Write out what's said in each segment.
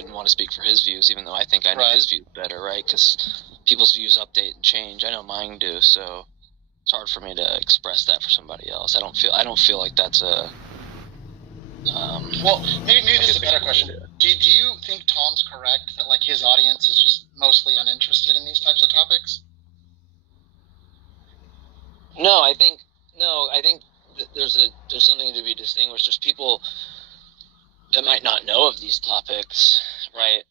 wouldn't want to speak for his views, even though I think I know his views better, right? Because people's views update and change. I know mine do, so it's hard for me to express that for somebody else. I don't feel like that's a. Well, maybe this is a better question. Do you think Tom's correct that like his audience is just mostly uninterested in these types of topics? No, I think there's something to be distinguished. There's people that might not know of these topics, right?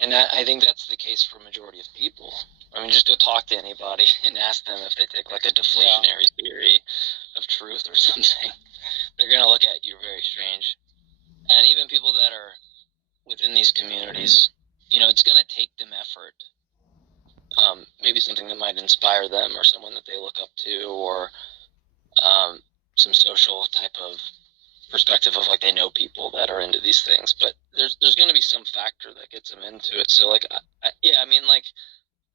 And I think that's the case for a majority of people. I mean, just go talk to anybody and ask them if they take like a deflationary theory of truth or something. They're going to look at you very strange. And even people that are within these communities, it's going to take them effort. Maybe something that might inspire them or someone that they look up to, or some social type of perspective of like they know people that are into these things. But there's going to be some factor that gets them into it. So like, I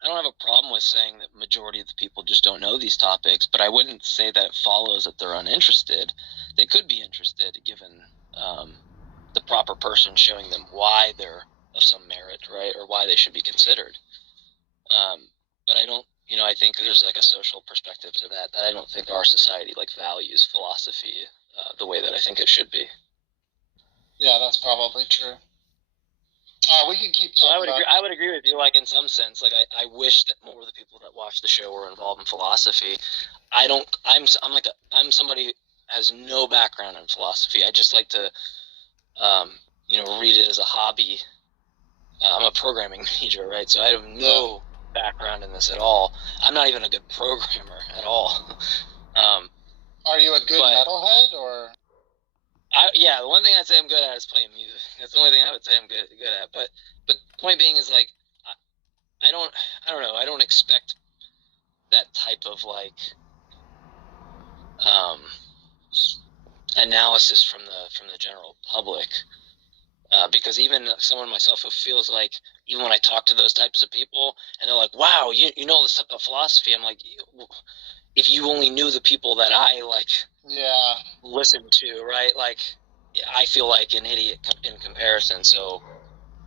don't have a problem with saying that majority of the people just don't know these topics, but I wouldn't say that it follows that they're uninterested. They could be interested given the proper person showing them why they're of some merit, right, or why they should be considered. But I don't, I think there's like a social perspective to that I don't think our society like values philosophy the way that I think it should be. Yeah, that's probably true. We can keep talking. So I would agree with you, like in some sense. Like I wish that more of the people that watch the show were involved in philosophy. I'm somebody who has no background in philosophy. I just like to, read it as a hobby. I'm a programming major, right? So I have no background in this at all. I'm not even a good programmer at all. Are you a good metalhead, or? The one thing I'd say I'm good at is playing music. That's the only thing I would say I'm good at. But point being is like, I don't know. I don't expect that type of like analysis from the general public, because even someone myself who feels like, even when I talk to those types of people and they're like, wow, you know this stuff about philosophy, I'm like, if you only knew the people that I like listen to, right? Like, I feel like an idiot in comparison. So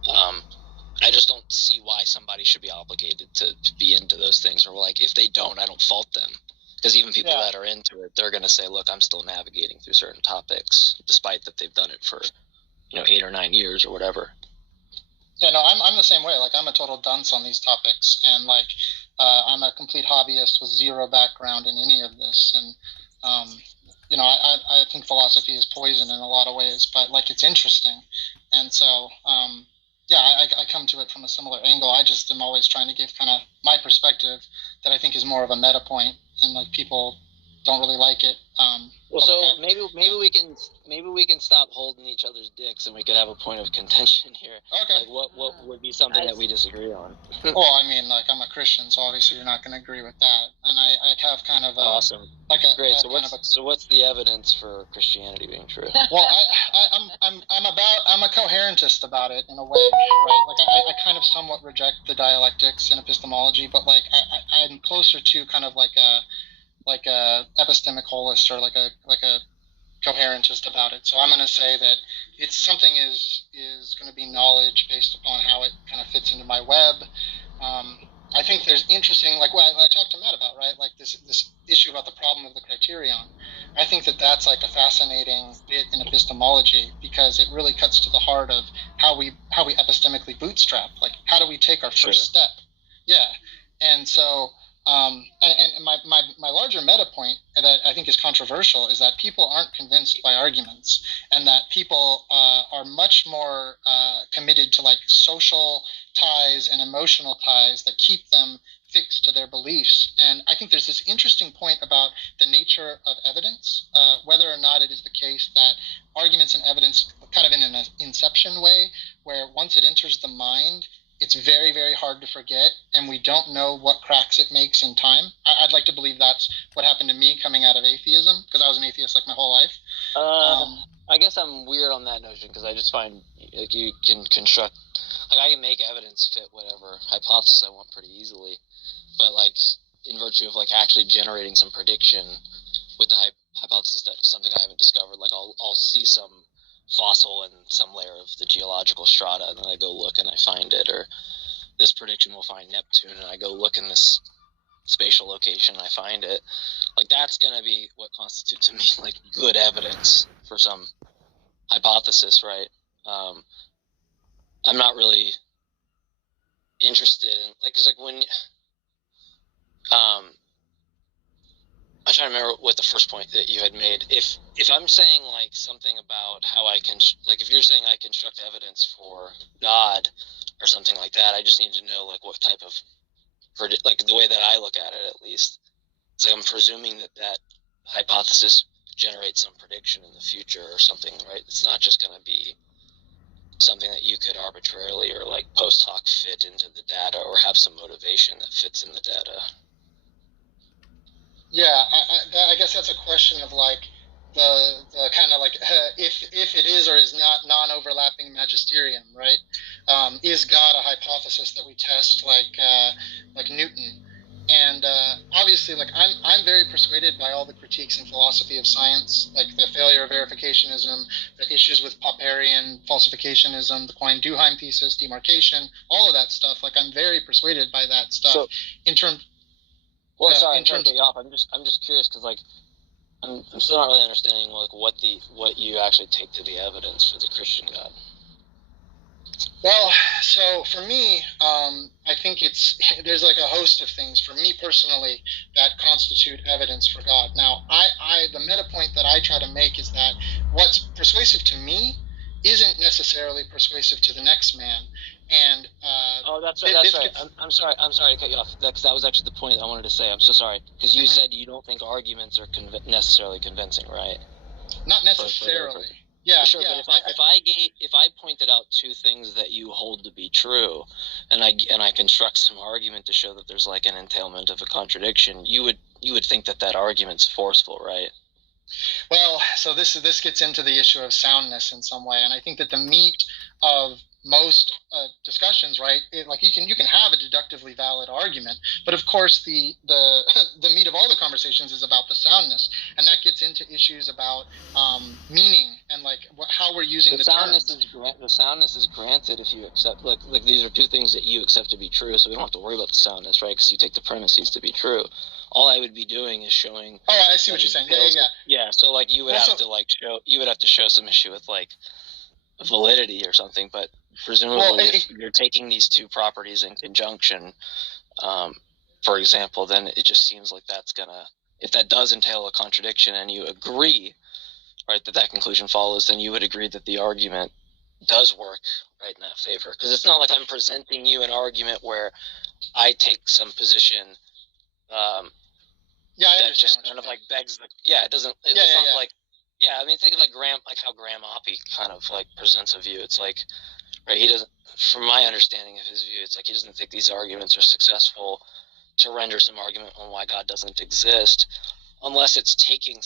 I just don't see why somebody should be obligated to be into those things, or like if they don't, I don't fault them, because even people that are into it, they're going to say, look, I'm still navigating through certain topics despite that they've done it for 8 or 9 years or whatever. Yeah, no, I'm the same way. Like, I'm a total dunce on these topics, and like I'm a complete hobbyist with zero background in any of this. And I think philosophy is poison in a lot of ways, but like it's interesting. And so I come to it from a similar angle. I just am always trying to give kind of my perspective that I think is more of a meta point, and like people don't really like it. Maybe we can stop holding each other's dicks, and we could have a point of contention here. Okay. Like what would be something that we disagree on? Well, I mean, like I'm a Christian, so obviously you're not going to agree with that. And I have kind of awesome. Great. So what's the evidence for Christianity being true? Well, I'm a coherentist about it in a way, right? Like I kind of somewhat reject the dialectics in epistemology, but like I'm closer to kind of like a epistemic holist, or like a coherentist about it. So I'm going to say that it's something is going to be knowledge based upon how it kind of fits into my web. I think there's interesting, like what I talked to Matt about, right? Like this issue about the problem of the criterion. I think that's like a fascinating bit in epistemology, because it really cuts to the heart of how we epistemically bootstrap. Like, how do we take our first step? Yeah. And so and my larger meta point that I think is controversial is that people aren't convinced by arguments, and that people are much more committed to like social ties and emotional ties that keep them fixed to their beliefs. And I think there's this interesting point about the nature of evidence, whether or not it is the case that arguments and evidence kind of in an inception way, where once it enters the mind, it's very, very hard to forget, and we don't know what cracks it makes in time. I'd like to believe that's what happened to me coming out of atheism, because I was an atheist like my whole life. I guess I'm weird on that notion, because I just find like you can construct, like I can make evidence fit whatever hypothesis I want pretty easily, but like in virtue of like actually generating some prediction with the hypothesis that something I haven't discovered, like I'll see some fossil in some layer of the geological strata, and then I go look and I find it, or this prediction will find Neptune, and I go look in this spatial location and I find it. Like, that's going to be what constitutes to me like good evidence for some hypothesis, right? I'm not really interested in, like, because like when I'm trying to remember what the first point that you had made. If I'm saying like something about how I can, like, if you're saying I construct evidence for God or something like that, I just need to know like what type of, like the way that I look at it, at least, it's like I'm presuming that hypothesis generates some prediction in the future or something, right? It's not just going to be something that you could arbitrarily or like post hoc fit into the data or have some motivation that fits in the data. Yeah, I guess that's a question of like the kind of like if it is or is not non-overlapping magisterium, right? Is God a hypothesis that we test like Newton? And obviously, like I'm very persuaded by all the critiques in philosophy of science, like the failure of verificationism, the issues with Popperian falsificationism, the Quine-Duheim thesis, demarcation, all of that stuff. Like I'm very persuaded by that stuff. So, in terms. Well, sorry, I'm trying to cut you off. I'm just curious because like I'm still not really understanding like what you actually take to be evidence for the Christian God. Well, so for me, I think there's like a host of things for me personally that constitute evidence for God. Now, the meta point that I try to make is that what's persuasive to me isn't necessarily persuasive to the next man. And that's right. That's right. I'm sorry to cut you off. That was actually the point I wanted to say. I'm so sorry because you said you don't think arguments are necessarily convincing, right? Not necessarily. Yeah, sure. Yeah, but if I pointed out two things that you hold to be true, and I construct some argument to show that there's like an entailment of a contradiction, you would think that argument's forceful, right? Well, so this gets into the issue of soundness in some way, and I think that the meat of most discussions, right? Like you can have a deductively valid argument, but of course the meat of all the conversations is about the soundness, and that gets into issues about meaning and like how we're using the soundness terms. The soundness is granted if you accept like these are two things that you accept to be true, so we don't have to worry about the soundness, right? Because you take the premises to be true. All I would be doing is showing. Oh, I see what you're saying. Yeah. So like you would have to show some issue with like validity or something, but presumably if you're taking these two properties in conjunction, for example, then it just seems like if that does entail a contradiction and you agree, right, that conclusion follows, then you would agree that the argument does work right in that favor. Because it's not like I'm presenting you an argument where I take some position that just kind of like begs it doesn't, it's not like, I mean, think of like how Graham Oppy kind of like presents a view. It's like, right, he doesn't, from my understanding of his view, it's like he doesn't think these arguments are successful to render some argument on why God doesn't exist, unless it's taking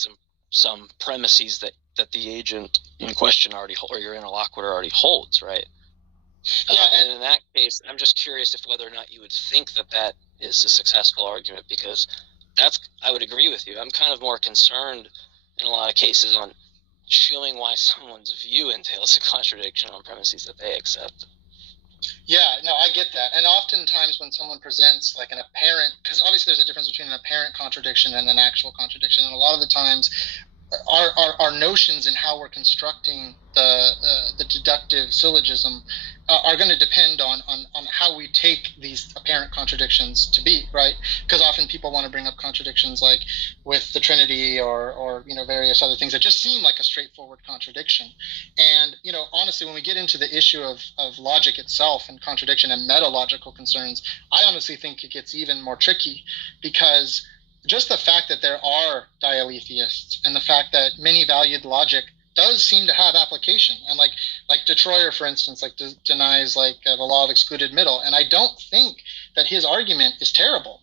some premises that the agent in question or your interlocutor already holds, right? And in that case, I'm just curious if whether or not you would think that is a successful argument, because I would agree with you. I'm kind of more concerned in a lot of cases on showing why someone's view entails a contradiction on premises that they accept. Yeah, no, I get that. And oftentimes when someone presents like an apparent, because obviously there's a difference between an apparent contradiction and an actual contradiction, and a lot of the times our notions in how we're constructing the deductive syllogism are going to depend on how we take these apparent contradictions to be, right? Because often people want to bring up contradictions like with the Trinity or various other things that just seem like a straightforward contradiction. And honestly, when we get into the issue of logic itself and contradiction and metalogical concerns, I honestly think it gets even more tricky, because just the fact that there are dialetheists and the fact that many valued logic does seem to have application, and like de Troyer, for instance, like denies like the law of excluded middle, and I don't think that his argument is terrible.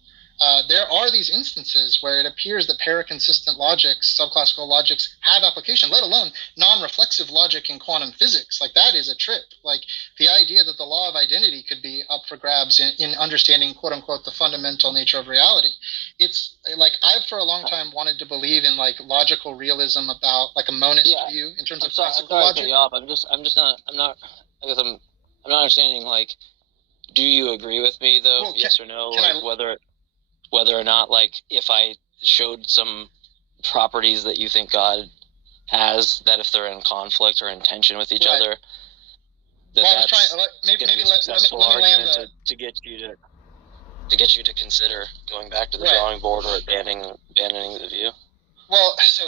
there are these instances where it appears that paraconsistent logics, subclassical logics, have application, let alone non-reflexive logic in quantum physics. Like, that is a trip. Like, the idea that the law of identity could be up for grabs in understanding, quote unquote, the fundamental nature of reality. It's like, I've for a long time wanted to believe in like logical realism about like a monist view in terms of classical logic. I'm not, I guess I'm not understanding, like, do you agree with me though? Well, yes or no? Like, whether or not, like, if I showed some properties that you think God has, that if they're in conflict or in tension with each other, that's maybe let me land to get you to consider going back to the drawing board or abandoning the view. Well, so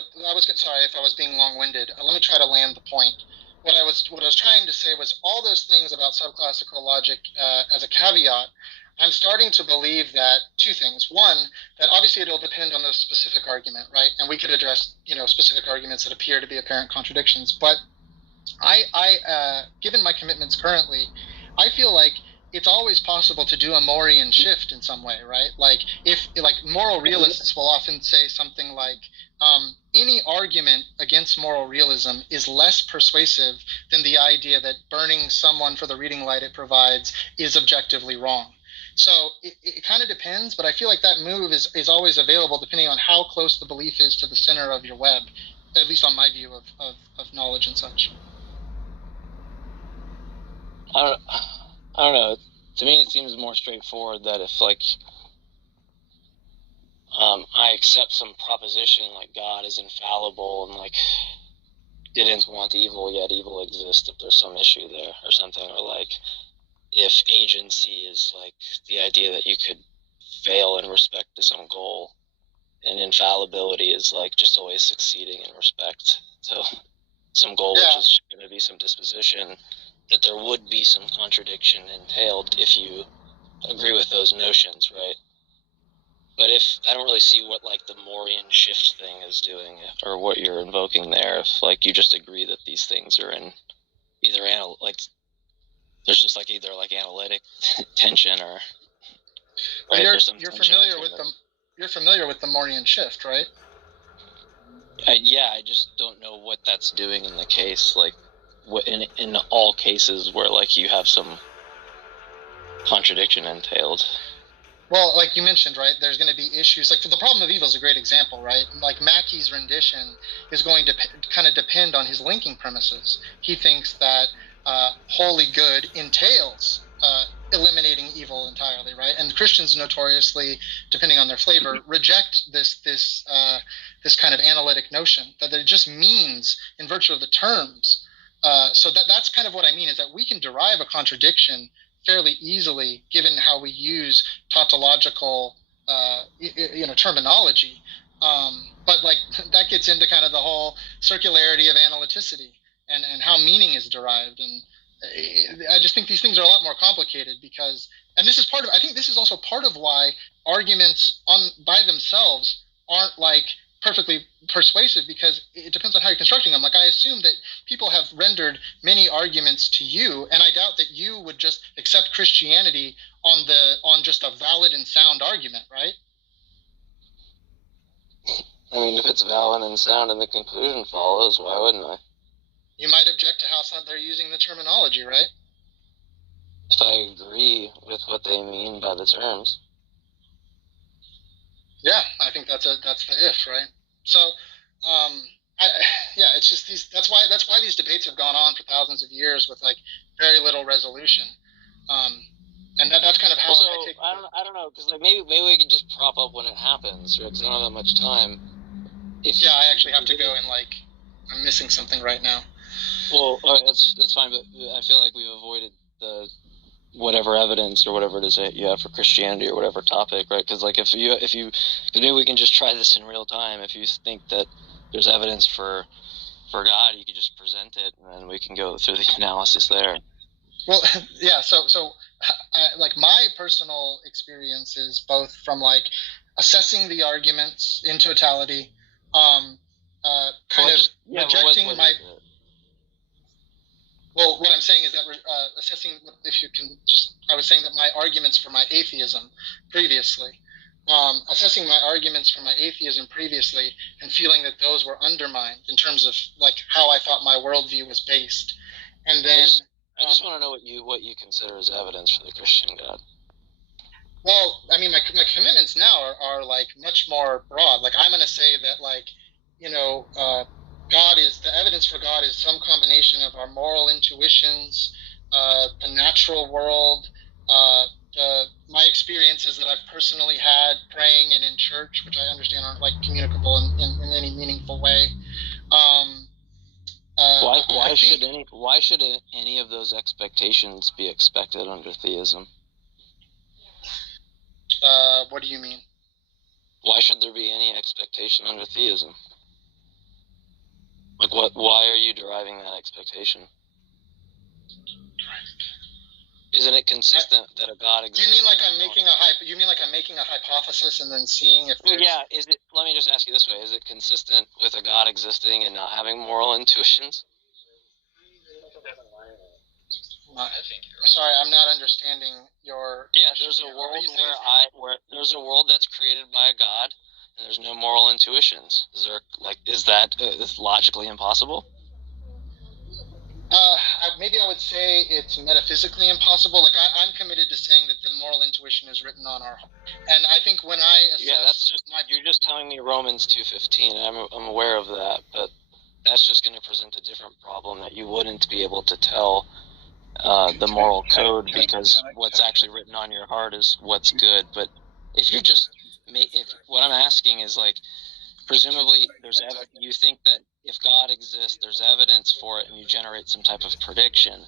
sorry if I was being long-winded. Let me try to land the point. What I was trying to say was all those things about subclassical logic as a caveat. I'm starting to believe that two things. One, that obviously it'll depend on the specific argument, right? And we could address, specific arguments that appear to be apparent contradictions. But I given my commitments currently, I feel like it's always possible to do a Morean shift in some way, right? Like, moral realists will often say something like, any argument against moral realism is less persuasive than the idea that burning someone for the reading light it provides is objectively wrong. So it kind of depends, but I feel like that move is always available depending on how close the belief is to the center of your web, at least on my view of knowledge and such. I don't know. To me, it seems more straightforward that if, like, I accept some proposition like God is infallible and, like, didn't want evil, yet evil exists, if there's some issue there or something, or, like, if agency is, like, the idea that you could fail in respect to some goal, and infallibility is, like, just always succeeding in respect to some goal, which is going to be some disposition, that there would be some contradiction entailed if you agree with those notions, right? But if I don't really see what, like, the Morean shift thing is doing, or what you're invoking there, if, like, you just agree that these things are in either there's just, like, either, like, analytic tension or right, you're familiar with the Morean shift, right? I just don't know what that's doing in the case, like, in all cases where, like, you have some contradiction entailed. Well, like you mentioned, right, there's going to be issues. Like, the problem of evil is a great example, right? Like, Mackey's rendition is going to kind of depend on his linking premises. He thinks that wholly good entails eliminating evil entirely, right? And Christians notoriously, depending on their flavor, reject this kind of analytic notion, that it just means, in virtue of the terms. So that's kind of what I mean, is that we can derive a contradiction fairly easily, given how we use tautological, terminology. But, like, that gets into kind of the whole circularity of analyticity and how meaning is derived. And I just think these things are a lot more complicated because, and this is I think this is also part of why arguments by themselves aren't, like, perfectly persuasive, because it depends on how you're constructing them. Like, I assume that people have rendered many arguments to you, and I doubt that you would just accept Christianity on just a valid and sound argument, right? I mean, if it's valid and sound and the conclusion follows, why wouldn't I? You might object to how they're using the terminology, right? If I agree with what they mean by the terms. Yeah, I think that's the if, right? So, it's just that's why these debates have gone on for thousands of years with, like, very little resolution. And that's kind of how I take. I don't know, because, like, maybe we can just prop up when it happens, right? Because I don't have that much time. I actually have to go, and, like, I'm missing something right now. Well, that's fine, but I feel like we've avoided the whatever evidence or whatever it is that you have for Christianity or whatever topic, right? Because, like, if you, because maybe we can just try this in real time. If you think that there's evidence for God, you could just present it, and then we can go through the analysis there. Well, yeah. So like, my personal experiences, both from, like, assessing the arguments in totality, rejecting my. Well, what I'm saying is that assessing, if you can just, I was saying that my arguments for my atheism previously, assessing my arguments for my atheism previously and feeling that those were undermined in terms of like how I thought my worldview was based. And then I just want to know what you consider as evidence for the Christian God. well, I mean, my commitments now are like much more broad. Like I'm going to say that like, God is the evidence for God is some combination of our moral intuitions, the natural world, my experiences that I've personally had praying and in church, which I understand aren't like communicable in any meaningful way. Why should any of those expectations be expected under theism? What do you mean? Why should there be any expectation under theism? Like why are you deriving that expectation? Isn't it consistent that a God exists? You mean like I'm making a hypothesis and then seeing if there's... Yeah, let me just ask you this way. Is it consistent with a God existing and not having moral intuitions? Sorry, I'm not understanding your... Yeah, there's a world where there's a world that's created by a God and there's no moral intuitions. Is that logically impossible? Maybe I would say it's metaphysically impossible. Like I'm committed to saying that the moral intuition is written on our heart, and I think when I assess you're just telling me Romans 2:15. I'm aware of that, but that's just going to present a different problem that you wouldn't be able to tell the moral code because what's actually written on your heart is what's good. But if you're just what I'm asking is like, presumably you think that if God exists, there's evidence for it, and you generate some type of prediction.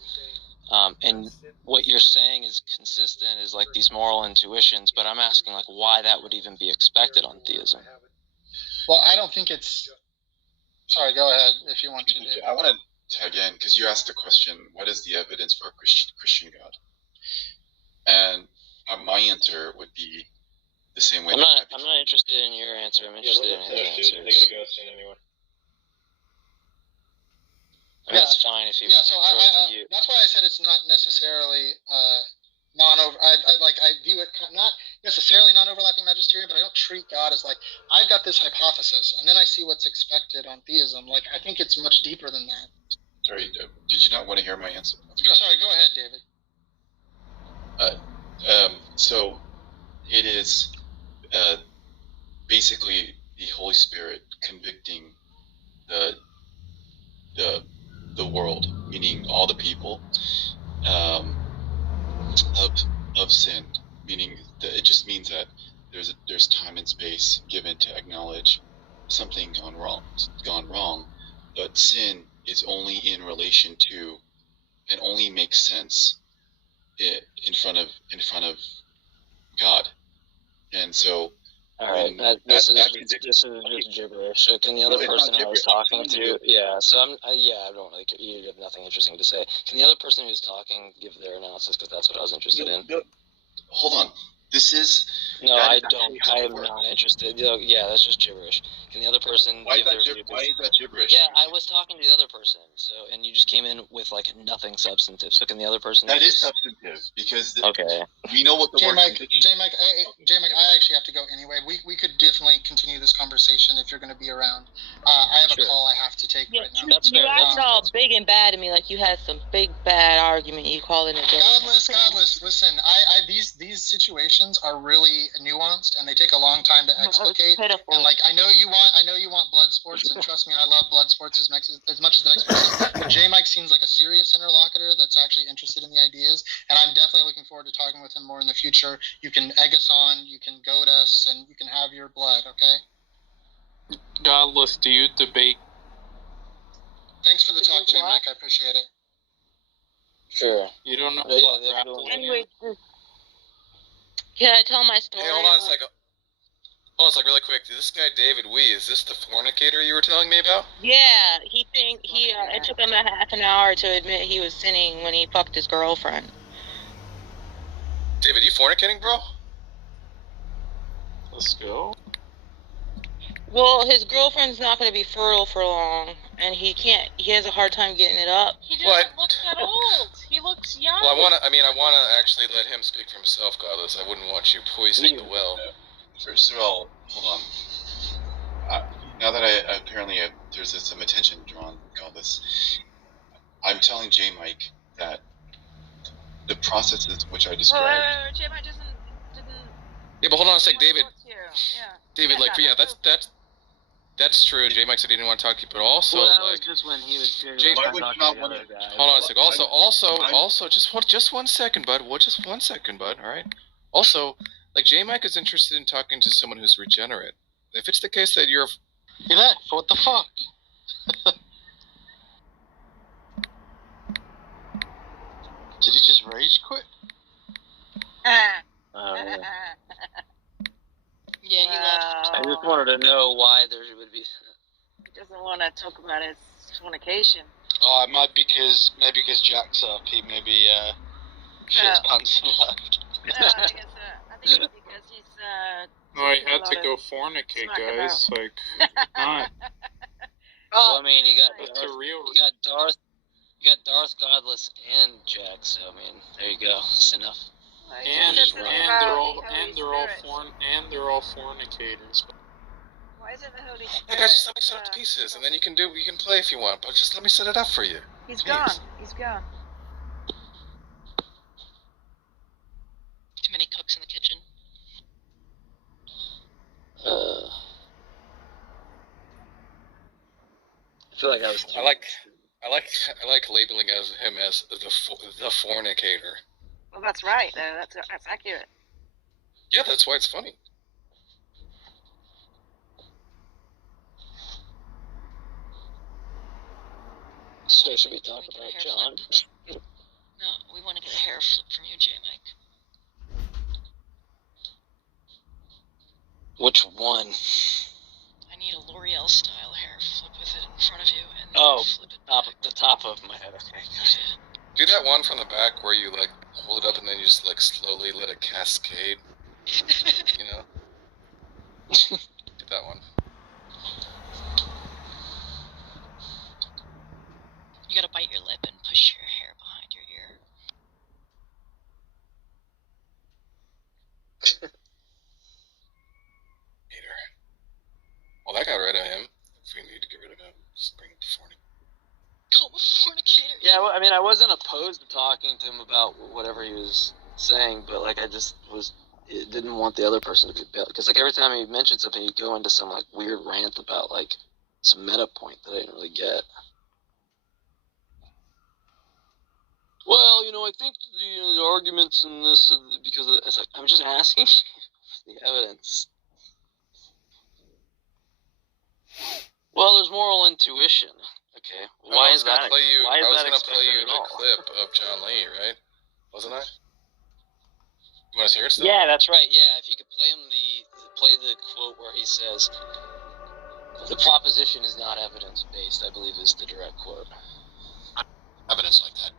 And what you're saying is consistent is like these moral intuitions, but I'm asking like why that would even be expected on theism. Well, I don't think it's... Sorry, go ahead if you want to. I want to tag in because you asked the question, what is the evidence for a Christian God? And my answer would be the same way. I'm not interested in your answer. I'm interested in his answer. They gotta go soon anyway. That's fine if you. Yeah, so that's why I said it's not necessarily I view it not necessarily non-overlapping magisterium, but I don't treat God as like I've got this hypothesis and then I see what's expected on theism. Like I think it's much deeper than that. Sorry, did you not want to hear my answer? Sorry, go ahead, David. So it is basically the Holy Spirit convicting the world, meaning all the people, of sin. Meaning that it just means that there's time and space given to acknowledge something gone wrong, but sin is only in relation to and only makes sense in front of God, and so. All right, this is just gibberish. So can the other person I was talking to? Yeah. So I don't really care. You have nothing interesting to say. Can the other person who's talking give their analysis? Because that's what I was interested in. Hold on. This is... No, I don't. I am not interested. Yeah, that's just gibberish. Can the other person why give their view? Why is that gibberish? Yeah, I was talking to the other person, and you just came in with like nothing substantive. So can the other person? That is substantive because okay. We know what the word. J-Mike, I actually have to go anyway. We could definitely continue this conversation if you're going to be around. I have a call I have to take right now. That's fair. You acted all big and bad to me, like you had some big bad argument. You call it a day. Godless. Listen, these situations are really nuanced and they take a long time to explicate. And like I know you want blood sports, and trust me, I love blood sports as much as the next person. But J-Mike seems like a serious interlocutor that's actually interested in the ideas, and I'm definitely looking forward to talking with him more in the future. You can egg us on, you can goad us, and you can have your blood, okay? Godless, do you debate? Thanks for the talk, J-Mike. I appreciate it. Sure. You don't know. Anyway, can I tell my story? Hey, hold on a second. Hold on a second, really quick. This guy David Wee, is this the fornicator you were telling me about? Yeah, it took him a half an hour to admit he was sinning when he fucked his girlfriend. David, you fornicating, bro? Let's go. Well, his girlfriend's not going to be fertile for long, and he has a hard time getting it up. He doesn't look that old. He looks young. Well, I want to actually let him speak for himself, Godless. I wouldn't want you poisoning the well. First of all, hold on. Now that I apparently there's some attention drawn to all this, I'm telling J Mike that the processes which I described. Well, J Mike didn't. Yeah, but hold on a sec, David. Yeah. David, that's true. J Mike said he didn't want to talk to you, but also well, that like. was just when he was figuring Jay, out why how to would talk you not to the want other to- guy. Hold on a sec. Also, just 1 second, bud. Just 1 second, bud. All right. Also, like J Mike is interested in talking to someone who's regenerate. If it's the case that you're, He left. What the fuck? Did he just rage quit? Yeah. Yeah, he left. I just wanted to know why there would be. He doesn't want to talk about his fornication. Oh, it might because Jack's up. He maybe shit his pants and left. No, I think it's because he's No, I had a to lot go of fornicate, smack guys. Like, not. Well, I mean, you got That's a real. you got Darth Godless and Jack. So I mean, there you go. It's enough. And they're all fornicators. Why isn't the Holy hey Spirit? guys, just let me set up the pieces, and then you can play if you want. But just let me set it up for you. He's Jeez. gone. He's gone. Too many cooks in the kitchen. I feel like I was. I like labeling him as the fornicator. Well, that's right. That's accurate. Yeah, that's why it's funny. So should we talk about John? No, we want to get a hair flip from you, J Mike. Which one? I need a L'Oreal style hair flip with it in front of you and Oh, flip it the top of my head. Okay. Do that one from the back where you like hold it up and then you just like slowly let it cascade. You know. Do that one. You gotta bite your lip and push your hair behind your ear. Hater. Well, that got rid of him. If we need to get rid of him, just bring him to fornicator. Call him a fornicator. Yeah, well, I mean, I wasn't opposed to talking to him about whatever he was saying, but like, I just didn't want the other person to be built because like every time he mentioned something, he'd go into some like weird rant about like some meta point that I didn't really get. Well, I think the arguments in this because it's like, I'm just asking for the evidence. Well, there's moral intuition. Okay, why is that? Why is I was that gonna play you expected at the all? clip of John Lee, right? Wasn't I? You want to hear it still? Yeah, that's right. Yeah, if you could play the quote where he says, "The proposition is not evidence based," I believe is the direct quote. Evidence like that.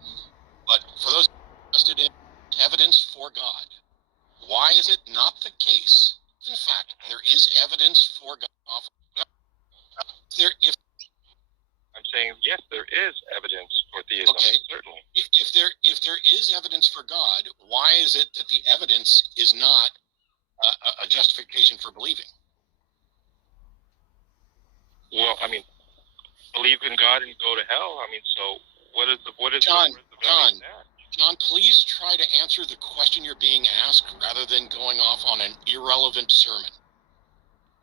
But for those interested in evidence for God, why is it not the case? In fact, there is evidence for God. I'm saying yes, there is evidence for theism. Okay. Certainly. If there is evidence for God, why is it that the evidence is not a justification for believing? Well, I mean, believe in God and go to hell. I mean, so what is the John, value of that? John, please try to answer the question you're being asked rather than going off on an irrelevant sermon.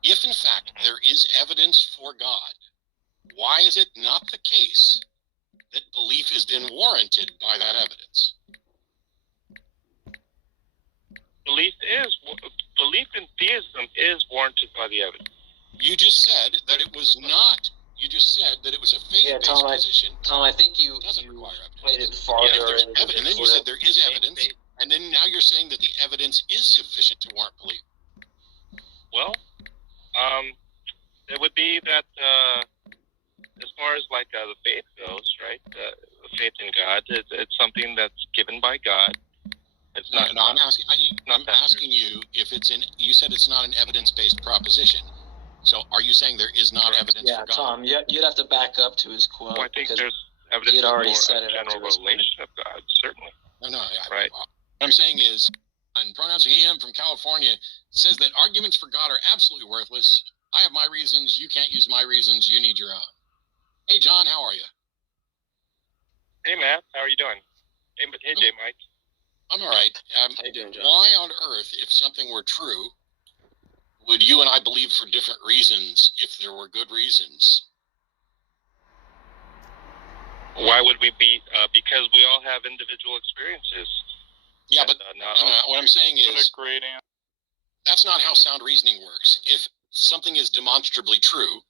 If, in fact, there is evidence for God, why is it not the case that belief is then warranted by that evidence? Belief in theism is warranted by the evidence. You just said that it was not. You just said that it was a faith-based position. Tom, I think you played it farther. And then you said there is evidence, and then now you're saying that the evidence is sufficient to warrant belief. Well, it would be that as far as like the faith goes, right? The faith in God, it's something that's given by God. It's not. No, I'm asking you if it's in. You said it's not an evidence-based proposition. So, are you saying there is not evidence for God? Yeah, Tom, you'd have to back up to his quote. Well, I think because there's evidence already for set a it up general to his revelation of God, certainly. No. Right. What I'm saying is, and pronouns he, him from California, says that arguments for God are absolutely worthless. I have my reasons. You can't use my reasons. You need your own. Hey, John, how are you? Hey, Matt. How are you doing? Hey, J. Mike. I'm all right. How you doing, John? Why on earth, if something were true, would you and I believe for different reasons if there were good reasons? Why would we be? Because we all have individual experiences. Yeah, And, but what I'm saying What is a great answer. that's not how sound reasoning works. If something is demonstrably true,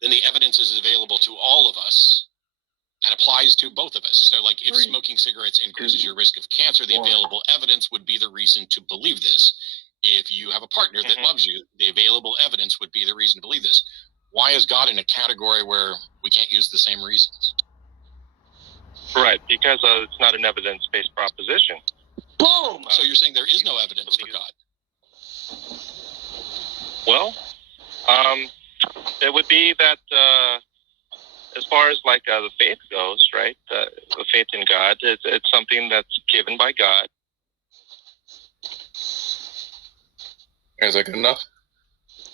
then the evidence is available to all of us and applies to both of us. So, like, if smoking cigarettes increases your risk of cancer, the available evidence would be the reason to believe this. If you have a partner that loves you, the available evidence would be the reason to believe this. Why is God in a category where we can't use the same reasons? right, because it's not an evidence-based proposition. Boom! So you're saying there is no evidence for God? Well, it would be that as far as like the faith goes, right? The faith in God, it's something that's given by God. Is that good enough?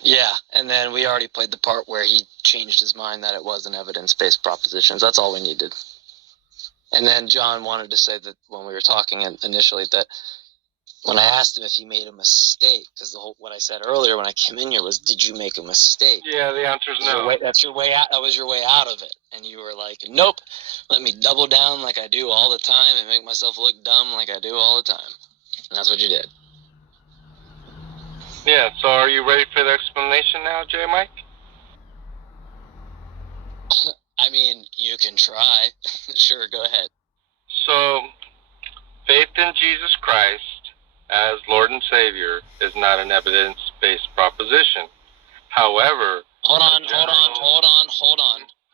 Yeah, and then we already played the part where he changed his mind that it was an evidence-based propositions. That's all we needed. And then John wanted to say that when we were talking initially that when I asked him if he made a mistake, because what I said earlier when I came in here was, did you make a mistake? Yeah, the answer is no. That's your way out. That was your way out of it. And you were like, nope, let me double down like I do all the time and make myself look dumb like I do all the time. And that's what you did. Yeah, so are you ready for the explanation now, J. Mike? I mean, you can try. Sure, go ahead. So, faith in Jesus Christ as Lord and Savior is not an evidence-based proposition. However, Hold on.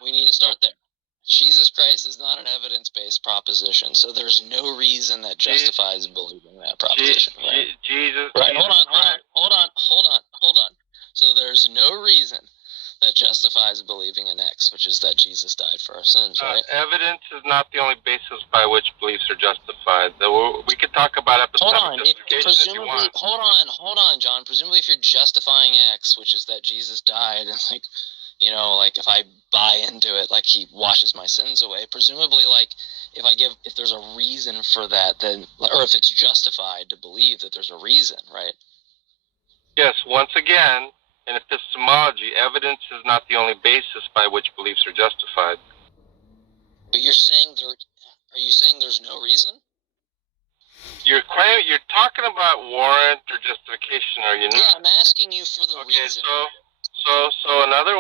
We need to start there. Jesus Christ is not an evidence-based proposition, so there's no reason that justifies believing that proposition, right? Jesus. Right. Jesus Hold on. So there's no reason that justifies believing in X, which is that Jesus died for our sins, right? Evidence is not the only basis by which beliefs are justified. We could talk about Hold epistemic on. justification if you want. Hold on, John. Presumably, if you're justifying X, which is that Jesus died, and like if I buy into it, like he washes my sins away. Presumably, like if there's a reason for that, then, or if it's justified to believe that there's a reason, right? Yes. Once again, in epistemology, evidence is not the only basis by which beliefs are justified. But you're saying are you saying there's no reason? You're talking about warrant or justification, are you not? Yeah, I'm asking you for the reason. So another.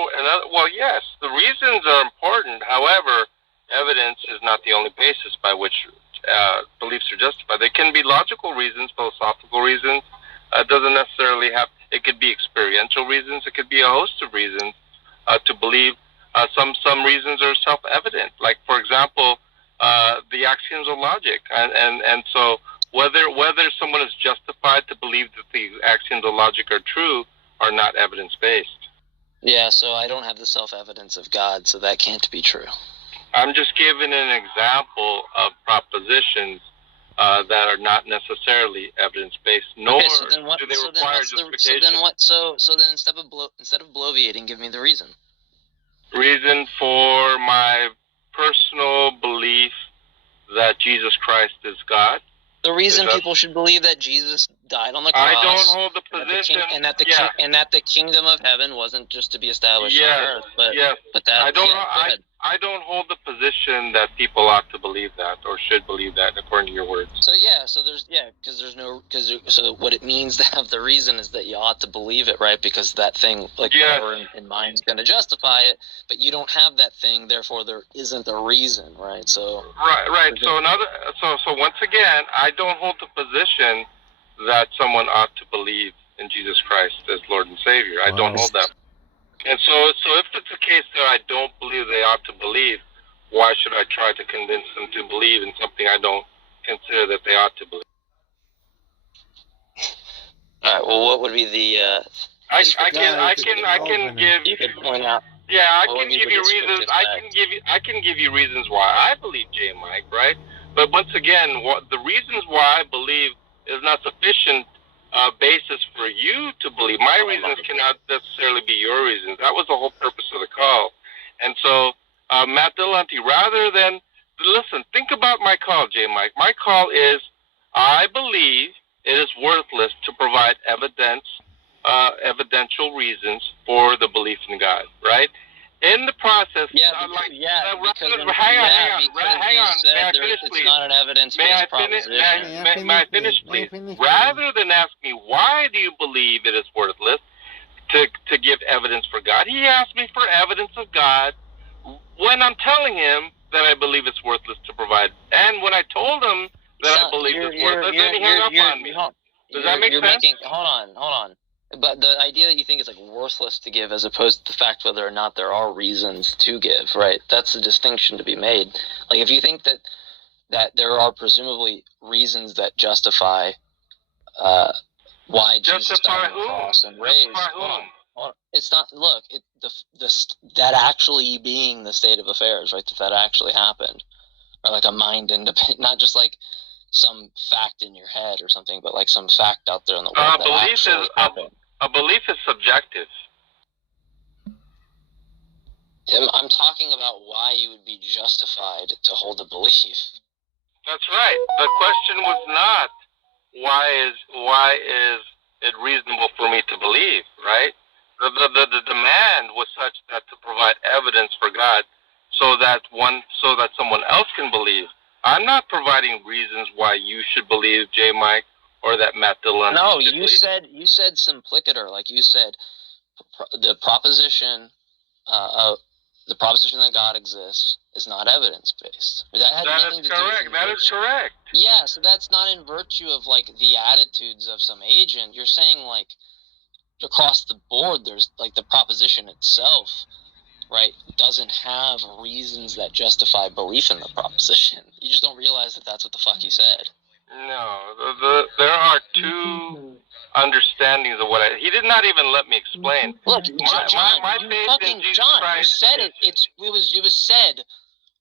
Well, yes, the reasons are important. However, evidence is not the only basis by which beliefs are justified. There can be logical reasons, philosophical reasons. It doesn't necessarily have. It could be experiential reasons. It could be a host of reasons to believe. Some reasons are self-evident. Like, for example, the axioms of logic, and so whether someone is justified to believe that the axioms of logic are true are not evidence-based. Yeah, so I don't have the self-evidence of God, so that can't be true. I'm just giving an example of propositions that are not necessarily evidence-based, nor do they require justification. So then instead of bloviating, give me the reason. Reason for my personal belief that Jesus Christ is God. The reason people should believe that Jesus died on the cross. I don't hold the position, and that the kingdom of heaven wasn't just to be established on earth, but that. I don't hold the position that people ought to believe that or should believe that, according to your words. So what it means to have the reason is that you ought to believe it, right? Because that thing, whatever in mind, is going to justify it, but you don't have that thing, therefore there isn't a reason, right? So right. So once again, I don't hold the position that someone ought to believe in Jesus Christ as Lord and Savior. I don't hold that. And so if it's a case that I don't believe they ought to believe, why should I try to convince them to believe in something I don't consider that they ought to believe? All right. Well, what would be the? I can give. You could point out. Yeah, I can give you reasons. I can give you reasons why I believe J. Mike, right? But once again, the reasons why I believe is is not sufficient basis for you to believe. My reasons cannot necessarily be your reasons. That was the whole purpose of the call. And so, Matt Dillante, rather than, listen, think about my call, J. Mike. My call is, I believe it is worthless to provide evidential reasons for the belief in God, right? In the process, Hang on. It's not an evidence-based proposition. May I finish, please? Rather than ask me, why do you believe it is worthless to give evidence for God, he asked me for evidence of God when I'm telling him that I believe it's worthless to provide. And when I told him that I believe it's worthless, then he hung up on me. Does that make sense? Hold on. But the idea that you think it's like worthless to give as opposed to the fact whether or not there are reasons to give, right? That's the distinction to be made. Like if you think that there are presumably reasons that justify why Jesus died on the cross and raised. Hold on. It's not. Look, that actually being the state of affairs, right? That actually happened, or like a mind independent, not just like some fact in your head or something, but like some fact out there in the world that actually happened. A belief is subjective. I'm talking about why you would be justified to hold a belief. That's right. The question was not why is it reasonable for me to believe, right? The demand was such that to provide evidence for God so that someone else can believe. I'm not providing reasons why you should believe, J. Mike, or that Matt Dillon. No, you said simplicator, like you said, the proposition that God exists is not evidence based. That is correct. Yeah, so that's not in virtue of like the attitudes of some agent. You're saying like across the board, there's like the proposition itself, right, doesn't have reasons that justify belief in the proposition. You just don't realize that that's what the fuck he said. No, there are two understandings of what he did not even let me explain. Look, John, you said it. It was said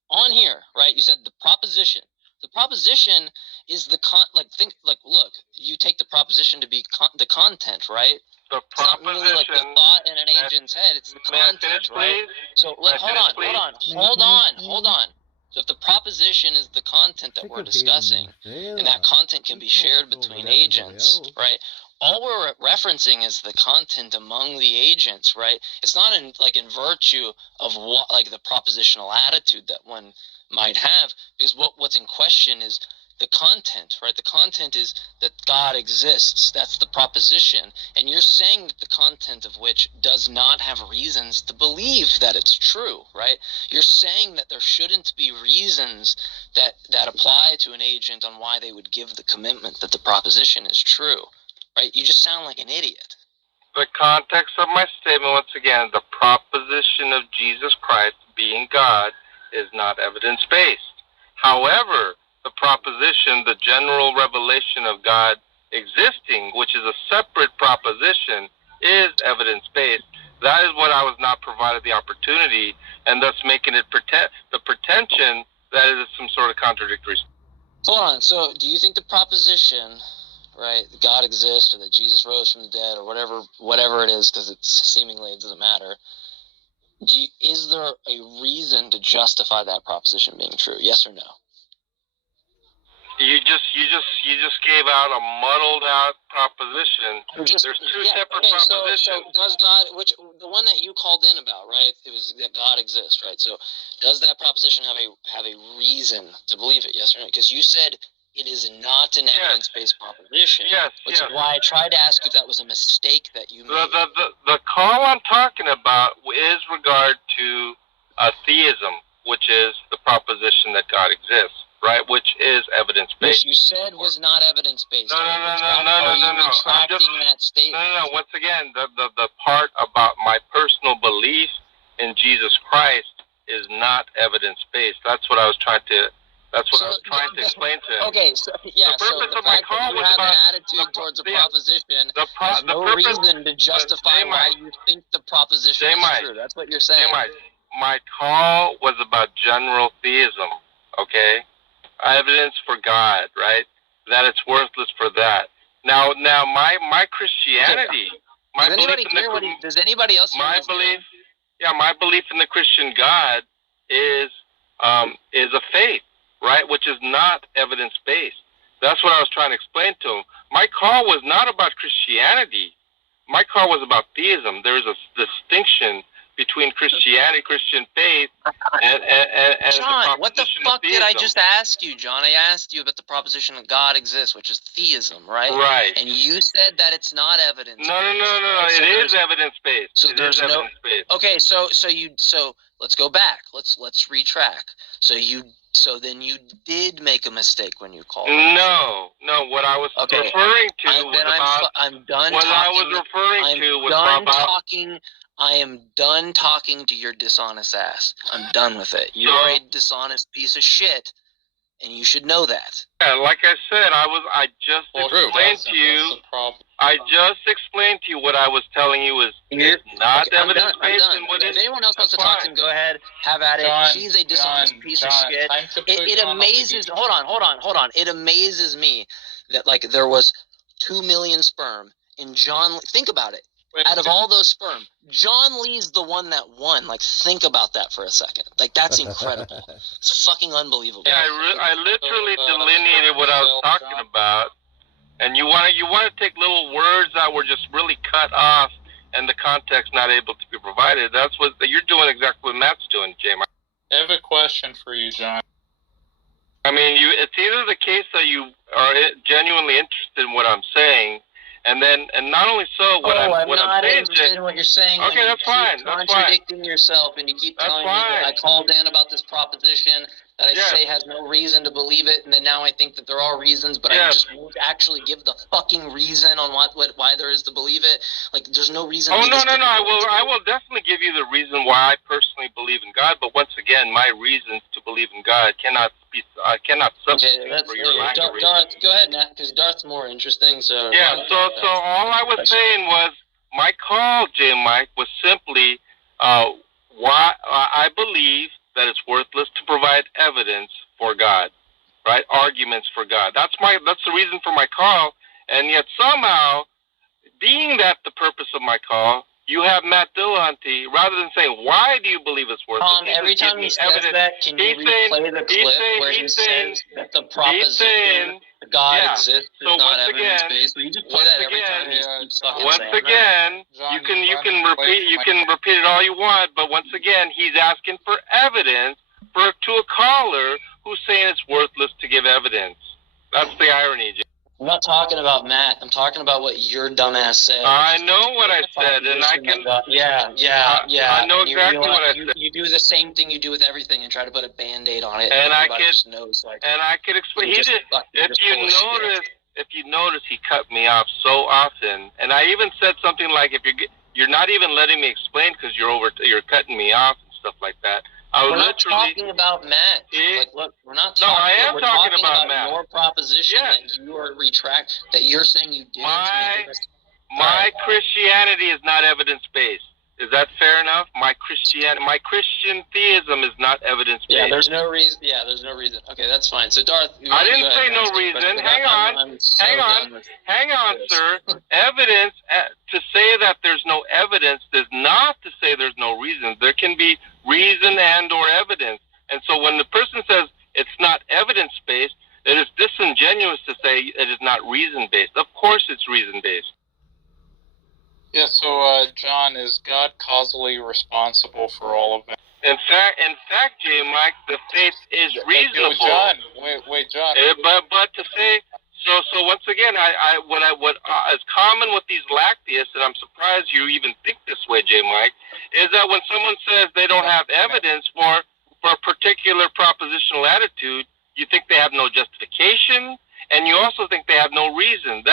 on here, right? You said the proposition. The proposition is look, you take the proposition to be the content, right? The proposition. It's not really like the thought in an agent's head. It's the content, right? So hold on. So if the proposition is the content that we're discussing, and that content can be shared between agents, right? All we're referencing is the content among the agents, right? It's not in virtue of what like the propositional attitude that one might have, because what's in question is the content, right? The content is that God exists. That's the proposition. And you're saying that the content of which does not have reasons to believe that it's true, right? You're saying that there shouldn't be reasons that apply to an agent on why they would give the commitment that the proposition is true, right? You just sound like an idiot. The context of my statement, once again, the proposition of Jesus Christ being God is not evidence-based. However, the proposition, the general revelation of God existing, which is a separate proposition, is evidence-based. That is what I was not provided the opportunity, and thus making it the pretension that it is some sort of contradictory. Hold on. So, do you think the proposition, right, that God exists, or that Jesus rose from the dead, or whatever it is, because it doesn't matter, is there a reason to justify that proposition being true? Yes or no? You just gave out a muddled out proposition. There's two separate propositions. So does God, the one that you called in about, right? It was that God exists, right? So does that proposition have a reason to believe it? Yes or no? Because you said it is not an evidence-based proposition. Yes. Which is why I tried to ask if that was a mistake that you made. The call I'm talking about is regard to theism, which is the proposition that God exists. Right, which is evidence-based. Which you said was not evidence-based. No. Retracting that statement. No. Once again, the part about my personal belief in Jesus Christ is not evidence-based. That's what I was trying to. I was trying to explain to him. Okay, so yeah. The purpose of my call was about an attitude towards a proposition. There's no reason to justify why you think the proposition is true. That's what you're saying. My call was about general theism. Okay. Evidence for God, right? That it's worthless for that. Now, my Christianity, my Does belief anybody in the hear what he, does anybody else hear my what he's belief, doing? yeah, my belief in the Christian God is a faith, right? Which is not evidence based. That's what I was trying to explain to him. My call was not about Christianity. My call was about theism. There is a distinction between Christianity, Christian faith, and John, what the proposition of fuck did I theism. just ask you, John? I asked you about the proposition that God exists, which is theism, right? Right. And you said that it's not evidence. No. So It is evidence based. So there's no. evidence based. Okay, so let's go back. Let's retrack. So then you did make a mistake when you called. No. What I was referring to I'm done what talking. I was referring to was done about talking. I am done talking to your dishonest ass. I'm done with it. You are a dishonest piece of shit, and you should know that. Yeah, like I said, I just explained to you. I just explained to you what I was telling you is not evidence based, and what if is. anyone else wants to talk to him, go ahead, have at it. She's a dishonest piece of shit. It amazes. Hold on. It amazes me that like there was 2 million sperm in John. Think about it. Out of all those sperm, John Lee's the one that won. Like, think about that for a second. Like, that's incredible. It's fucking unbelievable. Yeah, I literally delineated what I was talking about, and you want to take little words that were just really cut off, and the context not able to be provided. That's what you're doing. Exactly what Matt's doing, J-Mike. I have a question for you, John. I mean, it's either the case that you are genuinely interested in what I'm saying. And not only so, I'm I'm not saying interested in what you're saying. Okay, that's fine. Contradicting yourself, and you keep telling me that I called in about this proposition that I say has no reason to believe it, and then now I think that there are reasons, but I just won't actually give the fucking reason on why there is to believe it. Like, there's no reason. Oh, no. I will definitely give you the reason why I personally believe in God, but once again, my reasons to believe in God cannot substitute for your lack of reason. Darth, go ahead, Matt, because Darth's more interesting. So so all I was saying was my call, J. Mike, was simply why I believe that it's worthless to provide evidence for God, right? Arguments for God. That's the reason for my call, and yet somehow, being that the purpose of my call, you have Matt Dillahunty, rather than saying, why do you believe it's worthless? Every time he says that, can you replay the clip where he says that the proposition God exists is not evidence-based? You just play that every time he keeps fucking once saying again, that. you can repeat it all you want, but once again, he's asking for evidence to a caller who's saying it's worthless to give evidence. That's the irony, Jay. I'm not talking about Matt. I'm talking about what your dumbass said. I know what I said, and I can. I know exactly what I said. You do the same thing you do with everything, and try to put a Band-Aid on it. And I could explain. If you notice, he cut me off so often, and I even said something like, "If you're not even letting me explain because you're cutting me off and stuff like that." We're not talking about Matt. Look, we're not talking. No, I am talking about Matt. Your proposition that you are that you're saying you didn't. My Christianity is not evidence-based. Is that fair enough? My Christian theism is not evidence-based. Yeah, there's no reason. Okay, that's fine. So, Darth, I didn't say no reason. Hang on, sir. Evidence, to say that there's no evidence is not to say there's no reason. There can be reason and or evidence. And so when the person says it's not evidence-based, it is disingenuous to say it is not reason-based. Of course it's reason-based. Yeah, so, John, is God causally responsible for all of that? In fact, J. Mike, the faith is reasonable. John, wait, John. But to say so once again, what is common with these lactheists, and I'm surprised you even think this way, J. Mike, is that when someone says they don't have evidence for a particular propositional attitude, you think they have no justification, and you also think they have no reason.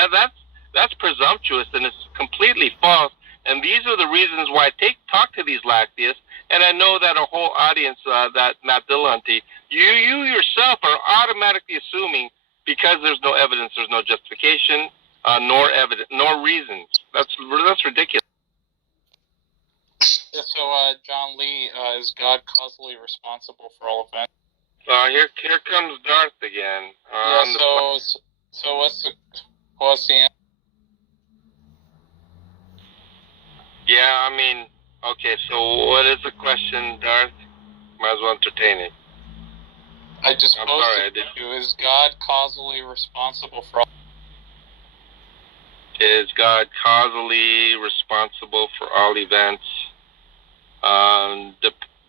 That's presumptuous, and it's completely false. And these are the reasons why I talk to these lactheists, and I know that a whole audience, that Matt Dillahunty, you yourself are automatically assuming because there's no evidence, there's no justification, nor reasons. That's ridiculous. Yeah, so, John Lee, is God causally responsible for all events? Here comes Darth again. So what's the answer? Yeah, I mean, okay, so what is the question, Darth? Might as well entertain it. I just I'm posed sorry, I it did. to you. Is God causally responsible for all? Is God causally responsible for all events?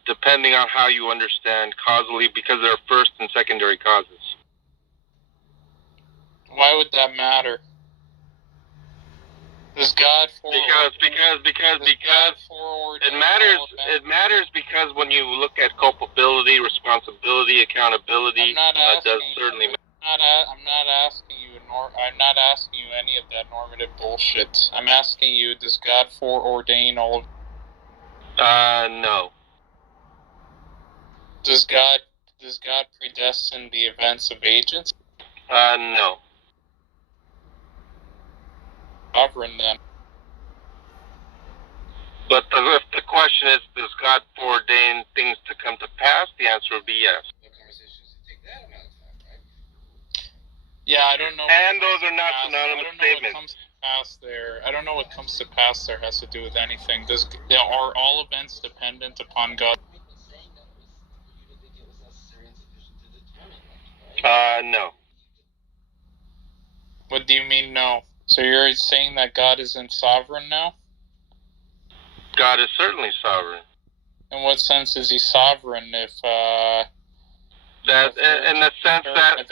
Depending on how you understand causally, because there are first and secondary causes. Why would that matter? Does God Because it matters because when you look at culpability, responsibility, accountability, does certainly matter. I'm not asking you any of that normative bullshit. I'm asking you, does God foreordain all of? No. Does God predestine the events of agents? No. Sovereign then. But if the question is, does God foreordain things to come to pass? The answer would be yes. Yeah, I don't know. And those are not synonymous statements. I don't know what comes to pass there has to do with anything. Are all events dependent upon God? No. What do you mean no? So you're saying that God isn't sovereign now? God is certainly sovereign. In what sense is he sovereign if that in the sense that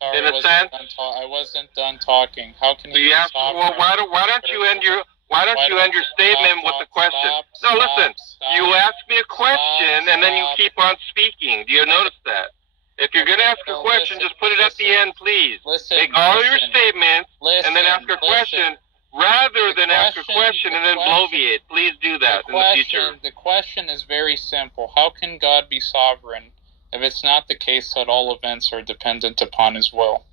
I wasn't done talking. How can he be sovereign? Well, why don't you end your statement with the question? No, listen. You ask me a question and then you keep on speaking. Do you notice that? If you're going to ask a question, just put it at the end, please. Make all your statements and then ask a question rather than ask a question and then bloviate. Please do that in the future. The question is very simple. How can God be sovereign if it's not the case that all events are dependent upon his will?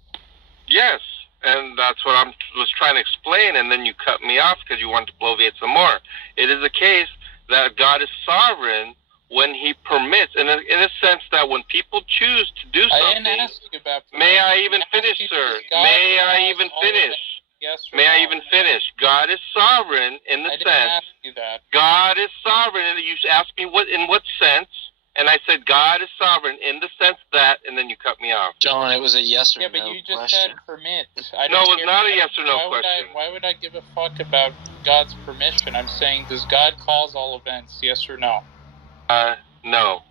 Yes, and that's what I was trying to explain, and then you cut me off because you wanted to bloviate some more. It is a case that God is sovereign when he permits, in a sense that when people choose to do something... I didn't ask you about... May I even finish, sir? May I even finish? Yes or May no? I even finish? God is sovereign in the I didn't sense... ask you that. God is sovereign, and you asked me in what sense, and I said God is sovereign in the sense that, and then you cut me off. John, it was a yes or no question. Yeah, but you just said permit. No, it was not a yes or no question. Why would I give a fuck about God's permission? I'm saying, does God cause all events, yes or no? No.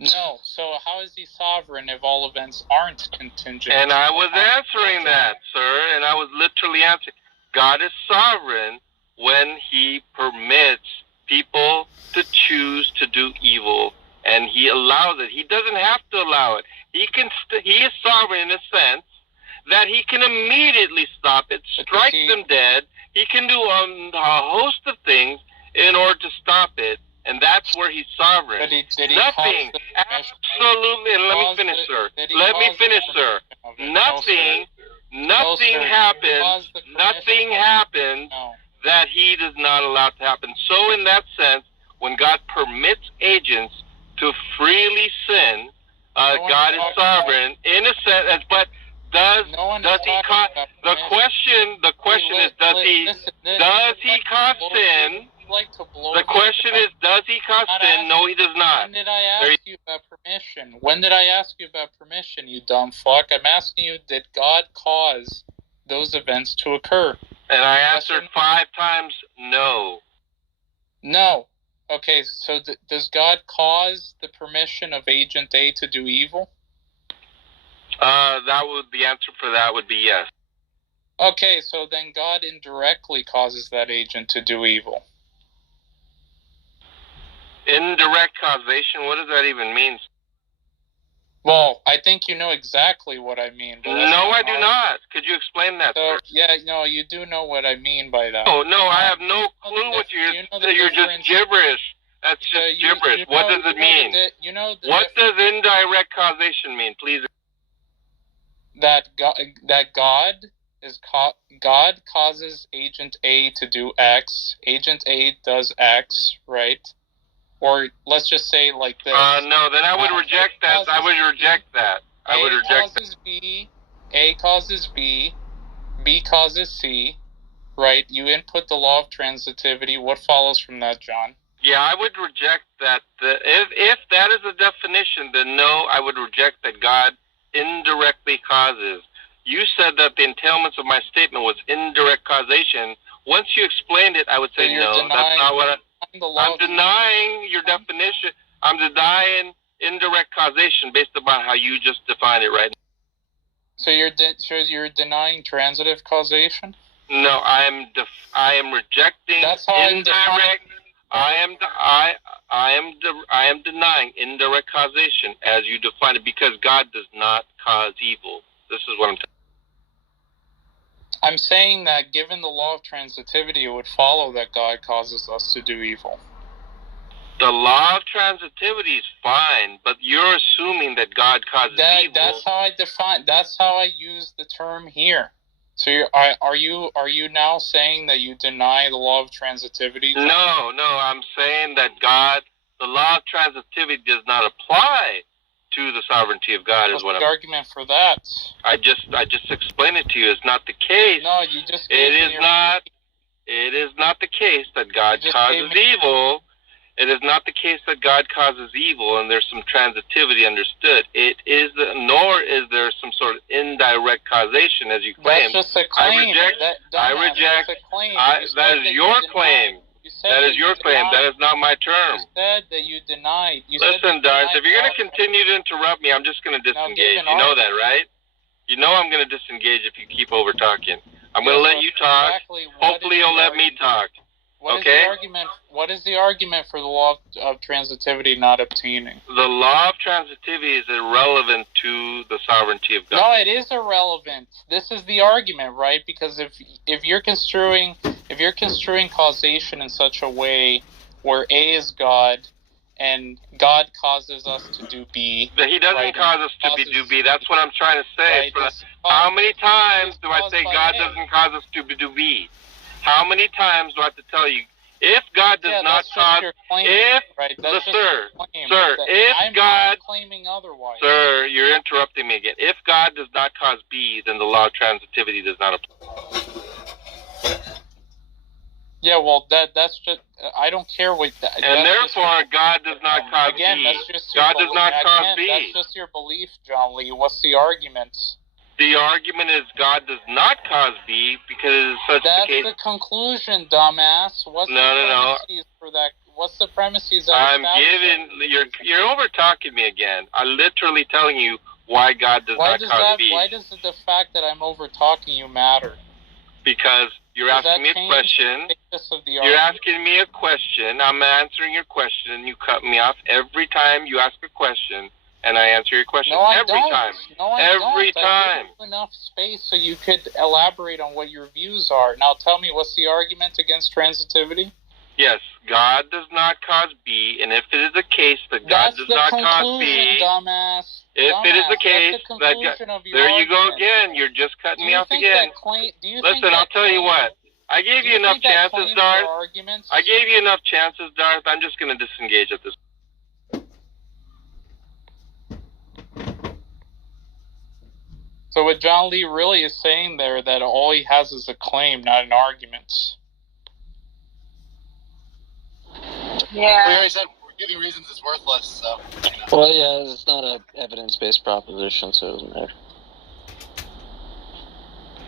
No. So how is he sovereign if all events aren't contingent? And I was answering that, sir, and I was literally answering. God is sovereign when he permits people to choose to do evil, and he allows it. He doesn't have to allow it. He is sovereign in a sense that he can immediately stop it, strike them dead. He can do a host of things in order to stop it. And that's where he's sovereign. Nothing, absolutely, and let me finish, sir. Let me finish, sir. Nothing happens that he does not allow to happen. So in that sense, when God permits agents to freely sin, God is sovereign in a sense, but does he cause, the question is, does he cause sin? The question is, does he cause sin? No, he does not. When did I ask you about permission? When did I ask you about permission, you dumb fuck? I'm asking you, did God cause those events to occur? And I answered 5 times no. No. Okay, so does God cause the permission of Agent A to do evil? The answer for that would be yes. Okay, so then God indirectly causes that agent to do evil. Indirect causation, what does that even mean? Well, I think you know exactly what I mean. No, I do not. Could you explain that, sir? Yeah, no, you do know what I mean by that. Oh, no, I have no clue what you're just gibberish. That's just gibberish. What does it mean? What does indirect causation mean? Please. That God causes Agent A to do X. Agent A does X, right? Or let's just say like this. No, then I would reject that. I would reject that. I would reject that. A causes B, B causes C, right? You input the law of transitivity. What follows from that, John? Yeah, I would reject that. If that is a definition, then no, I would reject that God indirectly causes. You said that the entailments of my statement was indirect causation. Once you explained it, I would say no. That's not what I'm denying your definition. I'm denying indirect causation based upon how you just defined it right now. So you're denying transitive causation? No, I am rejecting That's how indirect. I am denying indirect causation as you define it, because God does not cause evil. This is what I'm saying. I'm saying that given the law of transitivity, it would follow that God causes us to do evil. The law of transitivity is fine, but you're assuming that God causes evil. That's how I define. That's how I use the term here. So are you now saying that you deny the law of transitivity? No, I'm saying that the law of transitivity does not apply to the sovereignty of God. What's the argument for that? I just explained it to you. It's not the case. No, you just. It is not the case that God causes evil. It is not the case that God causes evil, and there's some transitivity understood. Nor is there some sort of indirect causation, as you claim. That's just a claim. I reject. That's a claim. That is your claim. That is your claim. That is not my term. You said that you denied. Listen, Darth, if you're going to continue to interrupt me, I'm just going to disengage. You know that, right? You know I'm going to disengage if you keep over talking. I'm going to let you talk. Hopefully you'll let me talk. What is the argument for the law of transitivity not obtaining? The law of transitivity is irrelevant to the sovereignty of God. No, it is irrelevant. This is the argument, right? Because if you're construing causation in such a way where A is God and God causes us to do B. But He doesn't cause us to do B. That's what I'm trying to say. Right, how many times do I say God doesn't cause us to do B? How many times do I have to tell you? If God does not cause, Sir, you're interrupting me again. If God does not cause B, then the law of transitivity does not apply. Yeah, well, that's just, I don't care what that. And therefore, God does not cause B. That's just God does not cause B. That's just your belief, John Lee. What's the argument? The argument is God does not cause B because such that's the case. That's the conclusion, dumbass. What's the premises for that? What's the premises? You're over talking me again. I'm literally telling you why God does not cause B. Why does the fact that I'm over talking you matter? Because you're asking me a question. You're asking me a question. I'm answering your question, and you cut me off every time you ask a question. And I answer your question every time. Every time. I give enough space so you could elaborate on what your views are. Now tell me, what's the argument against transitivity? Yes, God does not cause B, and if it is the case that God does not cause B, dumbass. If it is the case that God, there you go again. You're just cutting me off again. Listen, I'll tell you what. I gave you enough chances, Darth. I gave you enough chances, Darth. I'm just going to disengage at this point. So what John Lee really is saying there, that all he has is a claim, not an argument. Yeah. We already said giving reasons is worthless, so. Well, yeah, it's not an evidence-based proposition, so it doesn't matter.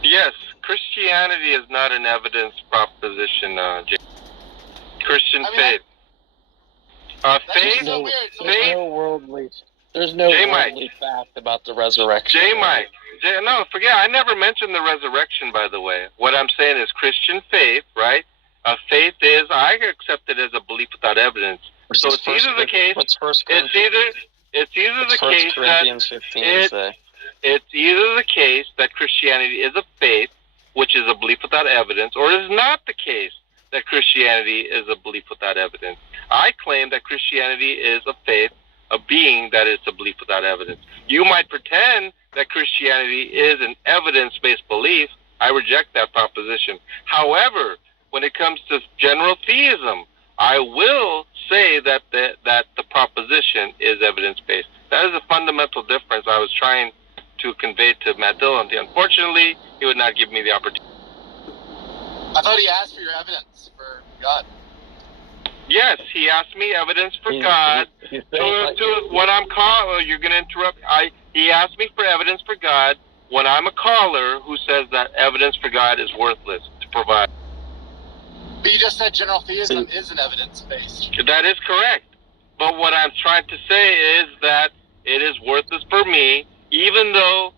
Yes, Christianity is not an evidence proposition, Christian faith. Faith? There's no worldly fact about the resurrection. J-Mike. No, forget, I never mentioned the resurrection, by the way. What I'm saying is Christian faith, right? Faith is, I accept it as a belief without evidence. So it's either the case, it's either the case that Christianity is a faith, which is a belief without evidence, or it is not the case that Christianity is a belief without evidence. I claim that Christianity is a faith, a being that is a belief without evidence. You might pretend that Christianity is an evidence-based belief. I reject that proposition. However, when it comes to general theism, I will say that the proposition is evidence-based. That is a fundamental difference I was trying to convey to Matt Dillon. Unfortunately, he would not give me the opportunity. I thought he asked for your evidence for God. Yes, he asked me evidence for God. When I'm calling, you're going to interrupt. He asked me for evidence for God when I'm a caller who says that evidence for God is worthless to provide. But you just said general theism isn't evidence-based. That is correct. But what I'm trying to say is that it is worthless for me, even though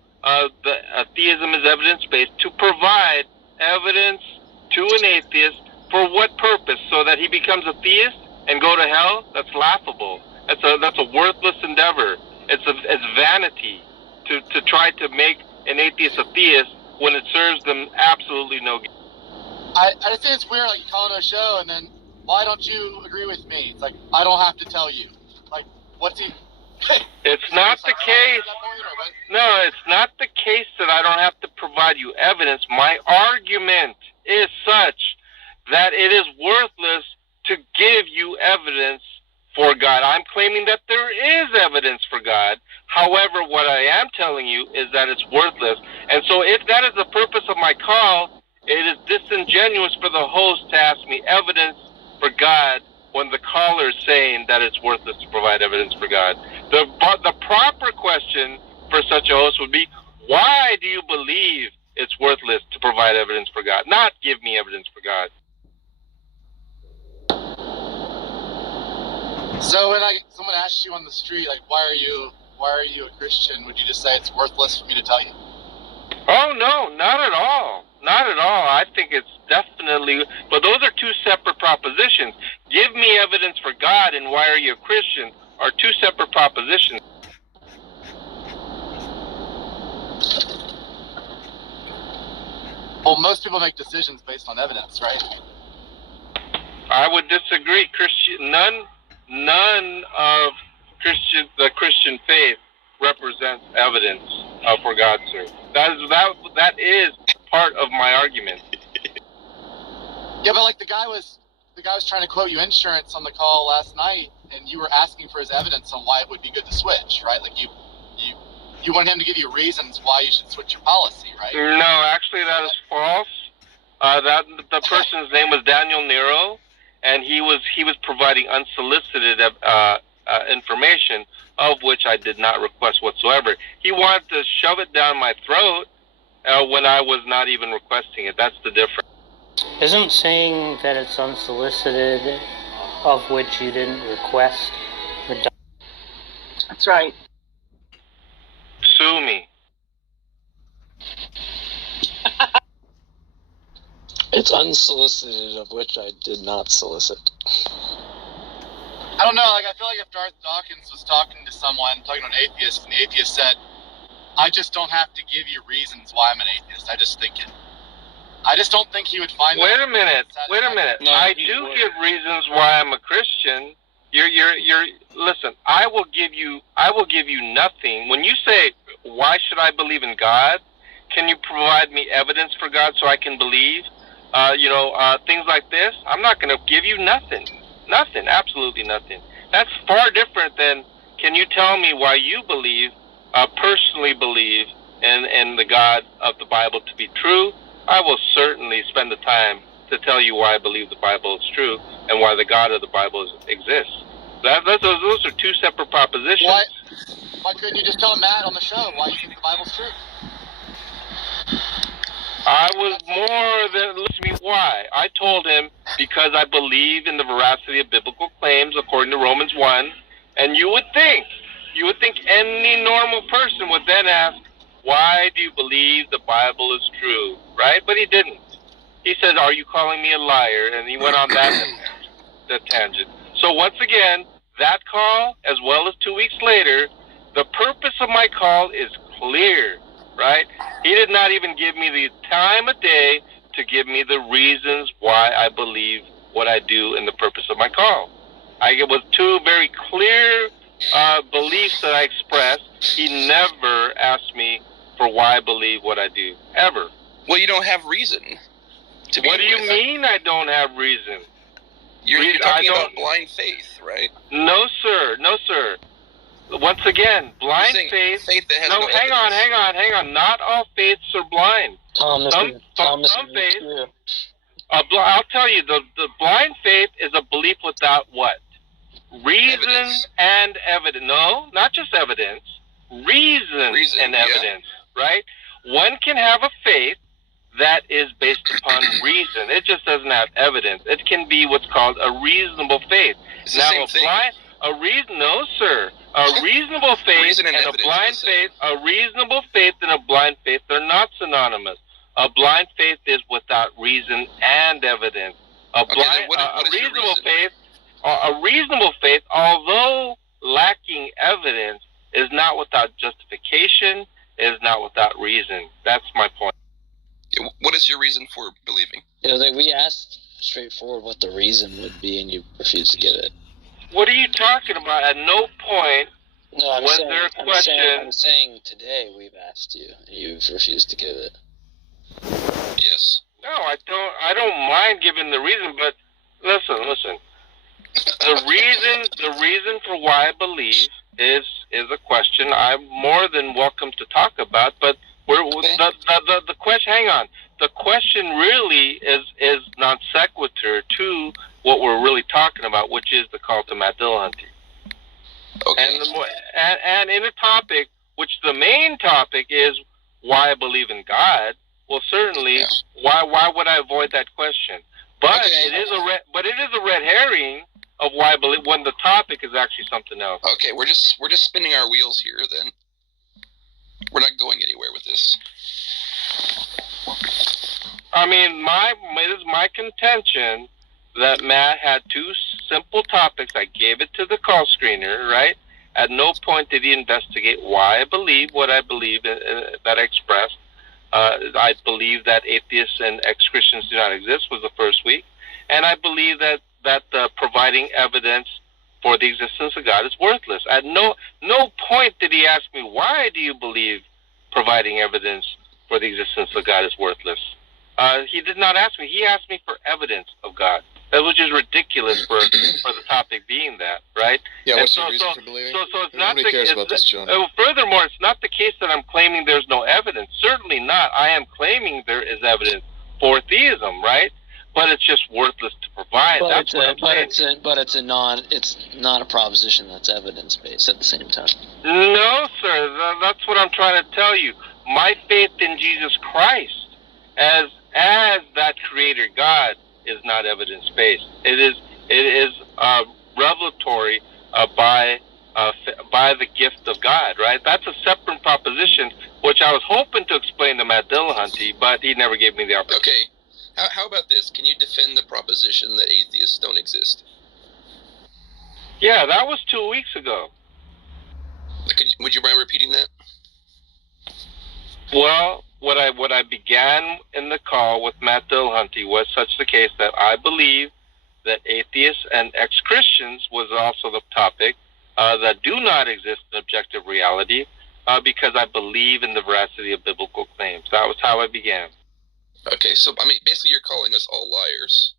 theism is evidence-based, to provide evidence to an atheist. For what purpose? So that he becomes a theist and go to hell? That's laughable. That's a worthless endeavor. It's vanity to try to make an atheist a theist when it serves them absolutely no good. I just think it's weird, like, you call on a show and then, why don't you agree with me? It's like, I don't have to tell you. Like, what's he... It's not the case. No, it's not the case that I don't have to provide you evidence. My argument is such that it is worthless to give you evidence for God. I'm claiming that there is evidence for God. However, what I am telling you is that it's worthless. And so if that is the purpose of my call, it is disingenuous for the host to ask me evidence for God when the caller is saying that it's worthless to provide evidence for God. The proper question for such a host would be, why do you believe it's worthless to provide evidence for God? Not give me evidence for God. So when someone asks you on the street, like, why are you a Christian? Would you just say it's worthless for me to tell you? Oh, no, not at all. Not at all. I think it's definitely, but those are two separate propositions. Give me evidence for God and why are you a Christian are two separate propositions. Well, most people make decisions based on evidence, right? I would disagree. None of the Christian faith represents evidence for God's sake. That is part of my argument. Yeah, but like the guy was trying to quote you insurance on the call last night, and you were asking for his evidence on why it would be good to switch, right? Like you want him to give you reasons why you should switch your policy, right? No, actually that is false. The person's name was Daniel Nero, and he was providing unsolicited information, of which I did not request whatsoever. He wanted to shove it down my throat when I was not even requesting it. That's the difference. Isn't saying that it's unsolicited, of which you didn't request, redundant? That's right. Sue me. It's unsolicited, of which I did not solicit. I don't know, like, I feel like if Darth Dawkins was talking to an atheist, and the atheist said, I just don't have to give you reasons why I'm an atheist, I just think it. I just don't think he would find Wait a minute. No, I do give reasons why I'm a Christian. Listen, I will give you nothing. When you say, why should I believe in God? Can you provide me evidence for God so I can believe? Things like this. I'm not going to give you nothing. Nothing. Absolutely nothing. That's far different than, can you tell me why you personally believe in the God of the Bible to be true? I will certainly spend the time to tell you why I believe the Bible is true and why the God of the Bible exists. Those are two separate propositions. Why couldn't you just tell Matt on the show why you think the Bible's true? I was listen to me, why? I told him because I believe in the veracity of biblical claims according to Romans 1, and you would think any normal person would then ask, why do you believe the Bible is true, right? But he didn't. He said, are you calling me a liar? And he went on that tangent. So once again, that call, as well as 2 weeks later, the purpose of my call is clear, right? He did not even give me the time of day to give me the reasons why I believe what I do in the purpose of my call. It was two very clear beliefs that I expressed. He never asked me for why I believe what I do, ever. Well, you don't have reason. What do you mean I don't have reason? You're talking about blind faith, right? No, sir. No, sir. Once again, blind faith. Faith that has no, hang on. Not all faiths are blind. Some faiths. I'll tell you, the blind faith is a belief without what? Reason Evidence. and evidence. No, not just evidence. Reason and evidence, right? One can have a faith that is based upon reason. It just doesn't have evidence. It can be what's called a reasonable faith. It's the same thing. No, sir. A reasonable faith Reason and and a evidence blind are the same. faith, a reasonable faith and a blind faith, they're not synonymous. A blind faith is without reason and evidence. A reasonable faith, although lacking evidence, is not without justification, is not without reason. That's my point. Yeah, what is your reason for believing? Yeah, like we asked straightforward what the reason would be, and you refused to give it. What are you talking about? At no point was there a question. I'm saying today we've asked you, and you've refused to give it. Yes. No, I don't mind giving the reason, but listen. The reason for why I believe is a question I'm more than welcome to talk about, but the question. Hang on. The question really is non sequitur to what we're really talking about, which is the call to Matt Dillahunty. Okay. And in a topic, which the main topic is why I believe in God. Well, certainly, why would I avoid that question? But it is a red herring of why I believe when the topic is actually something else. Okay, we're just spinning our wheels here. Then we're not going anywhere with this. I mean, it is my contention that Matt had two simple topics. I gave it to the call screener, right? At no point did he investigate why I believe what I believe that I expressed. I believe that atheists and ex-Christians do not exist was the first week. And I believe that providing evidence for the existence of God is worthless. At no point did he ask me, why do you believe providing evidence for the existence of God is worthless? He did not ask me. He asked me for evidence of God. That was just ridiculous for the topic being that, right? Yeah, what's your reason for believing? So it's Nobody cares about this, John. Furthermore, it's not the case that I'm claiming there's no evidence. Certainly not. I am claiming there is evidence for theism, right? But it's just worthless to provide. That's what I'm saying. It's not a proposition that's evidence based at the same time. No, sir. That's what I'm trying to tell you. My faith in Jesus Christ as that creator God is not evidence based. It is revelatory by the gift of God, right? That's a separate proposition, which I was hoping to explain to Matt Dillahunty, but he never gave me the opportunity. Okay. How about this? Can you defend the proposition that atheists don't exist? Yeah, that was 2 weeks ago. Would you mind repeating that? Well, what I began in the call with Matt Dillahunty was such the case that I believe that atheists and ex-Christians was also the topic that do not exist in objective reality because I believe in the veracity of biblical claims. That was how I began. Okay, so, I mean, basically you're calling us all liars.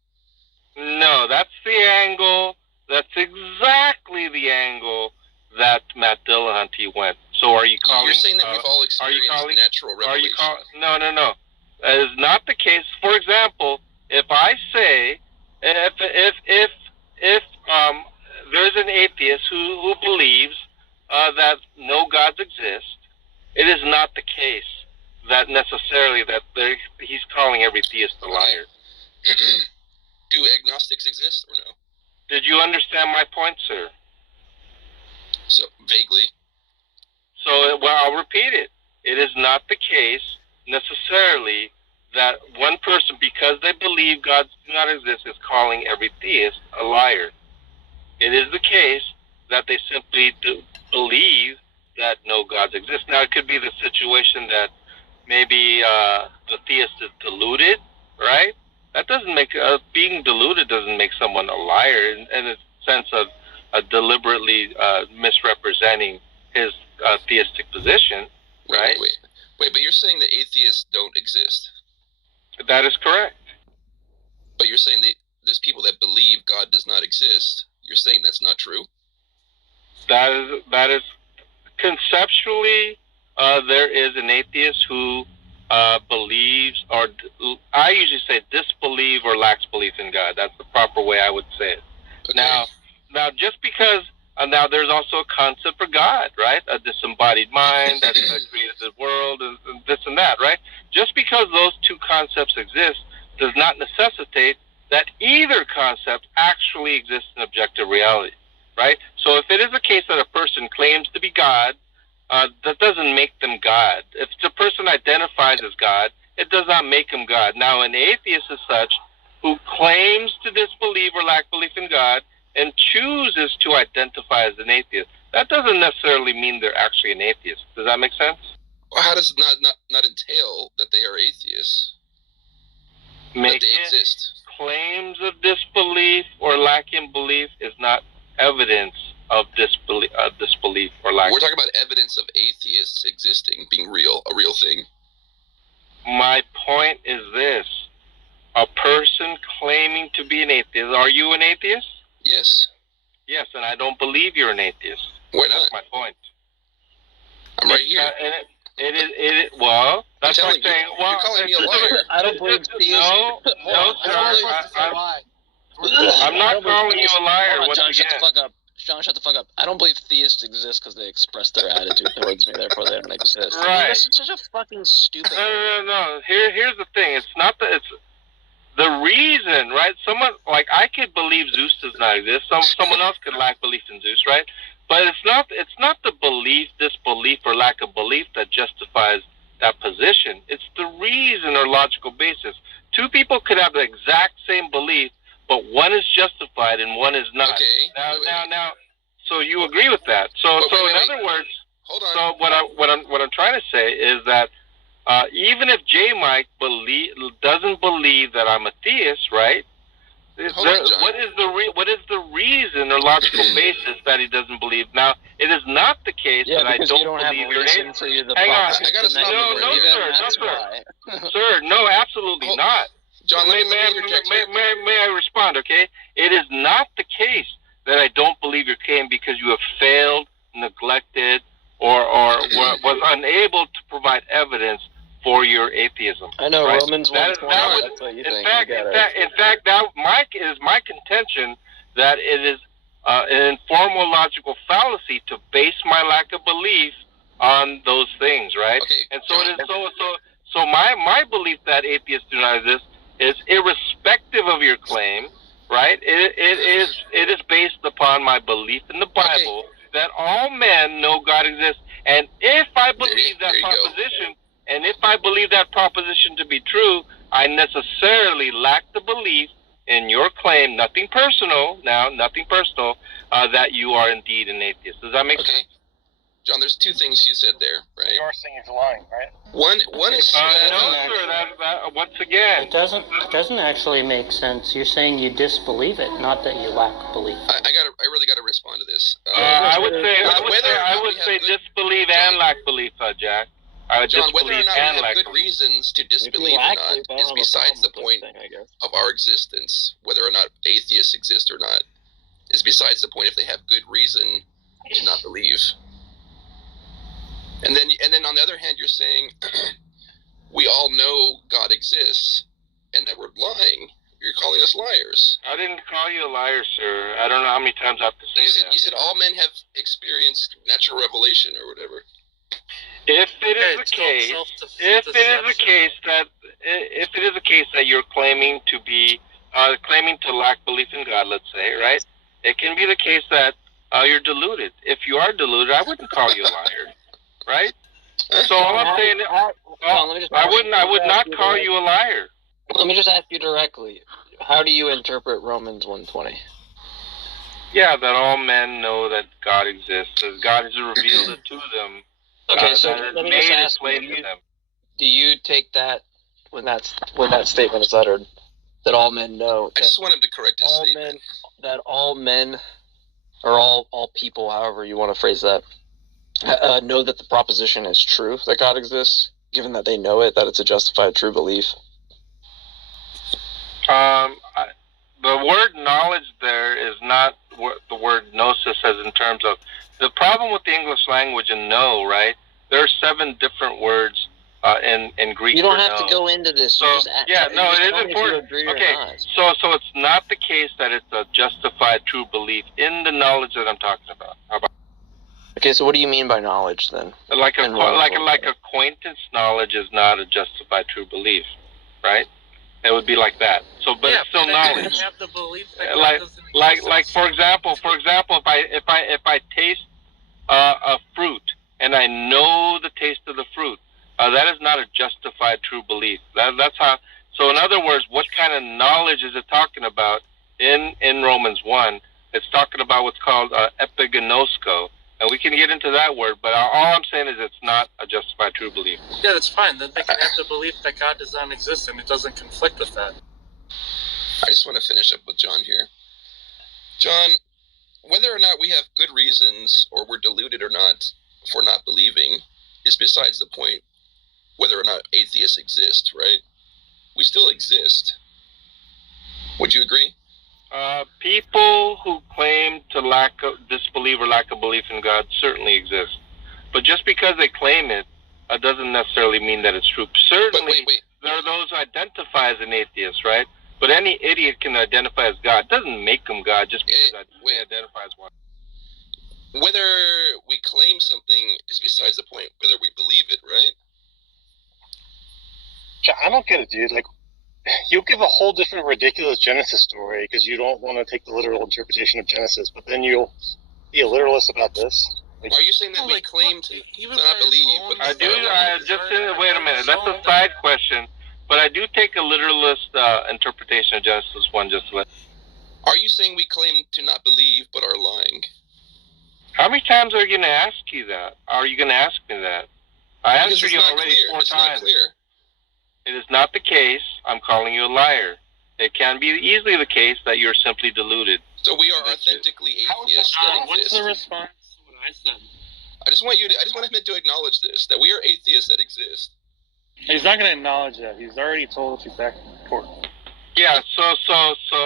No, that's the angle. That's exactly the angle that Matt Dillahunty went. So are you calling... You're saying that we've all experienced natural revelation. No. That is not the case. For example, if I say, if there's an atheist who believes that no gods exist, it is not the case that necessarily that he's calling every theist a liar. Do agnostics exist or no? Did you understand my point, sir? So, vaguely. So, well, I'll repeat it. It is not the case necessarily that one person, because they believe gods do not exist, is calling every theist a liar. It is the case that they simply believe that no gods exist. Now, it could be the situation that maybe the theist is deluded, right? That doesn't make being deluded doesn't make someone a liar in the sense of deliberately misrepresenting his theistic position, right? Wait, but you're saying that atheists don't exist. That is correct. But you're saying that there's people that believe God does not exist. You're saying that's not true? That is conceptually. There is an atheist who believes, or I usually say disbelieves believe or lacks belief in God. That's the proper way I would say it. Okay. Now, just because now there's also a concept for God, right? A disembodied mind that created the world and this and that, right? Just because those two concepts exist does not necessitate that either concept actually exists in objective reality, right? So if it is a case that a person claims to be God, that doesn't make them God. If the person identifies as God, it does not make him God. Now, an atheist is such who claims to disbelieve or lack belief in God and chooses to identify as an atheist. That doesn't necessarily mean they're actually an atheist. Does that make sense? Well, how does it not entail that they are atheists? Make that they exist. Claims of disbelief or lacking belief is not evidence of disbelief or lack. We're talking about evidence of atheists existing, being real, a real thing. My point is this. A person claiming to be an atheist. Are you an atheist? Yes. Yes, and I don't believe you're an atheist. Why not? That's my point. I'm right here. Well, that's I'm what I'm telling saying. you, Well, you're calling me a liar. I don't believe theism. No, sir. I'm not calling you a liar. Hold on, John, once shut the again. fuck up. John, shut the fuck up. I don't believe theists exist because they express their attitude towards me, therefore they don't exist. Right. This is such a fucking stupid. No. Here's the thing. It's not that it's the reason, right? Someone like I could believe Zeus does not exist. Someone else could lack belief in Zeus, right? But it's not the belief, disbelief, or lack of belief that justifies that position. It's the reason or logical basis. Two people could have the exact same belief, but one is justified and one is not. Okay. Now. So you agree with that? So in other words, hold on. So what I'm trying to say is that even if J. Mike doesn't believe that I'm a theist, right? What is the reason or logical basis that he doesn't believe? Now, it is not the case that I don't believe you're reason for you to Hang on. I gotta stop No, sir, no, absolutely not. John, let me interject here. May I respond, okay? It is not the case that I don't believe your claim because you have failed, neglected, or was unable to provide evidence for your atheism. I know, right? Romans 1:20, that's what you think. In fact, that it is my contention that it is an informal logical fallacy to base my lack of belief on those things, right? Okay, and so it is so my belief that atheists do not exist is irrespective of your claim, right? It is based upon my belief in the Bible that all men know God exists, and if I believe that proposition. And if I believe that proposition to be true, I necessarily lack the belief in your claim, nothing personal, that you are indeed an atheist. Does that make sense? John, there's two things you said there, right? You're saying he's lying, right? One is no, sir. That once again, It doesn't actually make sense. You're saying you disbelieve it, not that you lack belief. I really got to respond to this. I would say disbelieve and lack belief, Jack. John, whether or not we have good reasons to disbelieve or not is besides the point of our existence. Whether or not atheists exist or not is besides the point if they have good reason to not believe. And then on the other hand, you're saying we all know God exists and that we're lying. You're calling us liars. I didn't call you a liar, sir. I don't know how many times I have to say that. You said all men have experienced natural revelation or whatever. If it is the case that you're claiming to be claiming to lack belief in God, let's say, right? It can be the case that you're deluded. If you are deluded, I wouldn't call you a liar, right? So all I'm saying, I would not call you a liar. Let me just ask you directly: how do you interpret Romans 1:20? Yeah, that all men know that God exists, as God has revealed it to them. Okay, so let me just ask you: do you take that when that statement is uttered, that all men know? I just want him to correct his statement. That all men, or all people, however you want to phrase that, know that the proposition is true, that God exists, given that they know it, that it's a justified true belief. The word knowledge there is not the word gnosis as in terms of the problem with the English language and know, right? There are 7 different words in Greek. You don't for have no. to go into this. So You just yeah, no, just it tell is me if you important. agree or Okay, not. so it's not the case that it's a justified true belief in the knowledge that I'm talking about. How about Okay, so what do you mean by knowledge then? like And wrong like acquaintance knowledge is not a justified true belief, right? It would be like that. So, but it's still knowledge. Have the belief that Like for example, if I taste a fruit and I know the taste of the fruit, that is not a justified true belief. That's how. So in other words, what kind of knowledge is it talking about in Romans 1? It's talking about what's called epigenosko, and we can get into that word. But all I'm saying is it's not a justified true belief. Yeah, that's fine. Then they can have the belief that God does not exist, and it doesn't conflict with that. I just want to finish up with John here. John, whether or not we have good reasons or we're deluded or not for not believing is besides the point. Whether or not atheists exist, right? We still exist. Would you agree? People who claim to disbelieve or lack of belief in God certainly exist. But just because they claim it doesn't necessarily mean that it's true. Certainly, there are those who identify as an atheist, right? But any idiot can identify as God. It doesn't make them God just because they identify as one. Whether we claim something is besides the point, whether we believe it, right? I don't get it, dude. Like, you give a whole different ridiculous Genesis story because you don't want to take the literal interpretation of Genesis, but then you'll be a literalist about this. Like, are you saying that we claim to not believe? I do. Wait a minute. That's a side question. But I do take a literalist interpretation of Genesis 1 just to let. Are you saying we claim to not believe but are lying? How many times are you going to ask you that? Are you going to ask me that? I answered you already 4 times. Not clear. It is not the case. I'm calling you a liar. It can be easily the case that you're simply deluded. So we are authentically atheists. What's the response to what I said? I just want him to acknowledge this, that we are atheists that exist. He's not going to acknowledge that. He's already told you back in court. Yeah, so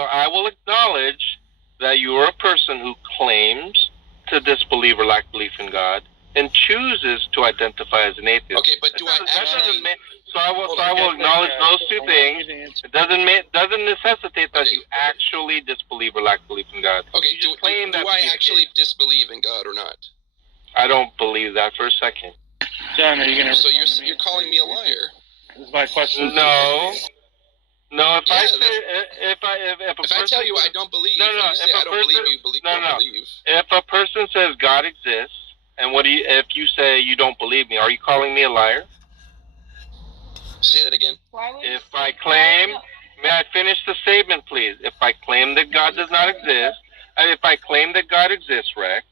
I will acknowledge that you are a person who claims to disbelieve or lack belief in God and chooses to identify as an atheist. Okay, but do I actually... So I will acknowledge those 2 things. It doesn't necessitate that you actually disbelieve or lack belief in God. Okay, do I actually disbelieve in God or not? I don't believe that for a second. John, are you gonna? So you're calling me a liar? This is my question. No. No, if I tell you I don't believe, you say I don't believe, you don't believe. If a person says God exists, and if you say you don't believe me, are you calling me a liar? Say that again. If I claim, may I finish the statement, please? If I claim that God does not exist, if I claim that God exists, Rex,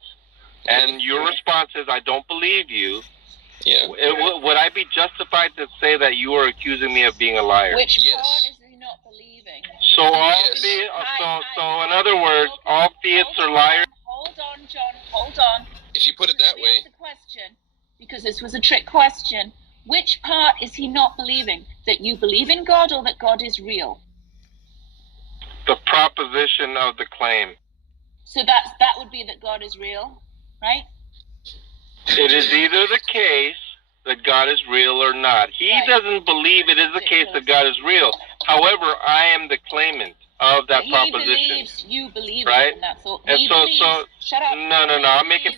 and your response is I don't believe you, would I be justified to say that you are accusing me of being a liar? Which part is he not believing? So so in other words, all theists are liars. Hold on, John. Hold on. If you put it that way. The question, because this was a trick question. Which part is he not believing? That you believe in God or that God is real? The proposition of the claim. So that would be that God is real, right? It is either the case that God is real or not. He doesn't believe it is the case that God is real. However, I am the claimant of that proposition. He believes you believe right? it, and that's all. And Shut up. No. I'm making.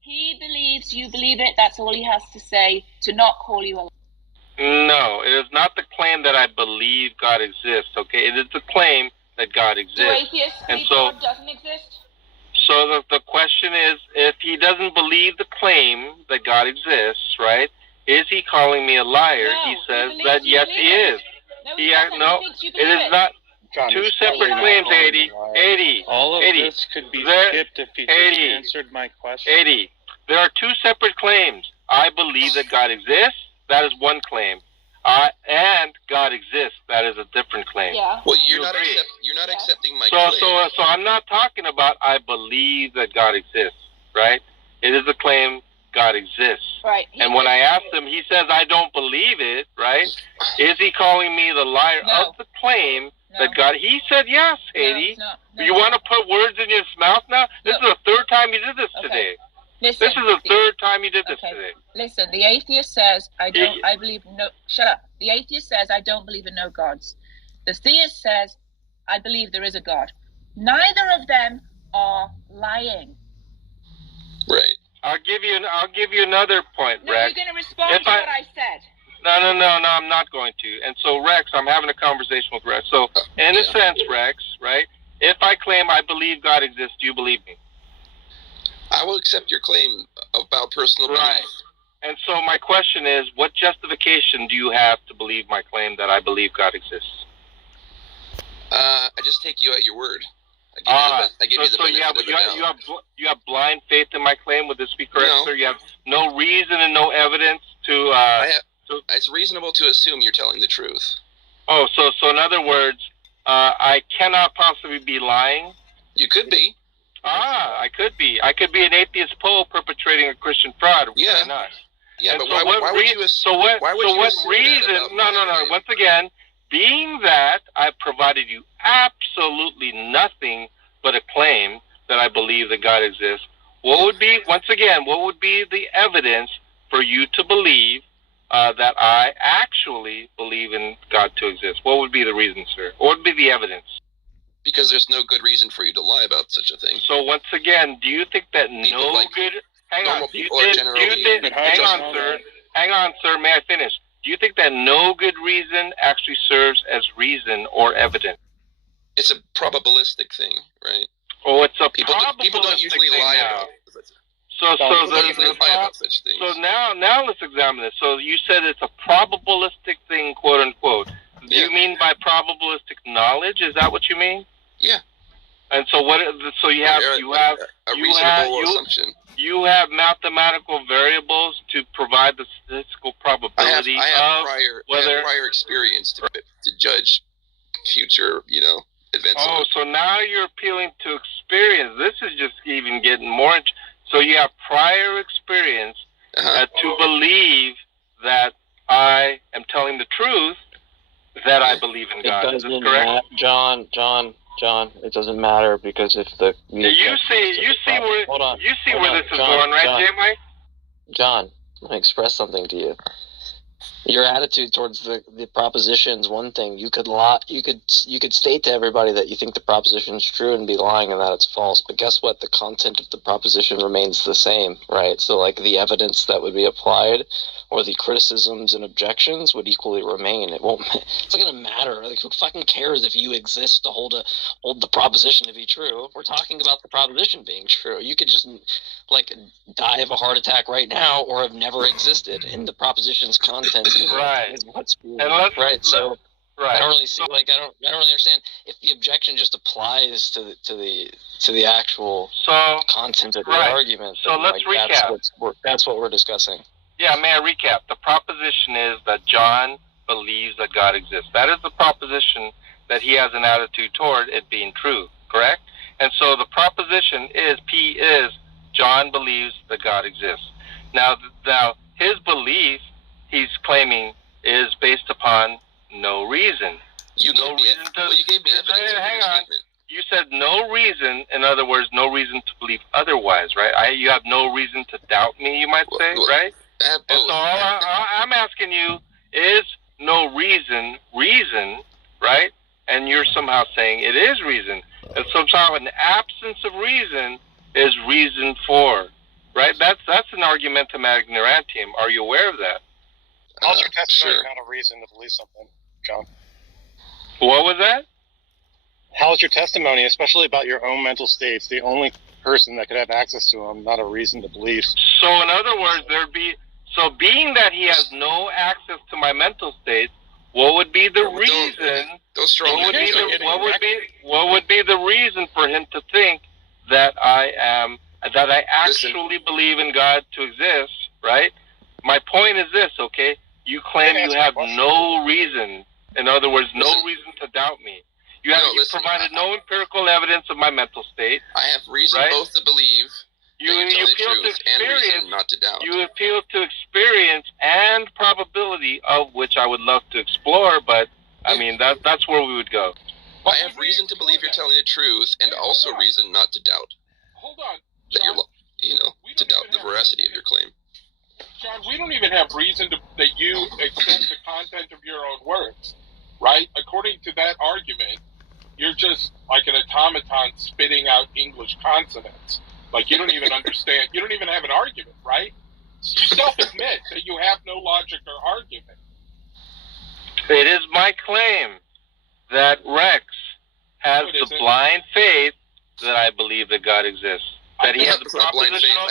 He believes you believe it. That's all he has to say to not call you a liar. No, it is not the claim that I believe God exists. Okay, it is the claim that God exists. Do atheists believe God doesn't exist? So the question is, if he doesn't believe the claim that God exists, right? Is he calling me a liar? No, he says that yes, he is. No, it is not. John, 2 separate claims, 80. All of this could be skipped if you just answered my question. 80. There are 2 separate claims. I believe that God exists. That is one claim. And God exists. That is a different claim. Yeah. Well, you're not accepting my claim. So I'm not talking about I believe that God exists, right? It is a claim God exists. Right. And when I asked him, he says I don't believe it, right? Is he calling me the liar of the claim that God? He said yes, Haiti. You want to put words in his mouth now? This is the 3rd time you did this today. Listen, This is the third time you did this today. Listen, the atheist says, I believe no, shut up. The atheist says, I don't believe in no gods. The theist says, I believe there is a God. Neither of them are lying. Right. I'll give you another point, No, Rex. you're going to respond to what I said. No, I'm not going to. And so, Rex, I'm having a conversation with Rex. So, in a sense, Rex, right, if I claim I believe God exists, do you believe me? I will accept your claim about personal belief. Right. And so my question is, what justification do you have to believe my claim that I believe God exists? I just take you at your word. I give you the benefit of the doubt. You have blind faith in my claim. Would this be correct, No. sir? You have no reason and no evidence to... it's reasonable to assume you're telling the truth. Oh, so in other words, I cannot possibly be lying? You could be. I could be. I could be an atheist Pope perpetrating a Christian fraud. Yeah. Could I not? Yeah, And but so why would you assume what that reason? about No. Once again, being that I've provided you absolutely nothing but a claim that I believe that God exists, what would be the evidence for you to believe that I actually believe in God to exist? What would be the reason, sir? What would be the evidence? Because there's no good reason for you to lie about such a thing. So once again, do you think that Hang on, sir. May I finish? Do you think that no good reason actually serves as reason or evidence? It's a probabilistic thing, right? Oh, it's a people don't usually lie about. Such things. So now let's examine this. So you said it's a probabilistic thing, quote unquote. Do you mean by probabilistic knowledge? Is that what you mean? Yeah. And so what? So you have a reasonable assumption. You have mathematical variables to provide the statistical probability I have whether prior experience to judge future, events. Oh, so now you're appealing to experience. This is just even getting more. So you have prior experience to believe that I am telling the truth, that I believe in God. Is this correct? John, it doesn't matter because if the you see where this is going, right, J-Mike? John, let me express something to you. Your attitude towards the proposition is one thing. You could lie. You could state to everybody that you think the proposition is true and be lying and that it's false. But guess what? The content of the proposition remains the same, right? So like the evidence that would be applied or the criticisms and objections would equally remain. It won't. It's not gonna matter. Like who fucking cares if you exist to hold the proposition to be true? We're talking about the proposition being true. You could just like die of a heart attack right now or have never existed, and the proposition's content is what's being right. So I don't really see I don't really understand if the objection just applies to the actual content of the argument. So let's recap. That's what we're discussing. Yeah, may I recap? The proposition is that John believes that God exists. That is the proposition that he has an attitude toward it being true, correct? And so the proposition is John believes that God exists. Now his belief, he's claiming, is based upon no reason. You gave me evidence. Hang on. You said no reason. In other words, no reason to believe otherwise, right? You have no reason to doubt me, you might say, right? And so I'm asking you, is no reason, right? And you're somehow saying it is reason. And somehow an absence of reason is reason for, right? That's an argumentum ad ignorantium. Are you aware of that? How's your testimony not a reason to believe something, John? What was that? How's your testimony, especially about your own mental states, the only person that could have access to them, not a reason to believe? So in other words, being that he has no access to my mental states, what would be the reason? What would be the reason for him to think that I actually believe in God to exist, right? My point is this, okay? You claim you have no reason. In other words, no reason to doubt me. You provided no empirical evidence of my mental state. I have reason both to believe you appeal to experience, not to doubt. You appeal to experience and probability, of which I would love to explore, but I mean that's where we would go. I have reason to believe you're telling the truth, and also reason not to doubt. Hold on, John. to doubt the veracity of your claim. John, we don't even have reason that you accept the content of your own words, right? According to that argument, you're just like an automaton spitting out English consonants. Like, you don't even understand. You don't even have an argument, right? You self-admit that you have no logic or argument. It is my claim that Rex has the blind faith that I believe that God exists. That he has a propositional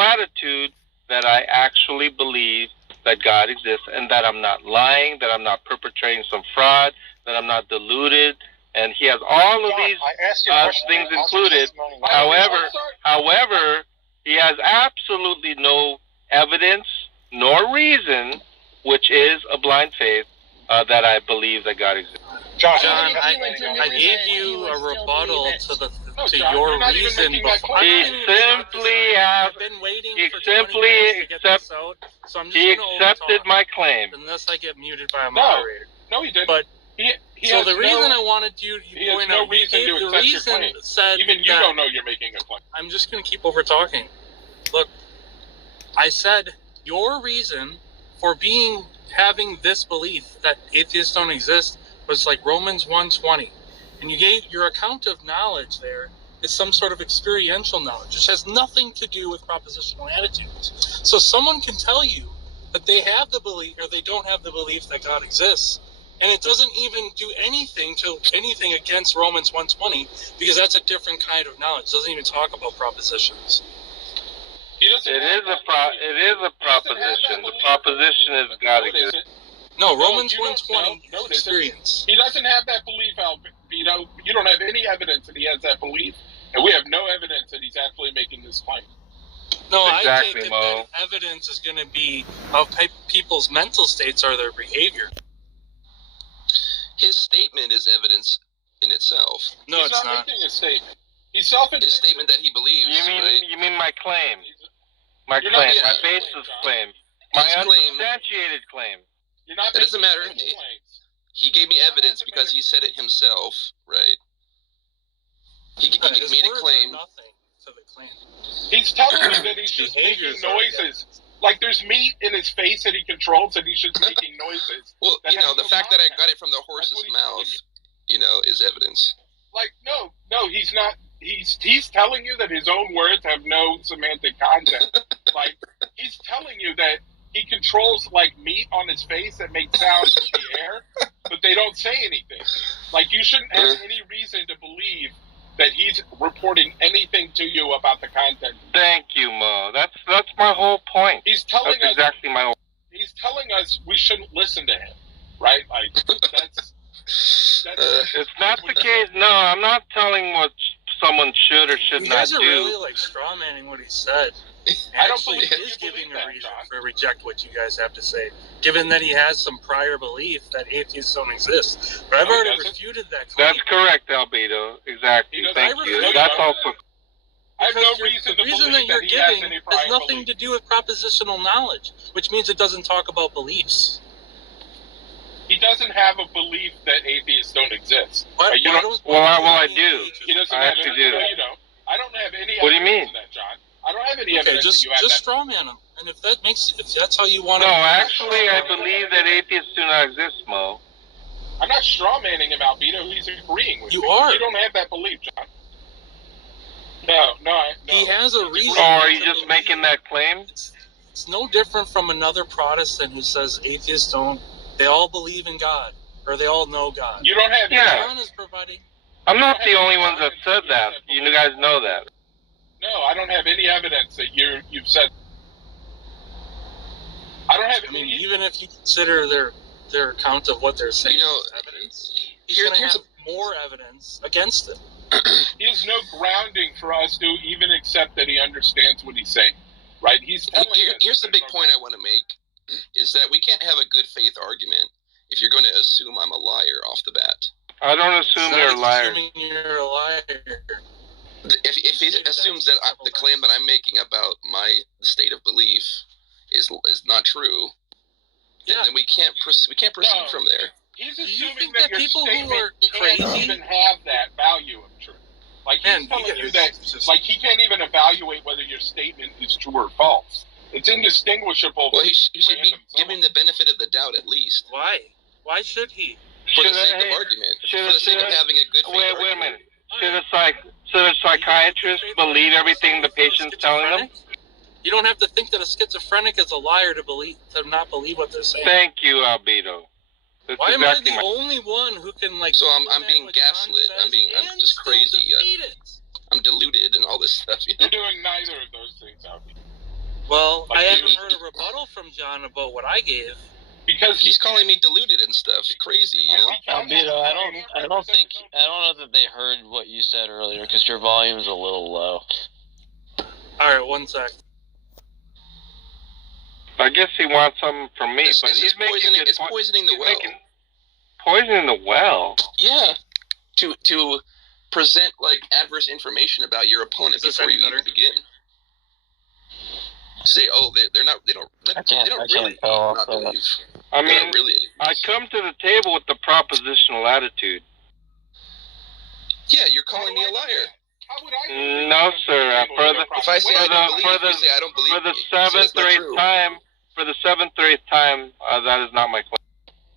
attitude that I actually believe that God exists, and that I'm not lying, that I'm not perpetrating some fraud, that I'm not deluded, and he has all of these things included. However, he has absolutely no evidence nor reason, which is a blind faith, that I believe that God exists. John, I gave you a rebuttal to your reason before. He simply accepted my claim. Unless I get muted by a moderator. No, he didn't. But he so the reason I wanted you he point has no out, reason to the accept your reason claim. said Even you that- don't know you're making a claim. I'm just going to keep over talking. Look, I said your reason for having this belief that atheists don't exist was like Romans 1:20, and you gave your account of knowledge there is some sort of experiential knowledge, which has nothing to do with propositional attitudes. So someone can tell you that they have the belief or they don't have the belief that God exists, and it doesn't even do anything against Romans 1:20, because that's a different kind of knowledge. It doesn't even talk about propositions. It is a proposition. The proposition is God exists. No, Romans 1:20 experience. He doesn't have that belief, Albedo. You don't have any evidence that he has that belief, and we have no evidence that he's actually making this claim. No, I take it that evidence is going to be of people's mental states or their behavior. His statement is evidence in itself. No, He's not making a statement. He's self-admitting. His statement that he believes. You mean my claim? My You're claim, not- my yeah, basis claim, my His claim. unsubstantiated claim. You're not That doesn't matter. He gave me evidence because he said it himself, right? He made a claim. He's telling you that he's just making noises. Like there's meat in his face that he controls, and he's just making noises. Well, the fact that I got it from the horse's mouth, is evidence. Like no, he's not. He's telling you that his own words have no semantic content. Like he's telling you that he controls like meat on his face that makes sounds in the air, but they don't say anything. Like you shouldn't have any reason to believe that he's reporting anything to you about the content. Thank you, Mo. That's my whole point. He's telling that's exactly my whole. He's telling us we shouldn't listen to him, right? Like that's it's not the case. No, I'm not telling what someone should or should You not guys are do. really like straw manning what he said. I don't Actually, believe he is giving a reason to reject what you guys have to say, given that he has some prior belief that atheists don't exist. But I've already refuted that claim. That's correct, Albedo. Exactly. Thank you. That's also. I have no Because reason the to reason believe that you're that he has giving any prior has nothing to do with propositional knowledge, which means it doesn't talk about beliefs. He doesn't have a belief that atheists don't exist. What? Right? You Why don't- I do. He doesn't I have actually any, do. No, you don't. I don't have any What do you evidence mean? of that, John. I don't have any Okay, evidence just that you have that. straw man him, and if that's how you want No, to. actually, I believe that atheists do not exist, Mo. I'm not straw manning him, Albedo. He's agreeing with You me. are. You don't have that belief, John. No. He has a reason. Oh, are you to just believe. making that claim? It's no different from another Protestant who says atheists don't. They all believe in God, or they all know God. You don't have. Yeah. John is providing. I'm not the only one that said that. You guys know that. No, I don't have any evidence that you've said. I don't have. I mean, even if you consider their account of what they're saying as evidence, he's going to have more evidence against it. He has no grounding for us to even accept that he understands what he's saying, right? He's telling us. Here's the big point I want to make, is that we can't have a good faith argument if you're going to assume I'm a liar off the bat. I don't assume you're a liar. Assuming you're a liar. If he assumes that the claim that I'm making about my state of belief is not true, then we can't proceed from there. He's assuming think that that your people who statement are can't crazy- even have that value of truth. Like, he's telling you that, like, he can't even evaluate whether your statement is true or false. It's indistinguishable. Well, he should be given the benefit of the doubt at least. Why? Why should he? For the sake of argument. For the sake of having a good faith argument. Wait a minute. Should a psychiatrist believe everything the patient's telling them? You don't have to think that a schizophrenic is a liar to not believe what they're saying. Thank you, Albedo. That's Why exactly am I the only one who can, like... So I'm being gaslit. I'm just crazy. I'm deluded and all this stuff, you know? You're doing neither of those things, Albedo. Well, I haven't heard a rebuttal from John about what I gave. Because he's calling me deluded and stuff. Crazy, you know? Albedo, I don't know that they heard what you said earlier because your volume's a little low. All right, one sec. I guess he wants something from me, but he's poisoning. It's poisoning the well. Poisoning the well. Yeah, to present like adverse information about your opponent before you even begin. Say, oh, they don't really not believe. I mean, I come to the table with the propositional attitude. Yeah, you're calling me a liar. No, sir. If I say I don't believe, you say I don't believe. For the seventh or eighth time, that is not my claim.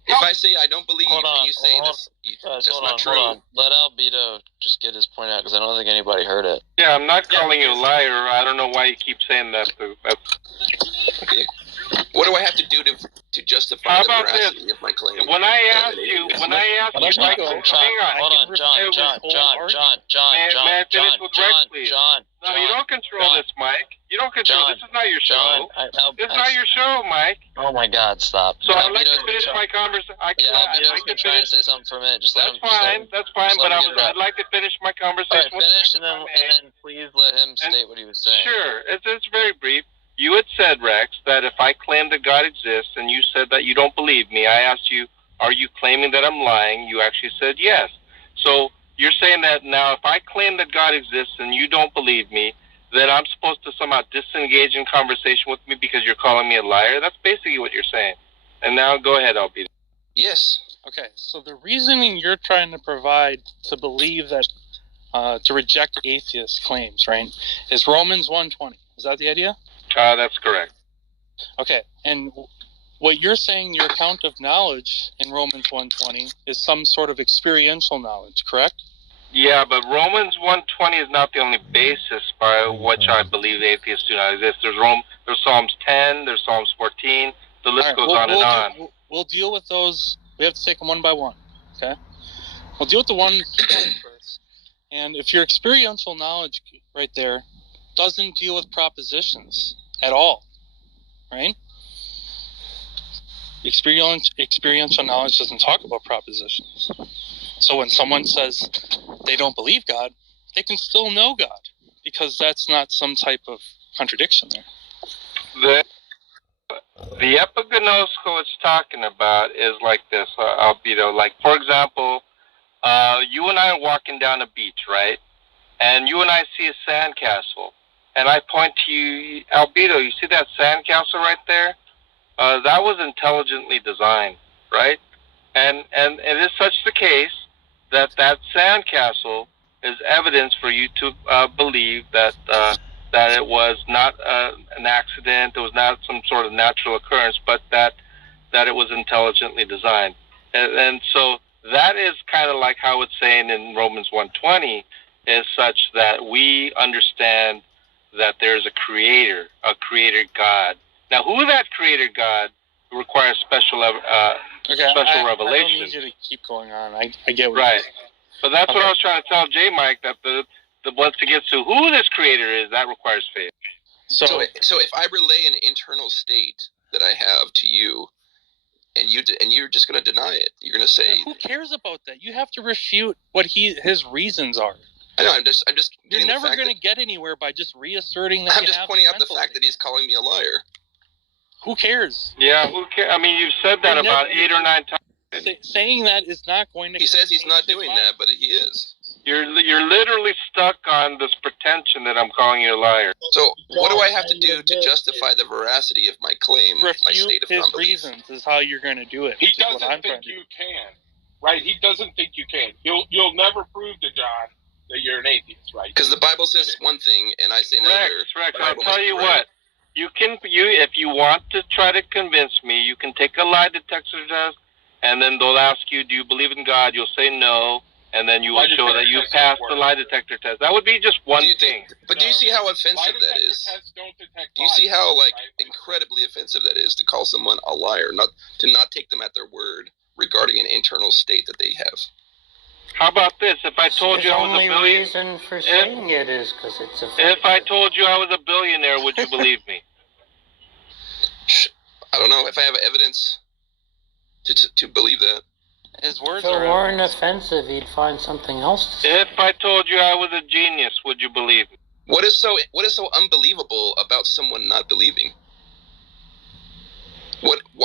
If I say I don't believe, and you say that's not true. Hold on. Let Albedo just get his point out because I don't think anybody heard it. Yeah, I'm not calling you a liar. I don't know why you keep saying that. Okay. What do I have to do to justify the veracity of my claim? When I ask you, Hold on, John. No, you don't control this, Mike. You don't control. This is not your show. This is not your show, Mike. Oh my God! Stop. So I'd like to finish my conversation. Albedo's been trying to say something for a minute. Just let him. That's fine. But I'd like to finish my conversation. All right, finish and then please let him state what he was saying. Sure, it's very brief. You had said, Rex, that if I claim that God exists, and you said that you don't believe me, I asked you, are you claiming that I'm lying? You actually said yes. So you're saying that now if I claim that God exists and you don't believe me, then I'm supposed to somehow disengage in conversation with me because you're calling me a liar? That's basically what you're saying. And now go ahead, Albedo. Yes. Okay, so the reasoning you're trying to provide to believe that, to reject atheist claims, right, is Romans 1:20. Is that the idea? That's correct. Okay, and what you're saying, your account of knowledge in Romans 1:20 is some sort of experiential knowledge, correct? Yeah, but Romans 1:20 is not the only basis by which I believe atheists do not exist. There's Psalms 10, there's Psalms 14, the list goes on and on. We'll deal with those. We have to take them one by one, okay? We'll deal with the one first. And if your experiential knowledge right there doesn't deal with propositions at all, right? Experiential knowledge doesn't talk about propositions. So when someone says they don't believe God, they can still know God because that's not some type of contradiction there. The epigenosko it's talking about is like this, Albedo. Like, for example, you and I are walking down a beach, right? And you and I see a sandcastle. And I point to you, Albedo, you see that sandcastle right there? That was intelligently designed, right? And it is such the case that sandcastle is evidence for you to believe that it was not an accident, it was not some sort of natural occurrence, but that it was intelligently designed. And so that is kind of like how it's saying in Romans 1:20 is such that we understand that there's a creator God. Now, who that creator God requires special revelation. I don't need you to keep going on. I get what right. you're saying. So that's what I was trying to tell J. Mike, that the once it gets to who this creator is, that requires faith. So if I relay an internal state that I have to you, and you're just going to deny it, you're going to say, who cares about that? You have to refute what his reasons are. I know. I'm just. You're never going to get anywhere by just reasserting that. I'm just pointing out the fact that he's calling me a liar. Who cares? Yeah, who cares? I mean, you've said that about 8 or 9 times. Saying that is not going to. He says he's not doing that, but he is. You're literally stuck on this pretension that I'm calling you a liar. So what do I have to do to justify the veracity of my claim, my state of his non-belief? reasons is how you're going to do it. He doesn't think you can, right? He doesn't think you can. You'll never prove to John that you're an atheist, right? Because the Bible says one thing, and I say another. Rex, The I'll Bible tell must be you right. what. If you want to try to convince me, you can take a lie detector test, and then they'll ask you, do you believe in God? You'll say no, and then you will show that you passed the lie detector test. That would be just one thing. But do you see how offensive that is? Do you see how incredibly offensive that is to call someone a liar, to not take them at their word regarding an internal state that they have? How about this? If I told you I was a The only reason for saying it is because it's offensive. If I told you I was a billionaire, would you believe me? I don't know if I have evidence to believe that. His words If it are weren't offensive, he'd find something else to say. If I told you I was a genius, would you believe me? What is so unbelievable about someone not believing?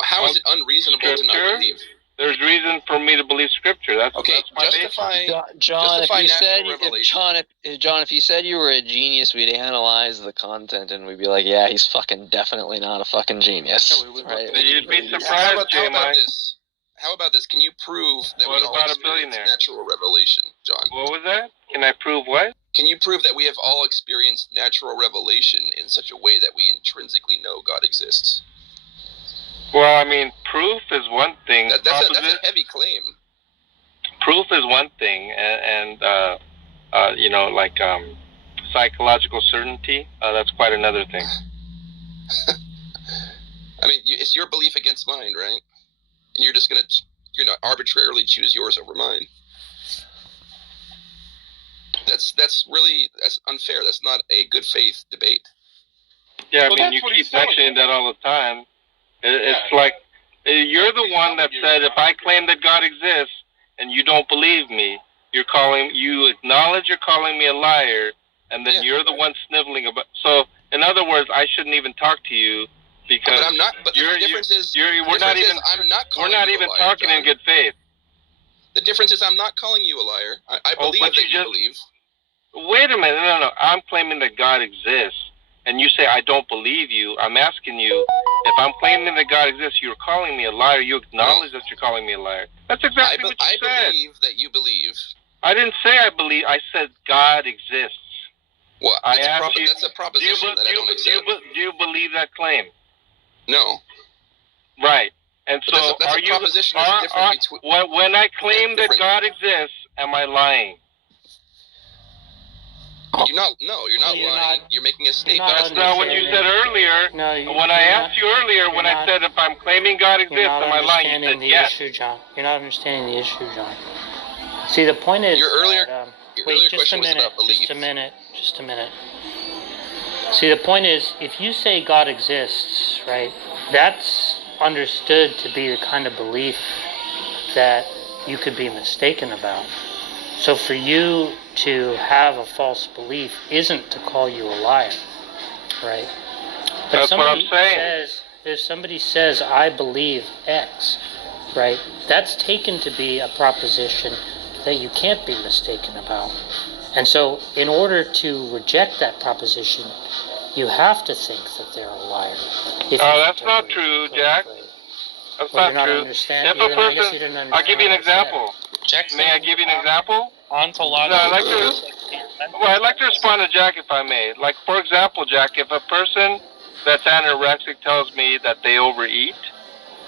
How is it unreasonable to not believe? There's reason for me to believe Scripture. That's okay. That's my John, justify if you said revelation. John, if you said you were a genius, we'd analyze the content and we'd be like, yeah, he's fucking definitely not a fucking genius. Right? You'd be surprised, How about this? How about this? Can you prove that What we all about a experience billionaire? natural revelation, John? What was that? Can I prove what? Can you prove that we have all experienced natural revelation in such a way that we intrinsically know God exists? Well, I mean, proof is one thing. That's a heavy claim. Proof is one thing, and psychological certainty, that's quite another thing. I mean, it's your belief against mine, right? And you're just gonna, arbitrarily choose yours over mine. That's unfair. That's not a good faith debate. Yeah, I mean, you keep mentioning that all the time. It's like you're the one that said if I claim that God exists and you don't believe me, you acknowledge you're calling me a liar, and then you're the one sniveling about. So, in other words, I shouldn't even talk to you because I'm not. But the difference is we're not even talking in good faith. The difference is I'm not calling you a liar. I believe that you believe. Wait a minute, no. I'm claiming that God exists. And you say, I don't believe you. I'm asking you, if I'm claiming that God exists, you're calling me a liar. You acknowledge that you're calling me a liar. That's exactly what you said. I believe that you believe. I didn't say I believe. I said God exists. Well, that's a proposition that I don't accept. Do you believe that claim? No. Right. And so, that's a proposition that's different between... When I claim that God exists, am I lying? You're not lying. You're making a statement. That's not what you said earlier. When I asked you earlier, when I said if I'm claiming God exists, am I lying? You said yes. Issue, John. You're not understanding the issue, John. See, the point is your earlier question was about belief. Just a minute. See, the point is, if you say God exists, right, that's understood to be the kind of belief that you could be mistaken about. So for you to have a false belief isn't to call you a liar, right? But that's what I'm saying. If somebody says, I believe X, right, that's taken to be a proposition that you can't be mistaken about. And so in order to reject that proposition, you have to think that they're a liar. That's not true, Jack. That's not true. If a person, I'll give you an example. May I give you an example? I'd like to respond to Jack if I may. Like, for example, Jack, if a person that's anorexic tells me that they overeat,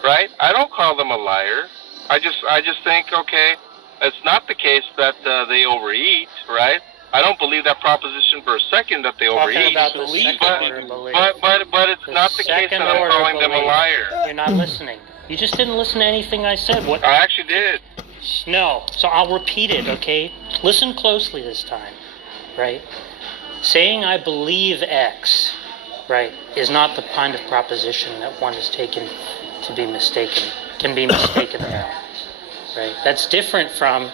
right? I don't call them a liar. I just think, okay, it's not the case that they overeat, right? I don't believe that proposition for a second that they overeat. But it's not the case that I'm calling them a liar. You're not listening. You just didn't listen to anything I said. What? I actually did. No. So I'll repeat it, okay? Listen closely this time, right? Saying I believe X, right, is not the kind of proposition that one is taken to be mistaken, can be mistaken about, right? That's different from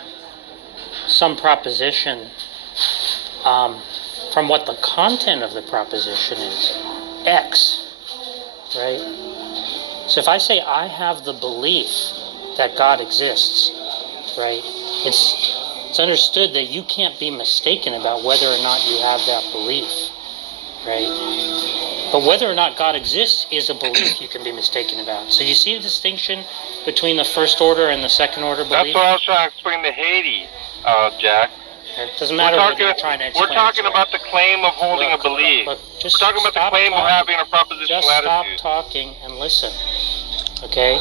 some proposition, from what the content of the proposition is, X, right? So if I say I have the belief that God exists, right, it's understood that you can't be mistaken about whether or not you have that belief, right? But whether or not God exists is a belief you can be mistaken about. So you see the distinction between the first order and the second order belief? That's what I was trying to explain to Haiti, Jack. It doesn't matter what you're trying to explain. We're talking about the claim of holding a belief. Look, we're talking about the claim of having a propositional just attitude. Stop talking and listen. Okay?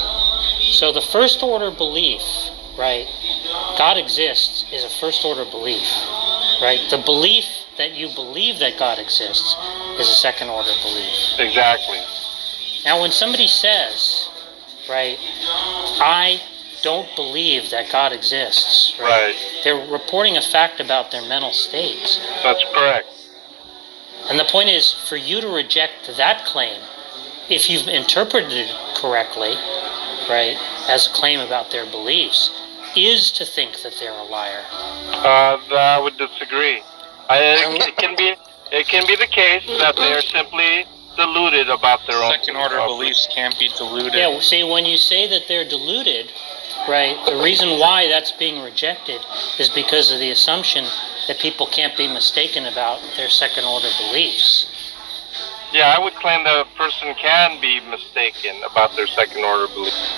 So the first order belief, right? God exists is a first order belief, right? The belief that you believe that God exists is a second order belief. Exactly. Now when somebody says, right, I don't believe that God exists, right? They're reporting a fact about their mental states. That's correct. And the point is, for you to reject that claim, if you've interpreted it correctly, right, as a claim about their beliefs, is to think that they're a liar. I would disagree. It can be the case that they're simply deluded about their own. Second order beliefs can't be deluded. Yeah, see, when you say that they're deluded, right, the reason why that's being rejected is because of the assumption that people can't be mistaken about their second order beliefs. Yeah, I would claim that a person can be mistaken about their second order beliefs.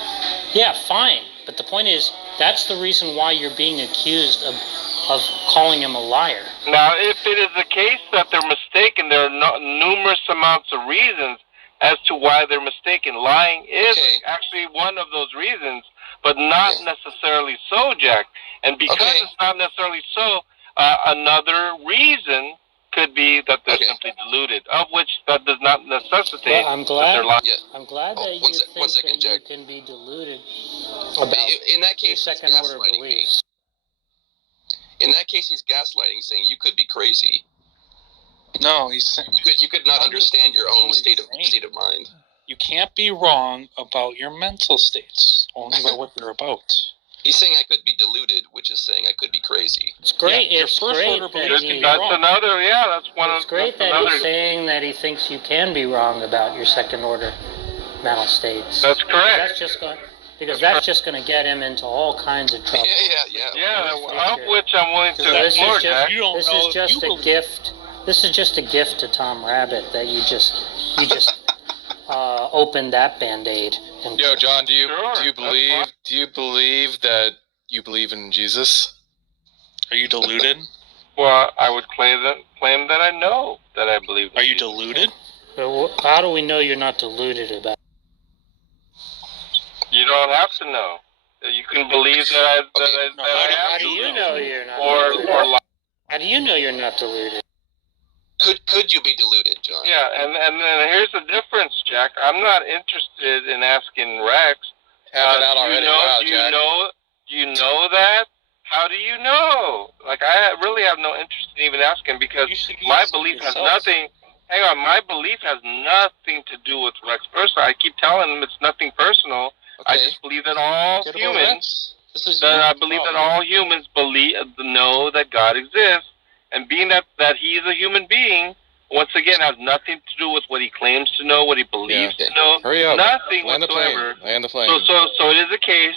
Yeah, fine. But the point is, that's the reason why you're being accused of calling him a liar. Now, if it is the case that they're mistaken, there are numerous amounts of reasons as to why they're mistaken. Lying is actually one of those reasons, but not necessarily so, Jack. And because it's not necessarily so, another reason could be that they're simply deluded, of which that does not necessitate well, I'm that they're lying. I'm glad that you think that you can be deluded about in that case, second order beliefs. In that case, he's gaslighting, saying you could be crazy. No, he's you could not understand your own state of mind. You can't be wrong about your mental states, only about what they're about. He's saying I could be deluded, which is saying I could be crazy. It's great. Yeah, it's great that that's one of. It's great that he's saying that he thinks you can be wrong about your second order mental states. That's correct. That's just going to get him into all kinds of trouble. Yeah, of which I'm willing to explore, Jack. This is just a gift. This is just a gift to Tom Rabbit that you just opened that Band-Aid. Yo, John, do you believe that you believe in Jesus? Are you deluded? Well, I would claim that I know that I believe. Are you deluded? How do we know you're not deluded about it? You don't have to know. You can believe that I am. How do you know you're not? How do you know you're not deluded? Could you be deluded, John? Yeah, and here's the difference, Jack. I'm not interested in asking Rex. Have it out already. Jack. Do you know that? How do you know? Like, I really have no interest in even asking because my belief has nothing. Hang on, my belief has nothing to do with Rex personal. I keep telling him it's nothing personal. I just believe that all humans. I believe that all humans know that God exists. And being that he is a human being, once again, has nothing to do with what he claims to know, what he believes to know. Hurry up. Nothing Land whatsoever. Land the plane. So it is a case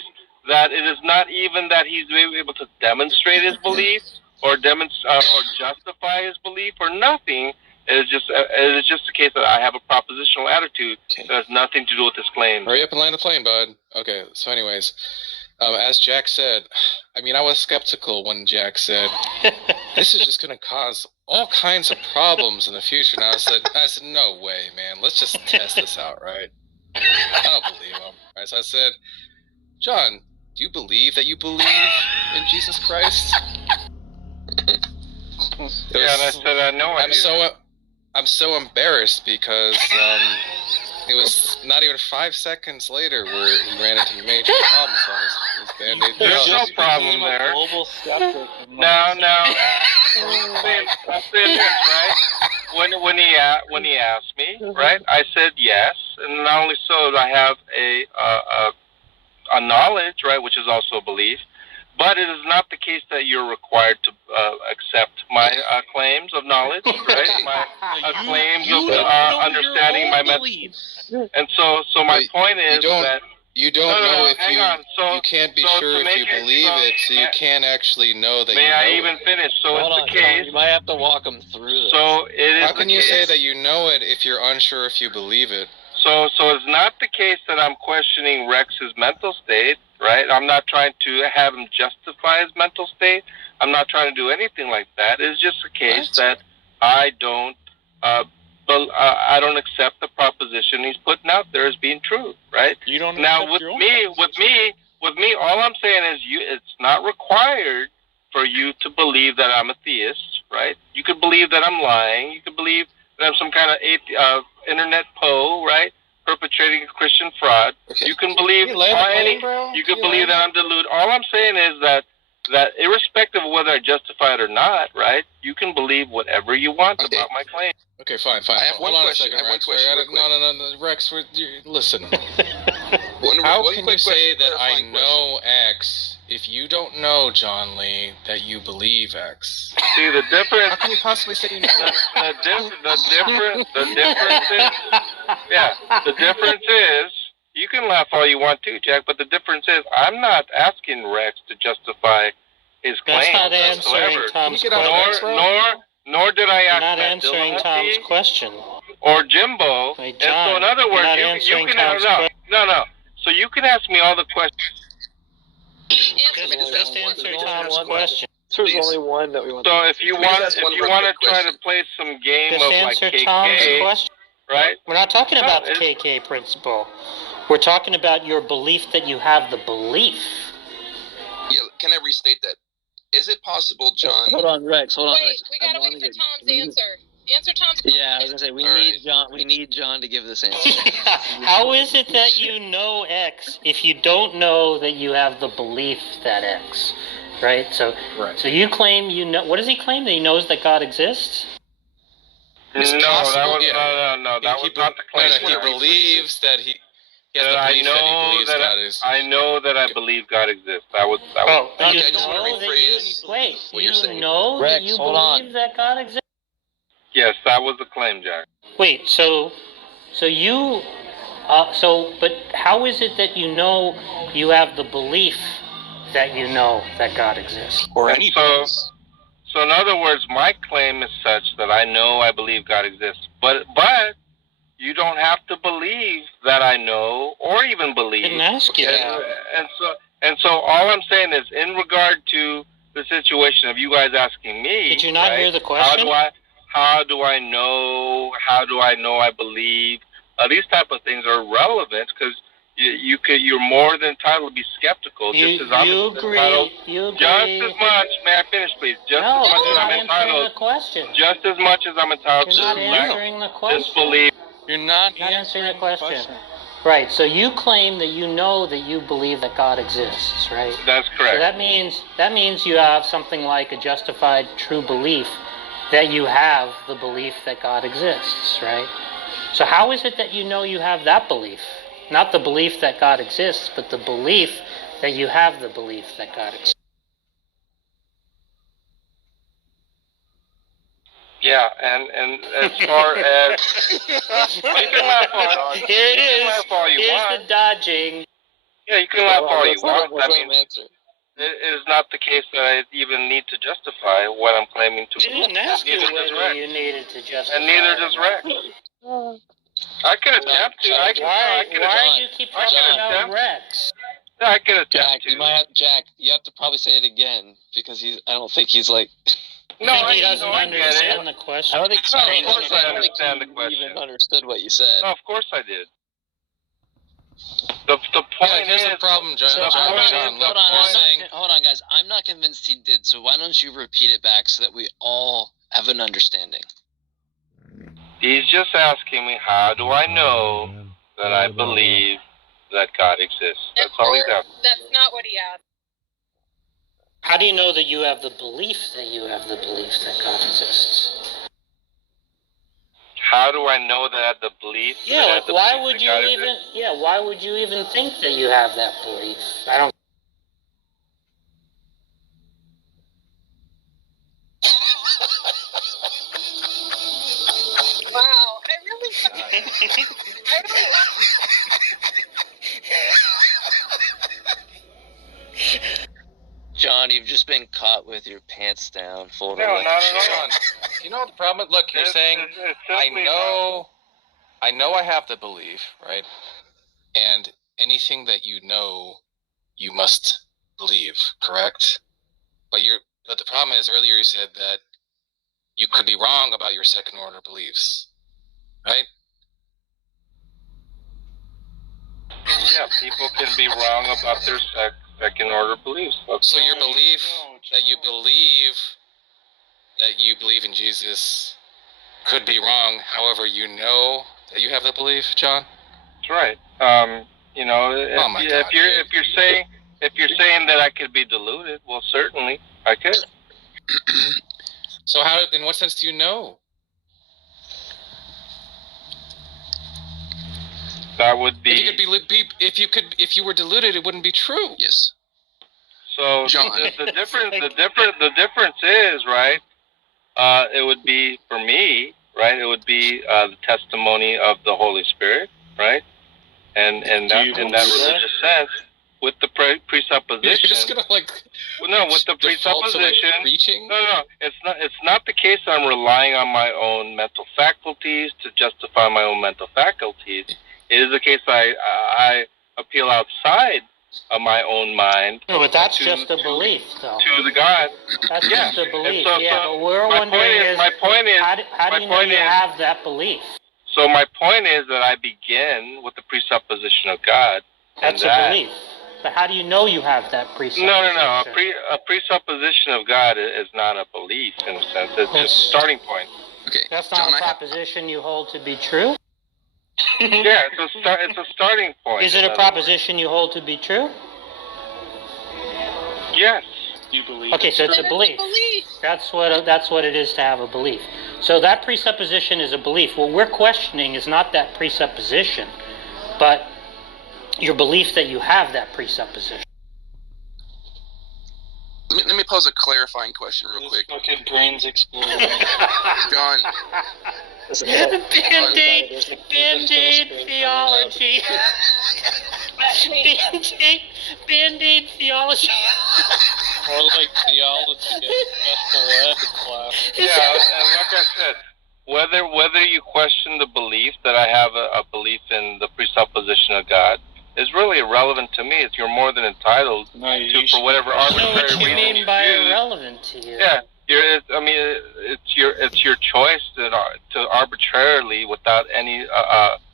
that it is not even that he's able to demonstrate his belief or justify his belief or nothing. It is just a case that I have a propositional attitude that has nothing to do with his claims. Hurry up and land the plane, bud. Okay, so anyways, as Jack said, I mean, I was skeptical when Jack said, this is just going to cause all kinds of problems in the future. And I said, no way, man. Let's just test this out, right? I don't believe him. Right, so I said, John, do you believe that you believe in Jesus Christ? And I said, I know I do. I'm so embarrassed because it was not even 5 seconds later where he ran into major problems on his Band-Aid. There's no problem there. Global skeptic. Now, I'm saying this, right? When he asked me, right, I said yes, and not only so, I have a knowledge, right, which is also a belief. But it is not the case that you're required to accept my claims of knowledge, right? My claims of understanding my methods. And so my point is that you don't know if you can't be sure if you believe it, so you can't actually know that you know it. May I even finish? So it's the case. You might have to walk them through this. So it is. How can you say that you know it if you're unsure if you believe it? So it's not the case that I'm questioning Rex's mental state. right? I'm not trying to have him justify his mental state. I'm not trying to do anything like that. It's just a case that I don't accept the proposition he's putting out there as being true, right? You don't now accept with me, all I'm saying is it's not required for you to believe that I'm a theist, right? You could believe that I'm lying. You could believe that I'm some kind of internet Poe, right? Perpetrating a Christian fraud. Okay. You can believe you can believe that I'm deluded. All I'm saying is that irrespective of whether I justify it or not, right? You can believe whatever you want about my claim. Okay, fine. I have one question. No, Rex, listen. One How can you quick say that I clarifying know X if you don't know, John Lee, that you believe X? See, the difference... How can you possibly say you know? The difference is, you can laugh all you want to, Jack, but the difference is, I'm not asking Rex to justify his claim. That's not answering Tom's question. Nor did I ask You're not Matt answering Dillon Tom's question. or Jimbo. Wait, And John, so, in other words, you're not you answering can Tom's question. no. So you can ask me all the questions. Just answer Tom's question. There's only one that we want. So if you want to try to play some game Just of like answer Tom's KK, question. right? We're not talking No, about the it's- KK principle. We're talking about your belief that you have the belief. Yeah, can I restate that? Is it possible, John? Hold on, Rex. Hold on, Wait, Rex. we gotta wait for Tom's answer. Answer Tom's question. Yeah, I was gonna say we need John to give this answer. How is it that you know X if you don't know that you have the belief that X? Right? So you claim you know. What does he claim? That he knows that God exists? No, that was not the claim. He believes that he has the belief that he believes God is. I know that I believe God exists. That was. Oh, Okay, you I just want to know that rephrase wait, what you're you saying. know Rex, that you hold believe on. that God exists? Yes, that was the claim, Jack. Wait, but how is it that you know you have the belief that you know that God exists? So in other words, my claim is such that I know I believe God exists, but you don't have to believe that I know or even believe. I didn't ask you that. And so all I'm saying is, in regard to the situation of you guys asking me, Did you not right, hear the question? How do I know? How do I know I believe? These type of things are relevant because you're more than entitled to be skeptical. Just as I'm entitled. Just as much. May I finish, please? Just as much as I'm entitled. The question. Just as much as I'm entitled You're not answering the question. disbelief. You're not answering the question. Right. So you claim that you know that you believe that God exists, right? That's correct. So that means you have something like a justified true belief that you have the belief that God exists, right? So how is it that you know you have that belief? Not the belief that God exists, but the belief that you have the belief that God exists. Yeah, and as far as you can laugh all Here it is. You can laugh all you Here's want. the dodging. Yeah, you can laugh all you want. What's I mean, it is not the case that I even need to justify what I'm claiming to We didn't ask you Neither does whether Rex. you needed to justify. And neither does Rex. I could attempt to. Why do you keep talking about Rex? I could attempt Jack, to. Jack, you have to probably say it again because I don't think he's like. No, he doesn't understand the question. I don't think. No, of course I understand the you question. even understood what you said. No, of course I did. The point here's is, the problem, John. So hold on, guys. I'm not convinced he did. So why don't you repeat it back so that we all have an understanding? he's just asking me, how do I know that I believe that God exists? That's all he's asking. That's not what he asked. How do you know that you have the belief that you have the belief that God exists? How do I know that I have the belief? Yeah, like why would you even? Yeah, why would you even think that you have that belief? I don't. Wow, I really. John, you've just been caught with your pants down, folded No, like not a at all. John, you know what the problem is? Look, you're saying, I know I have the belief, right? And anything that you know you must believe, correct? But the problem is, earlier you said that you could be wrong about your second order beliefs, right? Yeah, people can be wrong about their second order beliefs. So your belief that you believe in Jesus could be wrong. However, you know that you have that belief, John. That's right. If you're saying that I could be deluded, well, certainly I could. So in what sense do you know? That would be. If you were deluded, it wouldn't be true. Yes. So John. the difference is, right? It would be for me, right? It would be the testimony of the Holy Spirit, right? And in that religious sense, with the presupposition. You're just gonna with the presupposition. No, it's not the case that I'm relying on my own mental faculties to justify my own mental faculties. It is the case I appeal outside of my own mind. No, but that's just a belief, though. To the God. That's just a belief. So, but we're wondering how do you know you have that belief? So my point is that I begin with the presupposition of God. That's a belief. But how do you know you have that presupposition? No. A presupposition of God is not a belief in a sense. It's just a starting point. Okay. That's not a proposition you hold to be true? Yeah, it's a starting point. Is it a proposition you hold to be true? Yes. You believe. Okay, so it's a belief. That's what it is to have a belief. So that presupposition is a belief. What we're questioning is not that presupposition, but your belief that you have that presupposition. Let me pose a clarifying question real quick. Fucking brains exploding. John. Band-Aid theology. Band-Aid theology. More like theology in special ed class. Yeah, and like I said, whether you question the belief that I have a belief in the presupposition of God is really irrelevant to me. It's you're more than entitled to for whatever arbitrary reason. What do you mean by irrelevant to you? Yeah, it's your choice to arbitrarily, without any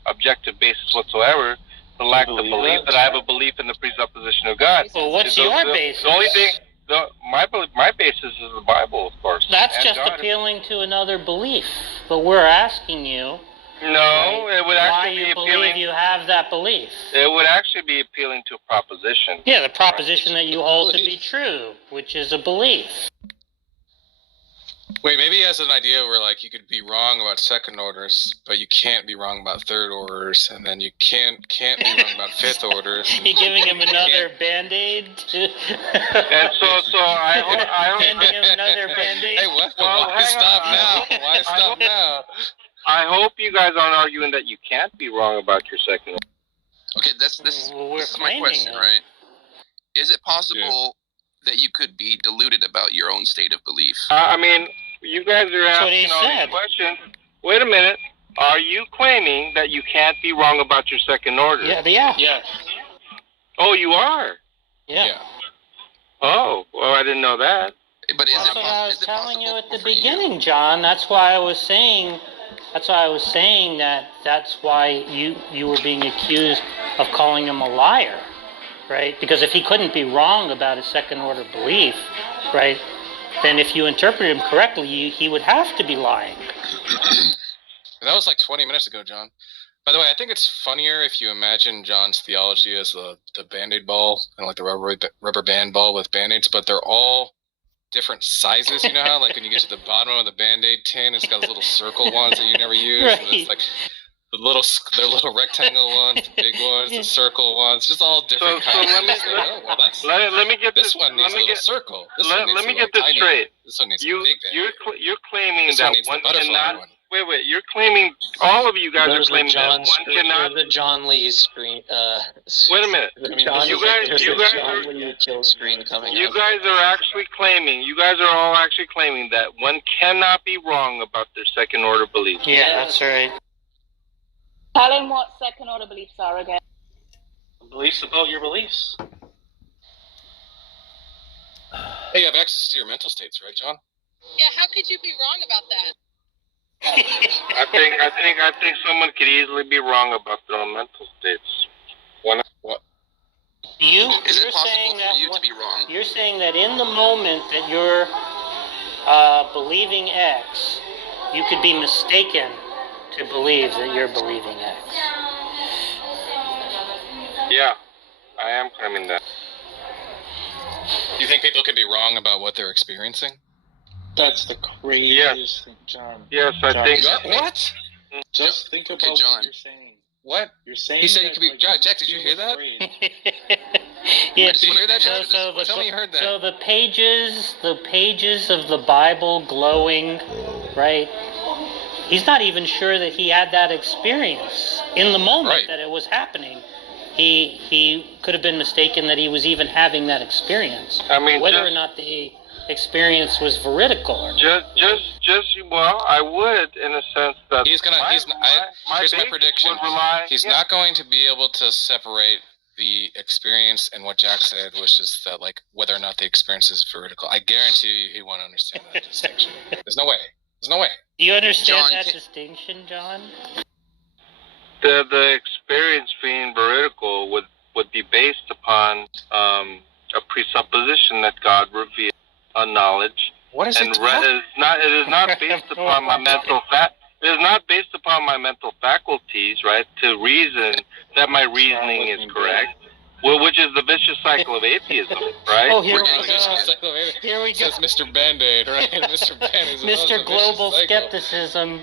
objective basis whatsoever, to lack the belief that I have a belief in the presupposition of God. Well, what's your basis? The only thing. My basis is the Bible, of course. That's just appealing to another belief. But we're asking you. No, it would actually be appealing. Why you have that belief? It would actually be appealing to a proposition. Yeah, the proposition that you hold to be true, which is a belief. Wait, maybe he has an idea where you could be wrong about second orders, but you can't be wrong about third orders, and then you can't be wrong about fifth orders. You're giving him another Band-Aid? And so I hope giving him another Band-Aid? Hey, what? Why stop now? Why stop now? I hope you guys aren't arguing that you can't be wrong about your second order. Okay, this is my question, right? Is it possible that you could be deluded about your own state of belief? I mean, you guys are asking all these questions. Wait a minute. Are you claiming that you can't be wrong about your second order? Yeah. Oh, you are? Yeah. Oh, well, I didn't know that. But That's what I was telling you at the beginning, John. That's why I was saying that that's why you were being accused of calling him a liar, right? Because if he couldn't be wrong about his second order belief, right, then if you interpret him correctly, he would have to be lying. That was 20 minutes ago, John. By the way, I think it's funnier if you imagine John's theology as the Band-Aid ball, and the rubber band ball with Band-Aids, but they're all different sizes. You know how when you get to the bottom of the Band-Aid tin, it's got those little circle ones that you never use. Right. And it's the little rectangle ones, the big ones, the circle ones, just all different kinds. Let me get this one needs a little circle. Let me get this straight. This one needs a big Band-Aid. You're claiming this that one cannot. Wait. You're claiming. All of you guys are claiming that one cannot. The John Lee screen. Wait a minute. You guys John Lee kill screen coming. You guys are actually claiming. You guys are all actually claiming that one cannot be wrong about their second order beliefs. Yeah, that's right. Tell him what second order beliefs are again. Beliefs about your beliefs. Hey, you have access to your mental states, right, John? Yeah, how could you be wrong about that? I think someone could easily be wrong about their own mental states. What? You're saying that to be wrong? You're saying that in the moment that you're believing X, you could be mistaken to believe that you're believing X. Yeah, I am claiming that. Do you think people can be wrong about what they're experiencing? That's the craziest thing, John. Yes, I think. What? Just think about what you're saying. What? You're saying he said that, you could be. Jack, did you hear that? Yeah, did you hear that, Jack? Tell me you heard that. So the pages of the Bible glowing, right? He's not even sure that he had that experience in the moment that it was happening. He could have been mistaken that he was even having that experience. I mean, whether or not the experience was veridical or not. Well, I would in a sense that here's my prediction. He's not going to be able to separate the experience and what Jack said was just that, like, whether or not the experience is veridical. I guarantee you he won't understand that distinction. There's no way. Do you understand that distinction, John? The experience being veridical would be based upon a presupposition that God revealed a knowledge. What is it is not based upon my mental It is not based upon my mental faculties, right? To reason that my reasoning is correct, which is the vicious cycle of atheism, right? Oh, here we go. Here we go. Says Mr. Band-Aid, right? Mr. Band-Aid. Mr. Global Skepticism.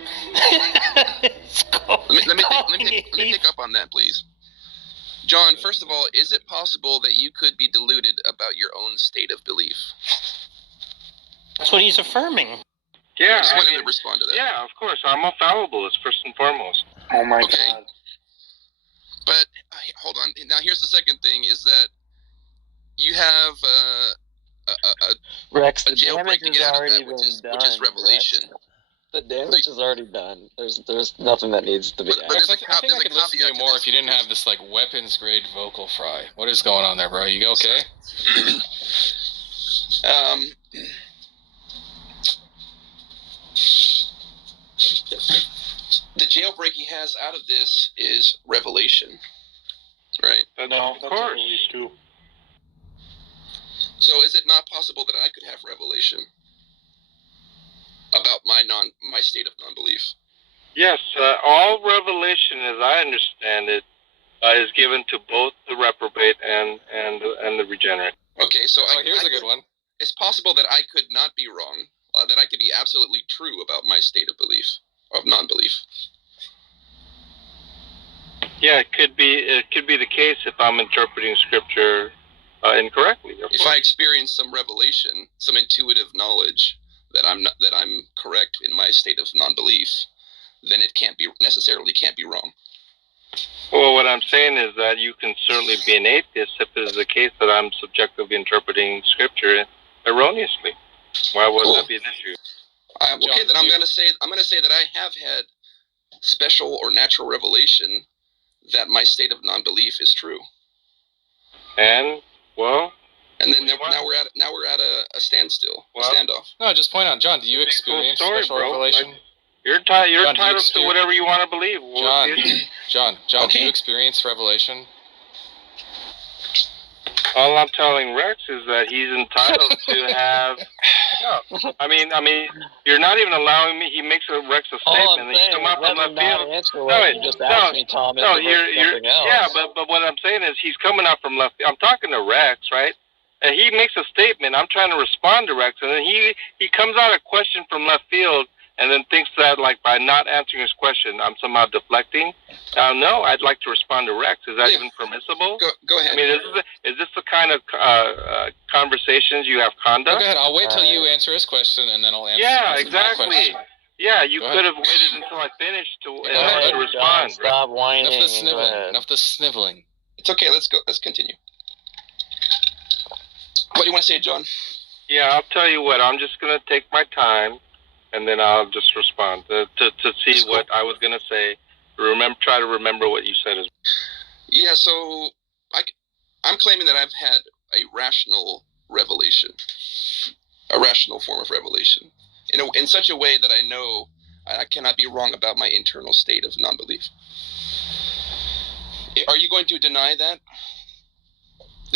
Let me pick up on that, please. John, first of all, is it possible that you could be deluded about your own state of belief? That's what he's affirming. Yeah, I just wanted to respond to that. Yeah, of course. I'm a fallibilist, first and foremost. Oh, my God. But, hold on. Now, here's the second thing, is that you have Rex, a jailbreak to get out of that, which is revelation. Rex. The damage is already done. There's nothing that needs to be added. I think I could listen to you more if you didn't have this, like, weapons-grade vocal fry. What is going on there, bro? You okay? The jailbreak he has out of this is revelation, right? No, of course. So is it not possible that I could have revelation about my state of non-belief? Yes, all revelation, as I understand it, is given to both the reprobate and the regenerate. Okay, so here's a good one. It's possible that I could not be wrong, that I could be absolutely true about my state of belief, of non-belief. Yeah, it could be the case if I'm interpreting scripture incorrectly. If I experience some revelation, some intuitive knowledge that I'm correct in my state of non-belief, then it can't be wrong. Well, what I'm saying is that you can certainly be an atheist if it is the case that I'm subjectively interpreting scripture erroneously. Why would that be an issue? Okay, then I'm going to say that I have had special or natural revelation that my state of non-belief is true. And then now we're at a standstill, a standoff. No, just point out, John. Do you experience special revelation? Like, you're entitled to whatever you want to believe. John, do you experience revelation? All I'm telling Rex is that he's entitled to have. No, I mean, you're not even allowing me. He makes Rex a statement, and you come up from left field. Yeah, but what I'm saying is he's coming up from left. I'm talking to Rex, right? And he makes a statement. I'm trying to respond to Rex, and then he comes out a question from left field, and then thinks that, like, by not answering his question, I'm somehow deflecting. No, I'd like to respond to Rex. Is that even permissible? Go ahead. I mean, is this the kind of conversations you have conduct? Go ahead. I'll wait till you answer his question, and then I'll answer my question. Yeah, you could have waited until I finished to respond. John, stop whining. Enough the sniveling. It's okay. Let's go. Let's continue. What do you want to say, John? Yeah, I'll tell you what. I'm just going to take my time, and then I'll just respond to see what I was going to say. Try to remember what you said. Yeah, so I'm claiming that I've had a rational revelation, a rational form of revelation, in such a way that I know I cannot be wrong about my internal state of non-belief. Are you going to deny that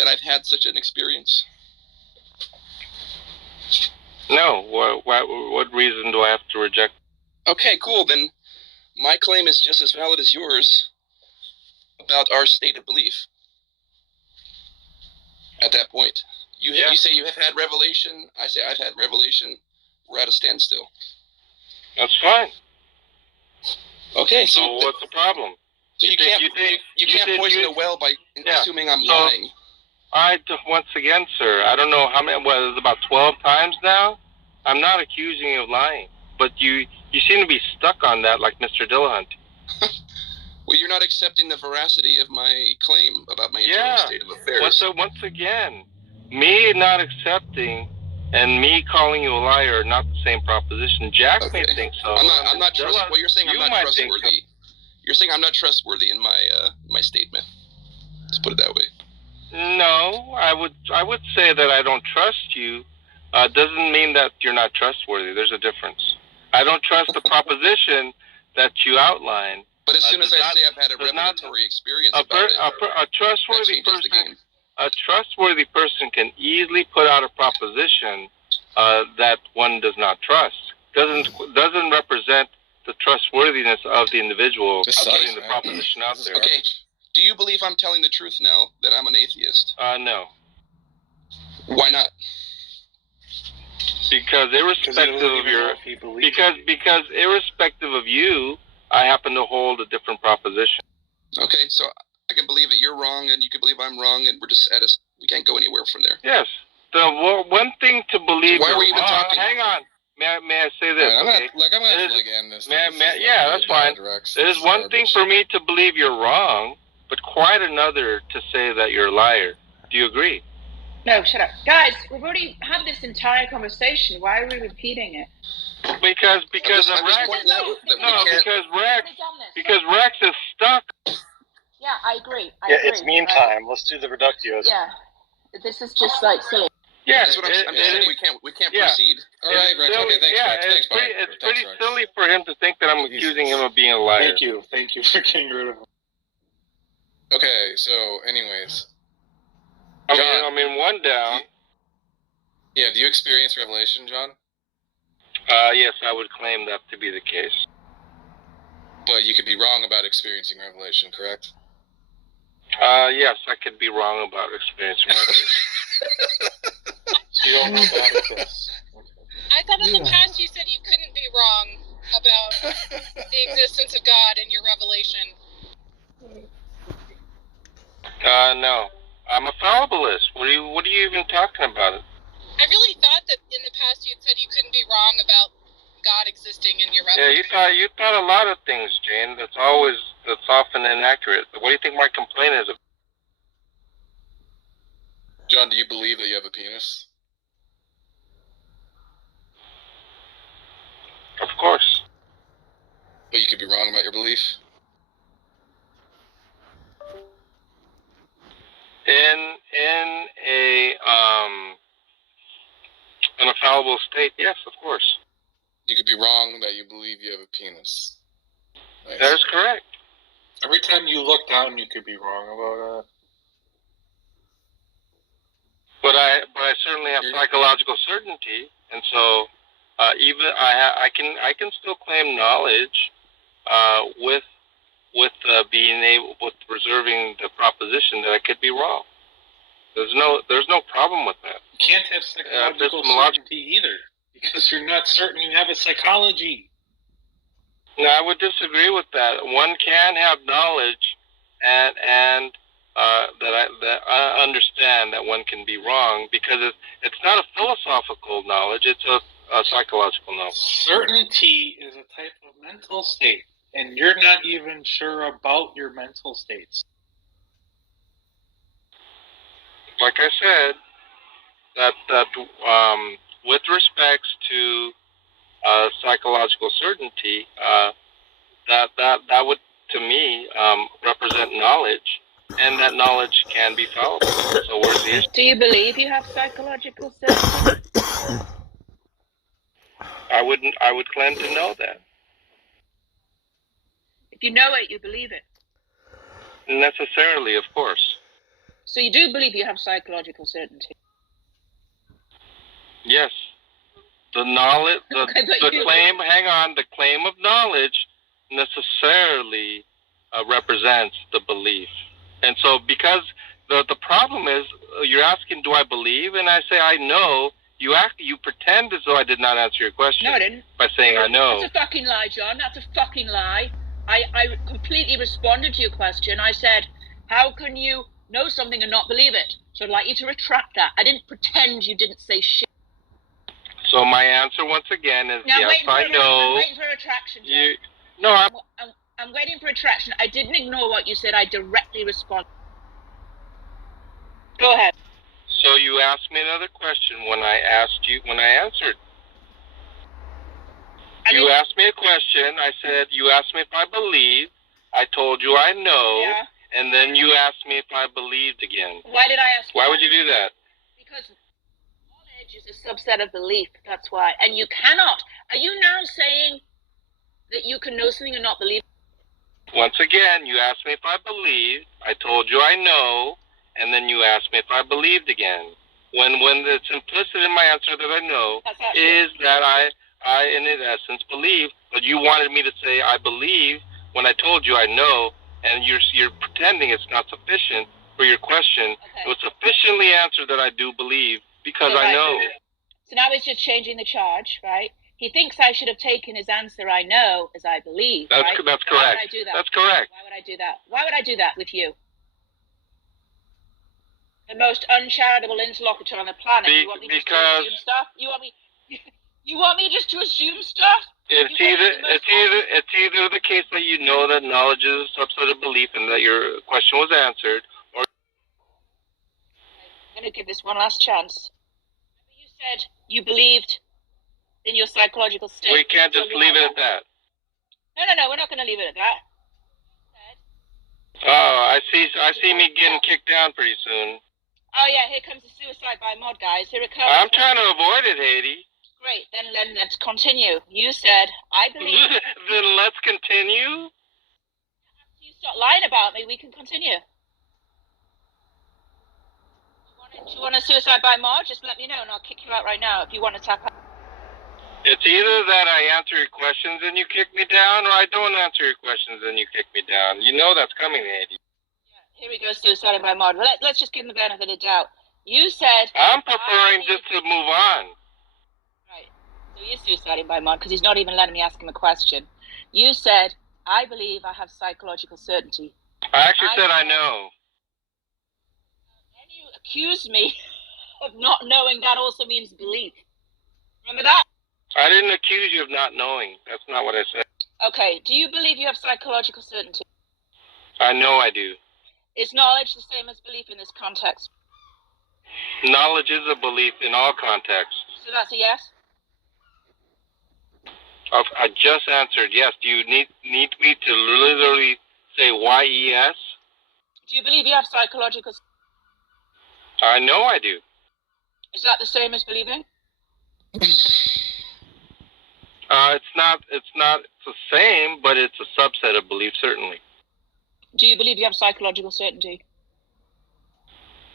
I've had such an experience? No. What reason do I have to reject? Okay, cool. Then my claim is just as valid as yours about our state of belief. At that point, you say you have had revelation. I say I've had revelation. We're at a standstill. That's fine. Okay, so what's the problem? So you can't poison a well by assuming I'm lying. Once again, sir, I don't know how many. Well, it's about 12 times now. I'm not accusing you of lying, but you seem to be stuck on that, like Mr. Dillahunt. Well, you're not accepting the veracity of my claim about my internal state of affairs. Once again, me not accepting and me calling you a liar are not the same proposition. Jack may think so. I'm not trustworthy. Well, you're saying I'm not trustworthy. You're saying I'm not trustworthy in my statement. Let's put it that way. No, I would say that I don't trust you. Doesn't mean that you're not trustworthy. There's a difference. I don't trust the proposition that you outline. But as soon as I say I've had a revelatory experience about it, a trustworthy person can easily put out a proposition that one does not trust. Doesn't represent the trustworthiness of the individual putting the proposition out there. Okay. Do you believe I'm telling the truth now that I'm an atheist? No. Why not? Because irrespective of you, I happen to hold a different proposition. Okay, so I can believe that you're wrong, and you can believe I'm wrong, and we're just we can't go anywhere from there. Yes. The one thing to believe. So why are we even talking? Hang on. May I say this? I'm gonna end this. That's fine. It is one thing for me to believe you're wrong, but quite another to say that you're a liar. Do you agree? No, shut up. Guys, we've already had this entire conversation. Why are we repeating it? Because Rex is stuck. Yeah, I agree. It's meme time. Let's do the reductios. Yeah. This is just like silly. Yeah, that's what I'm saying. We can't proceed. All right, Rex. Okay, thanks, Rex. It's pretty silly for him to think that I'm accusing him of being a liar. Thank you for getting rid of him. Okay, so anyways. I mean, one down. Yeah, do you experience revelation, John? Yes, I would claim that to be the case. But you could be wrong about experiencing revelation, correct? Yes, I could be wrong about experiencing revelation. So you don't know about it, I thought in the past you said you couldn't be wrong about the existence of God and your revelation. No. I'm a fallibilist. What are you even talking about? I really thought that in the past you'd said you couldn't be wrong about God existing in your revelation. Yeah, you thought a lot of things, Jane. That's often inaccurate. What do you think my complaint is? John, do you believe that you have a penis? Of course. But you could be wrong about your belief? In a fallible state, yes, of course. You could be wrong that you believe you have a penis. Nice. That is correct. Every time you look down, you could be wrong about that. But I certainly have psychological certainty, and so even I can still claim knowledge with reserving the proposition that I could be wrong. There's no problem with that. You can't have psychological certainty either, because you're not certain you have a psychology. No, I would disagree with that. One can have knowledge, and that I understand that one can be wrong, because it's not a philosophical knowledge; it's a psychological knowledge. Certainty is a type of mental state, and you're not even sure about your mental states. Like I said, that with respects to psychological certainty, that would, to me, represent knowledge, and that knowledge can be fallible. So where's the issue? Do you believe you have psychological certainty? I would claim to know that. If you know it, you believe it. Necessarily, of course. So you do believe you have psychological certainty? Yes. The knowledge, Okay, the claim of knowledge necessarily represents the belief. And so because the problem is, you're asking, do I believe? And I say, I know. You pretend as though I did not answer your question. No, I didn't. By saying I know. That's a fucking lie, John. That's a fucking lie. I completely responded to your question. I said, how can you know something and not believe it? So I'd like you to retract that. I didn't pretend you didn't say shit. So my answer once again is Now, yes, I know. I'm waiting for a retraction, John. I'm waiting for a retraction. I didn't ignore what you said. I directly responded. Go ahead. So you asked me another question when I answered. You asked me a question. I said, you asked me if I believe. I told you I know. Yeah. And then you asked me if I believed again. Why did I ask you Why that? would you do that? Because knowledge is a subset of belief. That's why. And you cannot. Are you now saying that you can know something and not believe? Once again, you asked me if I believed. I told you I know. And then you asked me if I believed again. When it's implicit in my answer that I know is that I in essence believe, but you wanted me to say I believe when I told you I know, and you're pretending it's not sufficient for your question. It was sufficiently answered that I do believe because I know. So now he's just changing the charge, right? He thinks I should have taken his answer I know as I believe. That's right? correct. Why would I do that? That's correct. Why would I do that? Why would I do that with you? The most uncharitable interlocutor on the planet. You want me just to assume stuff? You want me just to assume stuff? It's either the case that you know that knowledge is a subset of belief and that your question was answered, or I'm going to give this one last chance. You said you believed in your psychological state. We can't just leave it at that. No, we're not going to leave it at that. Oh, I see me getting kicked down pretty soon. Oh yeah, here comes the suicide by mod, guys. Here it comes. I'm trying to avoid it, Haiti. Great, then let's continue. You said, I believe... Then let's continue? You stop lying about me, we can continue. Do you want a suicide by mod? Just let me know and I'll kick you out right now if you want to tap out. It's either that I answer your questions and you kick me down, or I don't answer your questions and you kick me down. You know that's coming, Haiti. Here we go, suicide by mod. Well, let's just give him the benefit of the doubt. You said... I'm preferring just to move on. Right. So you're suiciding by mod because he's not even letting me ask him a question. You said, I believe I have psychological certainty. I actually said I know. Then you accused me of not knowing that also means belief. Remember that? I didn't accuse you of not knowing. That's not what I said. Okay, do you believe you have psychological certainty? I know I do. Is knowledge the same as belief in this context? Knowledge is a belief in all contexts. So that's a yes? I just answered yes. Do you need me to literally say why yes? Do you believe you have psychological... I know I do. Is that the same as believing? It's not the same, but it's a subset of belief, certainly. Do you believe you have psychological certainty?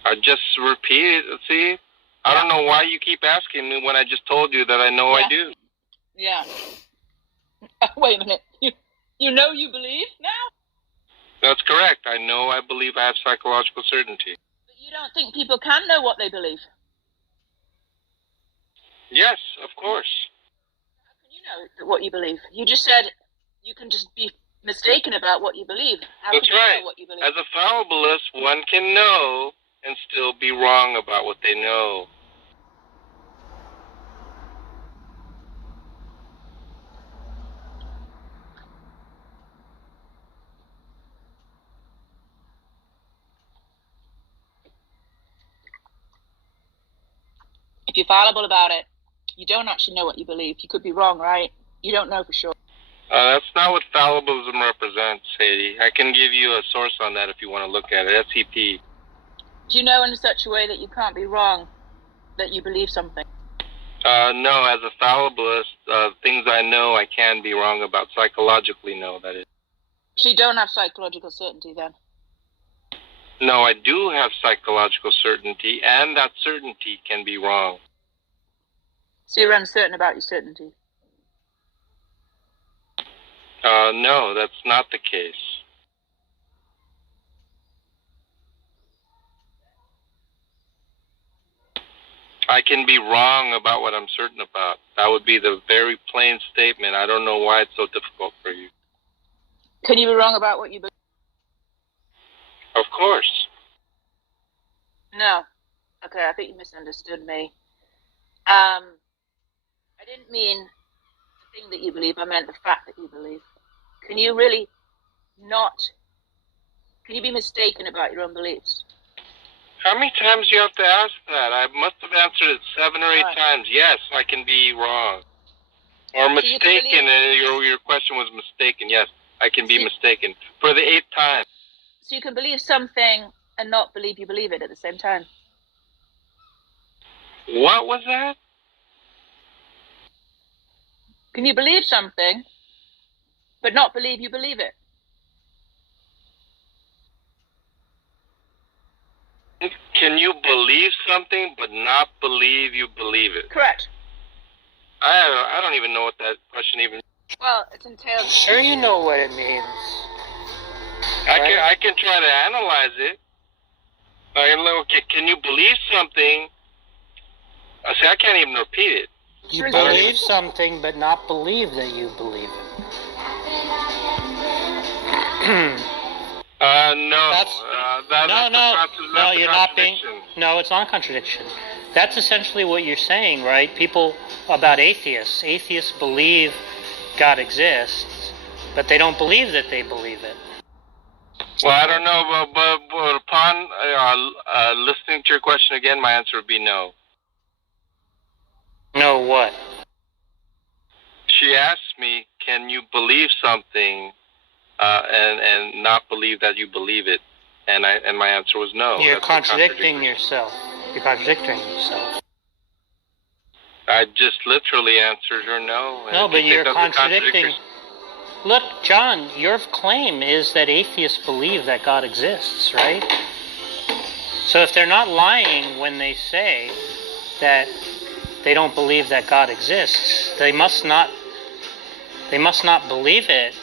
I just repeated. See, I don't know why you keep asking me when I just told you that I know I do. Yeah. Wait a minute. You know you believe now? That's correct. I know I believe I have psychological certainty. But you don't think people can know what they believe? Yes, of course. How can you know what you believe? You just said you can just be mistaken about what you believe. How That's can you right. know what you believe? As a fallibilist, one can know and still be wrong about what they know. If you're fallible about it, you don't actually know what you believe. You could be wrong, right? You don't know for sure. That's not what fallibilism represents, Sadie. I can give you a source on that if you want to look at it. SCP. Do you know in such a way that you can't be wrong, that you believe something? No, as a fallibilist, things I know I can be wrong about. Psychologically, no, that is. So you don't have psychological certainty then? No, I do have psychological certainty, and that certainty can be wrong. So you're uncertain about your certainty? No, that's not the case. I can be wrong about what I'm certain about. That would be the very plain statement. I don't know why it's so difficult for you. Can you be wrong about what you believe? Of course. No. Okay, I think you misunderstood me. I didn't mean the thing that you believe, I meant the fact that you believe. Can you really can you be mistaken about your own beliefs? How many times do you have to ask that? I must have answered it 7 or 8 times. Yes, I can be wrong. Or mistaken, your question was mistaken. Yes, I can be mistaken. For the 8th time. So you can believe something and not believe you believe it at the same time? What was that? Can you believe something but not believe you believe it? Can you believe something but not believe you believe it? Correct. I don't even know what that question even. Well, it's entailed. Sure, you know what it means. I can try to analyze it. Can you believe something? I can't even repeat it. You believe something, but not believe that you believe it. No. No, you're not being. No, it's not a contradiction. That's essentially what you're saying, right? People about atheists. Atheists believe God exists, but they don't believe that they believe it. Well, I don't know, but upon listening to your question again, my answer would be no. No what? She asked me, can you believe something and not believe that you believe it? And my answer was no. You're contradicting yourself. You're contradicting yourself. I just literally answered her no. No, but you're contradicting. Look, John, your claim is that atheists believe that God exists, right? So if they're not lying when they say that they don't believe that God exists, they must not believe it,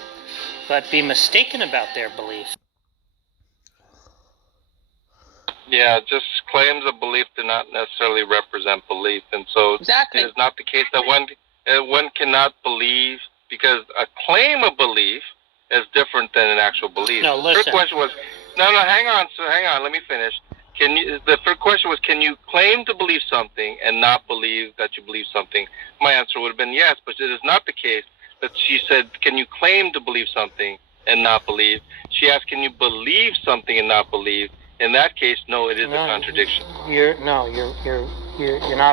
but be mistaken about their belief. Yeah, just claims of belief do not necessarily represent belief, and so exactly. It is not the case that one cannot believe, because a claim of belief is different than an actual belief. No, listen. The first question was, hang on, let me finish. The first question was, can you claim to believe something and not believe that you believe something? My answer would have been yes, but it is not the case that she said, can you claim to believe something and not believe? She asked, can you believe something and not believe? In that case, no, it is a contradiction. You're not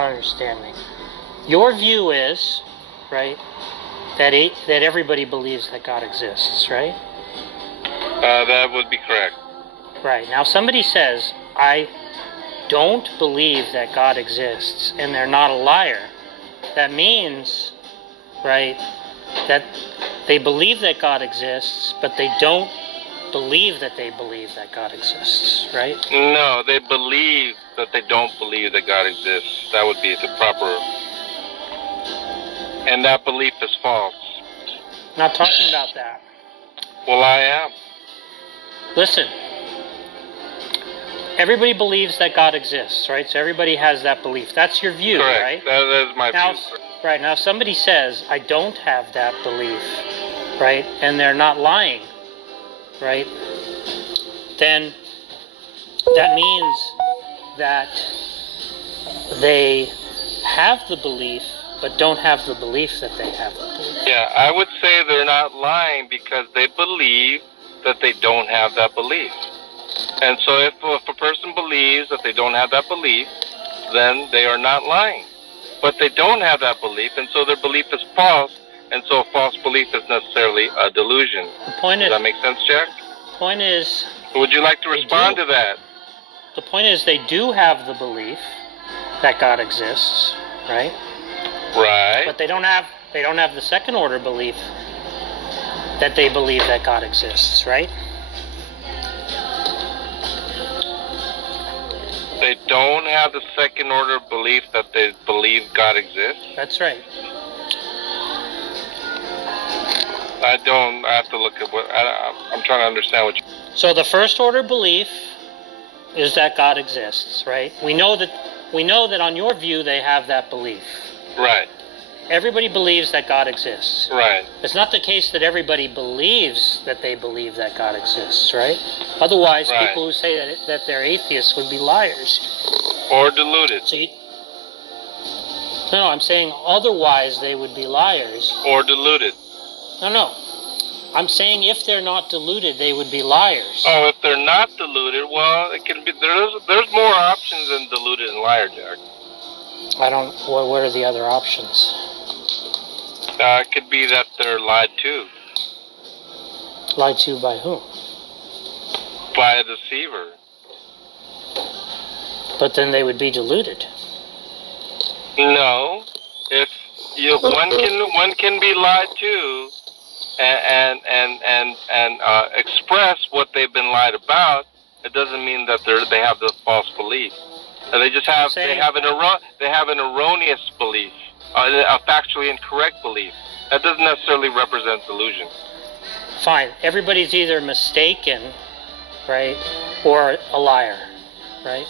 understanding. Your view is, right, that everybody believes that God exists, right? That would be correct. Right. Now, somebody says, I don't believe that God exists, and they're not a liar. That means, right, that they believe that God exists, but they don't believe that they believe that God exists, right? No, they believe that they don't believe that God exists. That would be the proper. And that belief is false. Not talking about that. Well, I am. Listen. Everybody believes that God exists, right? So everybody has that belief. That's your view, correct. Right? That is my view. Right. Now, if somebody says, I don't have that belief, right, and they're not lying, right, then that means that they have the belief, but don't have the belief that they have the belief. Yeah, I would say they're not lying because they believe that they don't have that belief. And so if a person believes that they don't have that belief, then they are not lying. But they don't have that belief, and so their belief is false, and so a false belief is necessarily a delusion. Does that make sense, Jack? The point is... Would you like to respond to that? The point is they do have the belief that God exists, right? Right. But they don't have the second order belief that they believe that God exists, right? They don't have the second order belief that they believe God exists? That's right. I have to look at what... I'm trying to understand what you... So the first order belief is that God exists, right? We know that on your view they have that belief. Right. Everybody believes that God exists. Right. It's not the case that everybody believes that they believe that God exists, right? Otherwise, right. People who say that they're atheists would be liars. Or deluded. So no, I'm saying otherwise they would be liars. Or deluded. No. I'm saying if they're not deluded, they would be liars. Oh, if they're not deluded, well, it can be. There's more options than deluded and liar, Jack. What are the other options? It could be that they're lied to. Lied to by whom? By a deceiver. But then they would be deluded. No, if one can be lied to, and express what they've been lied about, it doesn't mean that they have the false belief. They just have an erroneous belief, a factually incorrect belief. That doesn't necessarily represent delusion. Fine. Everybody's either mistaken, right, or a liar, right?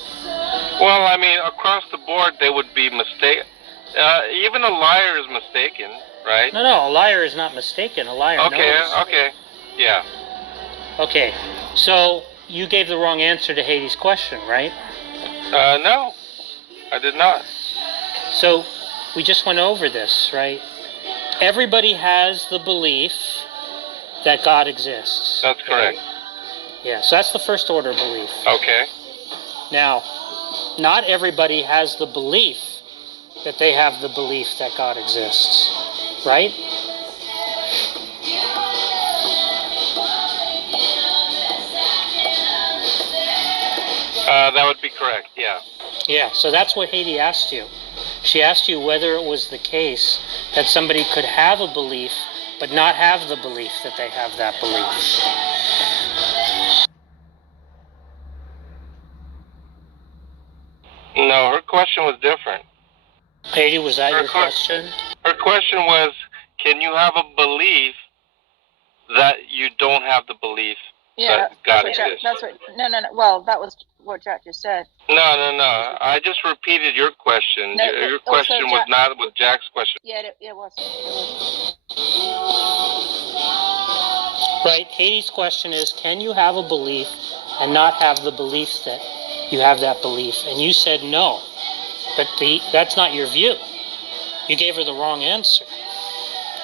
Well, I mean, across the board, they would be mistaken. Even a liar is mistaken, right? No, a liar is not mistaken. A liar knows. Okay, yeah. Okay, so you gave the wrong answer to Hades' question, right? No, I did not. So we just went over this, right? Everybody has the belief that God exists. That's correct. Right? Yeah, so that's the first order belief. Okay. Now, not everybody has the belief that they have the belief that God exists, right? That would be correct, yeah. Yeah, so that's what Haiti asked you. She asked you whether it was the case that somebody could have a belief but not have the belief that they have that belief. No, her question was different. Haiti, was that your question? Her question was, can you have a belief that you don't have the belief that God exists? No. Well, that was what Jack just said. No. I just repeated your question. No, your question was not with Jack's question. Yeah, it was. Right, Hades' question is, can you have a belief and not have the belief that you have that belief? And you said no. But that's not your view. You gave her the wrong answer.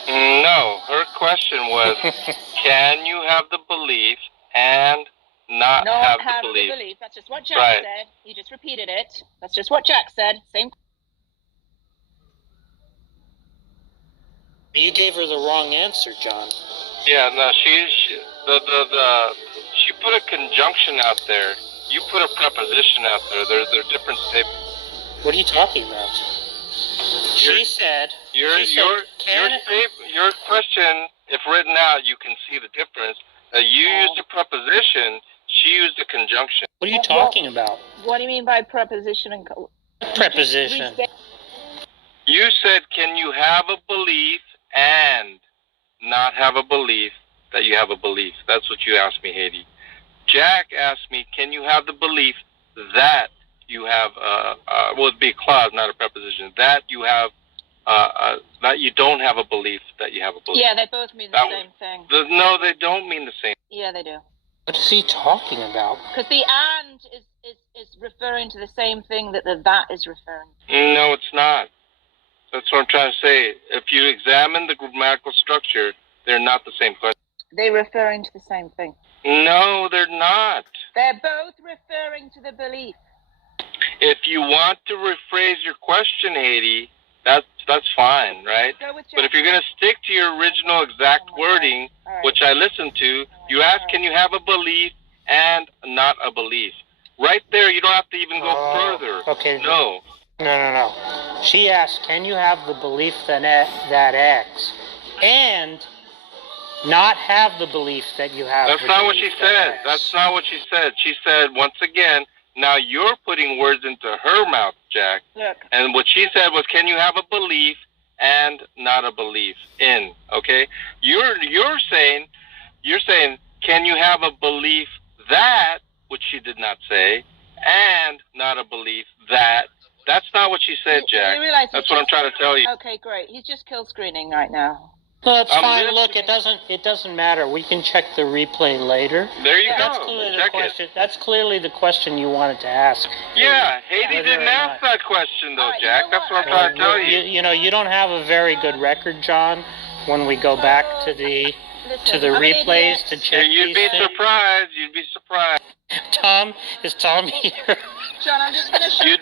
No, her question was, can you have the belief and not have the belief? That's just what Jack said. You just repeated it. That's just what Jack said. Same. You gave her the wrong answer, John. Yeah, no, she put a conjunction out there. You put a preposition out there. They're different statements. What are you talking about? She said. Your question, if written out, you can see the difference. You used a preposition. She used a conjunction. What are you talking about? What do you mean by preposition and preposition? You said, can you have a belief and not have a belief that you have a belief? That's what you asked me, Haiti. Jack asked me, can you have the belief that you have, well, it'd be a clause, not a preposition, that you have, that you don't have a belief that you have a belief. Yeah, they both mean the same thing. No, they don't mean the same. Yeah, they do. What is he talking about? Because the and is referring to the same thing that the that is referring to. No, it's not. That's what I'm trying to say. If you examine the grammatical structure, they're not the same question. They're referring to the same thing. No, they're not. They're both referring to the belief. If you want to rephrase your question, Haiti, that's fine, right? Go with But if you're going to stick to your original exact wording, which I listened to, you ask, can you have a belief and not a belief? Right there, you don't have to even go further. Okay. No. No. She asked, can you have the belief that X and not have the belief that you have? That's not what she said. That's not what she said. She said, once again, now you're putting words into her mouth, Jack. Look. And what she said was, can you have a belief and not a belief in? Okay? You're saying, can you have a belief that, which she did not say, and not a belief that. That's not what she said, Jack. That's what I'm trying to tell you. Okay, great. He's just kill screening right now. No, it's fine. Look, it doesn't matter. We can check the replay later. There you That's go. clearly Check the question. That's clearly the question you wanted to ask. Yeah, Haiti didn't ask that question though, Jack. That's what I'm trying to tell you. You know, you don't have a very good record, John. When we go back to the replays to check You'd be surprised. You'd be surprised. Tom, is Tom here? John, I'm just going to show You'd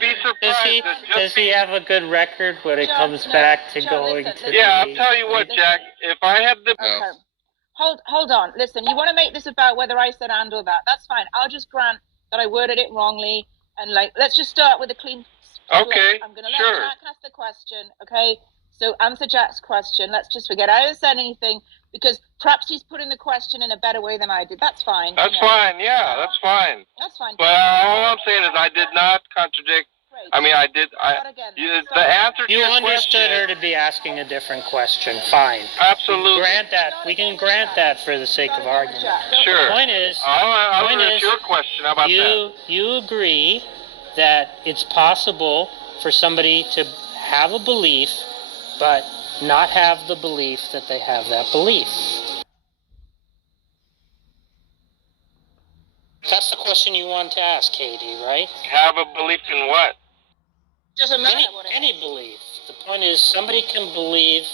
be surprised. Does he have a good record when it comes back to going to Yeah, I'll tell you what, Jack. If I had the... Okay. Hold on. Listen, you want to make this about whether I said and or that. That's fine. I'll just grant that I worded it wrongly. And, let's just start with a clean slate. Okay, I'm going to let Jack ask the question, okay? So answer Jack's question. Let's just forget I ever said anything, because perhaps he's putting the question in a better way than I did. That's fine. That's fine. Yeah, that's fine. That's fine. But all I'm saying is I did not contradict. I mean, I did. The answer to You your understood question, her to be asking a different question. Fine. Absolutely. We can grant that for the sake of argument. Sure. The point is, I'll answer your question. How about that? You agree that it's possible for somebody to have a belief, but not have the belief that they have that belief. That's the question you want to ask, Katie, right? Have a belief in what? Doesn't matter any belief. The point is, somebody can believe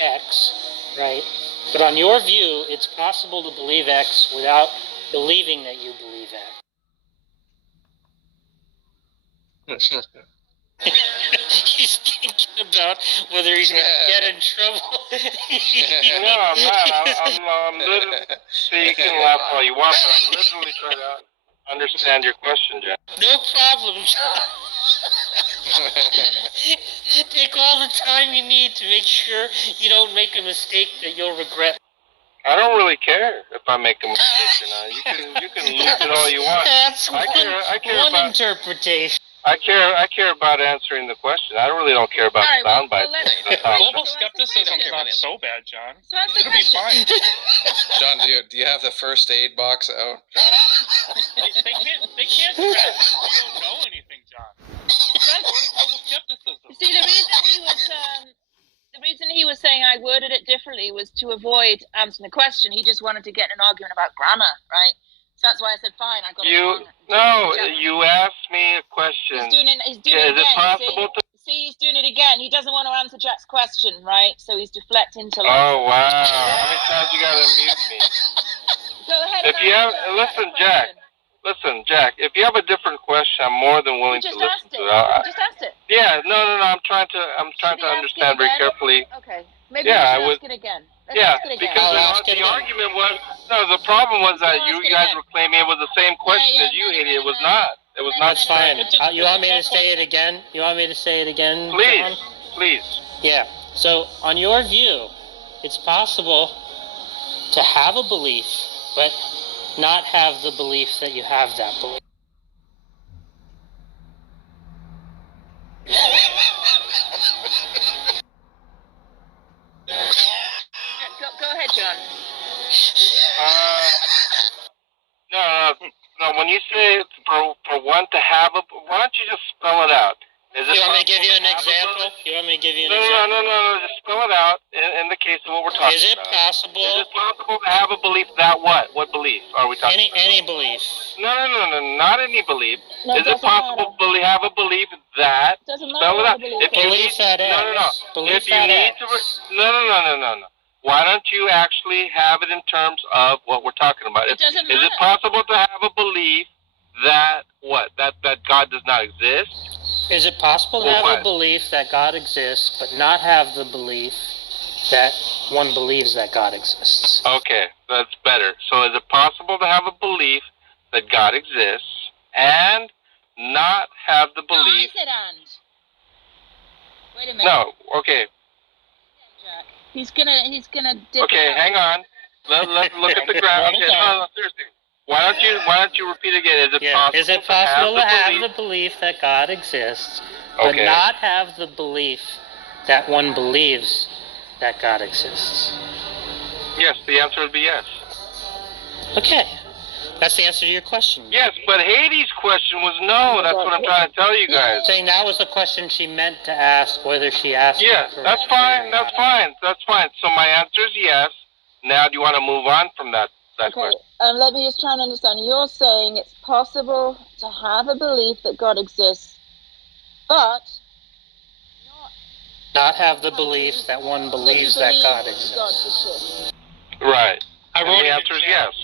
X, right? But on your view, it's possible to believe X without believing that you believe X. He's thinking about whether he's going to get in trouble. No, I'm not. I'm literally, so you can laugh all you want, but I'm literally trying to understand your question, Jack. No problem, John. Take all the time you need to make sure you don't make a mistake that you'll regret. I don't really care if I make a mistake or not. You can loop it all you want. That's I care one about interpretation. I care about answering the question. I really don't care about sound bites. Global skepticism's not so bad, John. It'll be fine. John, do you have the first aid box out? They can't do that. You don't know anything, John. Global skepticism. See, the reason he was saying I worded it differently was to avoid answering the question. He just wanted to get in an argument about grammar, right? So that's why I said, fine, I got it wrong. No, you asked me a question. He's doing it again. Is it possible to... See, he's doing it again. He doesn't want to answer Jack's question, right? So he's deflecting to Oh, wow. How many times you got to mute me? Go ahead. If you have... Listen, Jack, if you have a different question, I'm more than willing to listen to it. You just asked it. Yeah, no. I'm trying to understand very carefully. Okay. Maybe I would ask it again. Because the argument was... No, the problem was that you guys were claiming it was the same question as you, Haiti. It was not. It was not. That's fine. You want me to say it again? Please. John? Please. Yeah. So, on your view, it's possible to have a belief, but not have the belief that you have that belief. Go ahead, John. No. When you say for one to have a, why don't you just spell it out? You want me to give you an example? No. Just spell it out in the case of what we're talking about. Is it possible? Is it possible to have a belief that what? What belief are we talking about? Any belief. No, not any belief. No, is it possible to have a belief that? Doesn't spell it out. If you belief need, that no. Belief If you need to, no. Why don't you actually have it in terms of what we're talking about? It doesn't matter. Is it possible to have a belief that what? That God does not exist? Is it possible to have a belief that God exists, but not have the belief that one believes that God exists? Okay, that's better. So is it possible to have a belief that God exists and not have the belief? No, I said and. Wait a minute. No, okay. Jack. He's gonna dip Okay, out. hang on. Let's look at the graph. Okay, no, seriously. Why don't you repeat again? Is it possible to have the belief that God exists, but not have the belief that one believes that God exists? Yes, the answer would be yes. Okay. That's the answer to your question. Yes, but Hades' question was no. That's what I'm trying to tell you guys. Saying that was the question she meant to ask, whether she asked. Yes, that's fine. That's fine. That's fine. So my answer is yes. Now, do you want to move on from that question? Let me just try and understand. You're saying it's possible to have a belief that God exists, but not have the belief that one believes that God exists. Right. I wrote the answer is yes.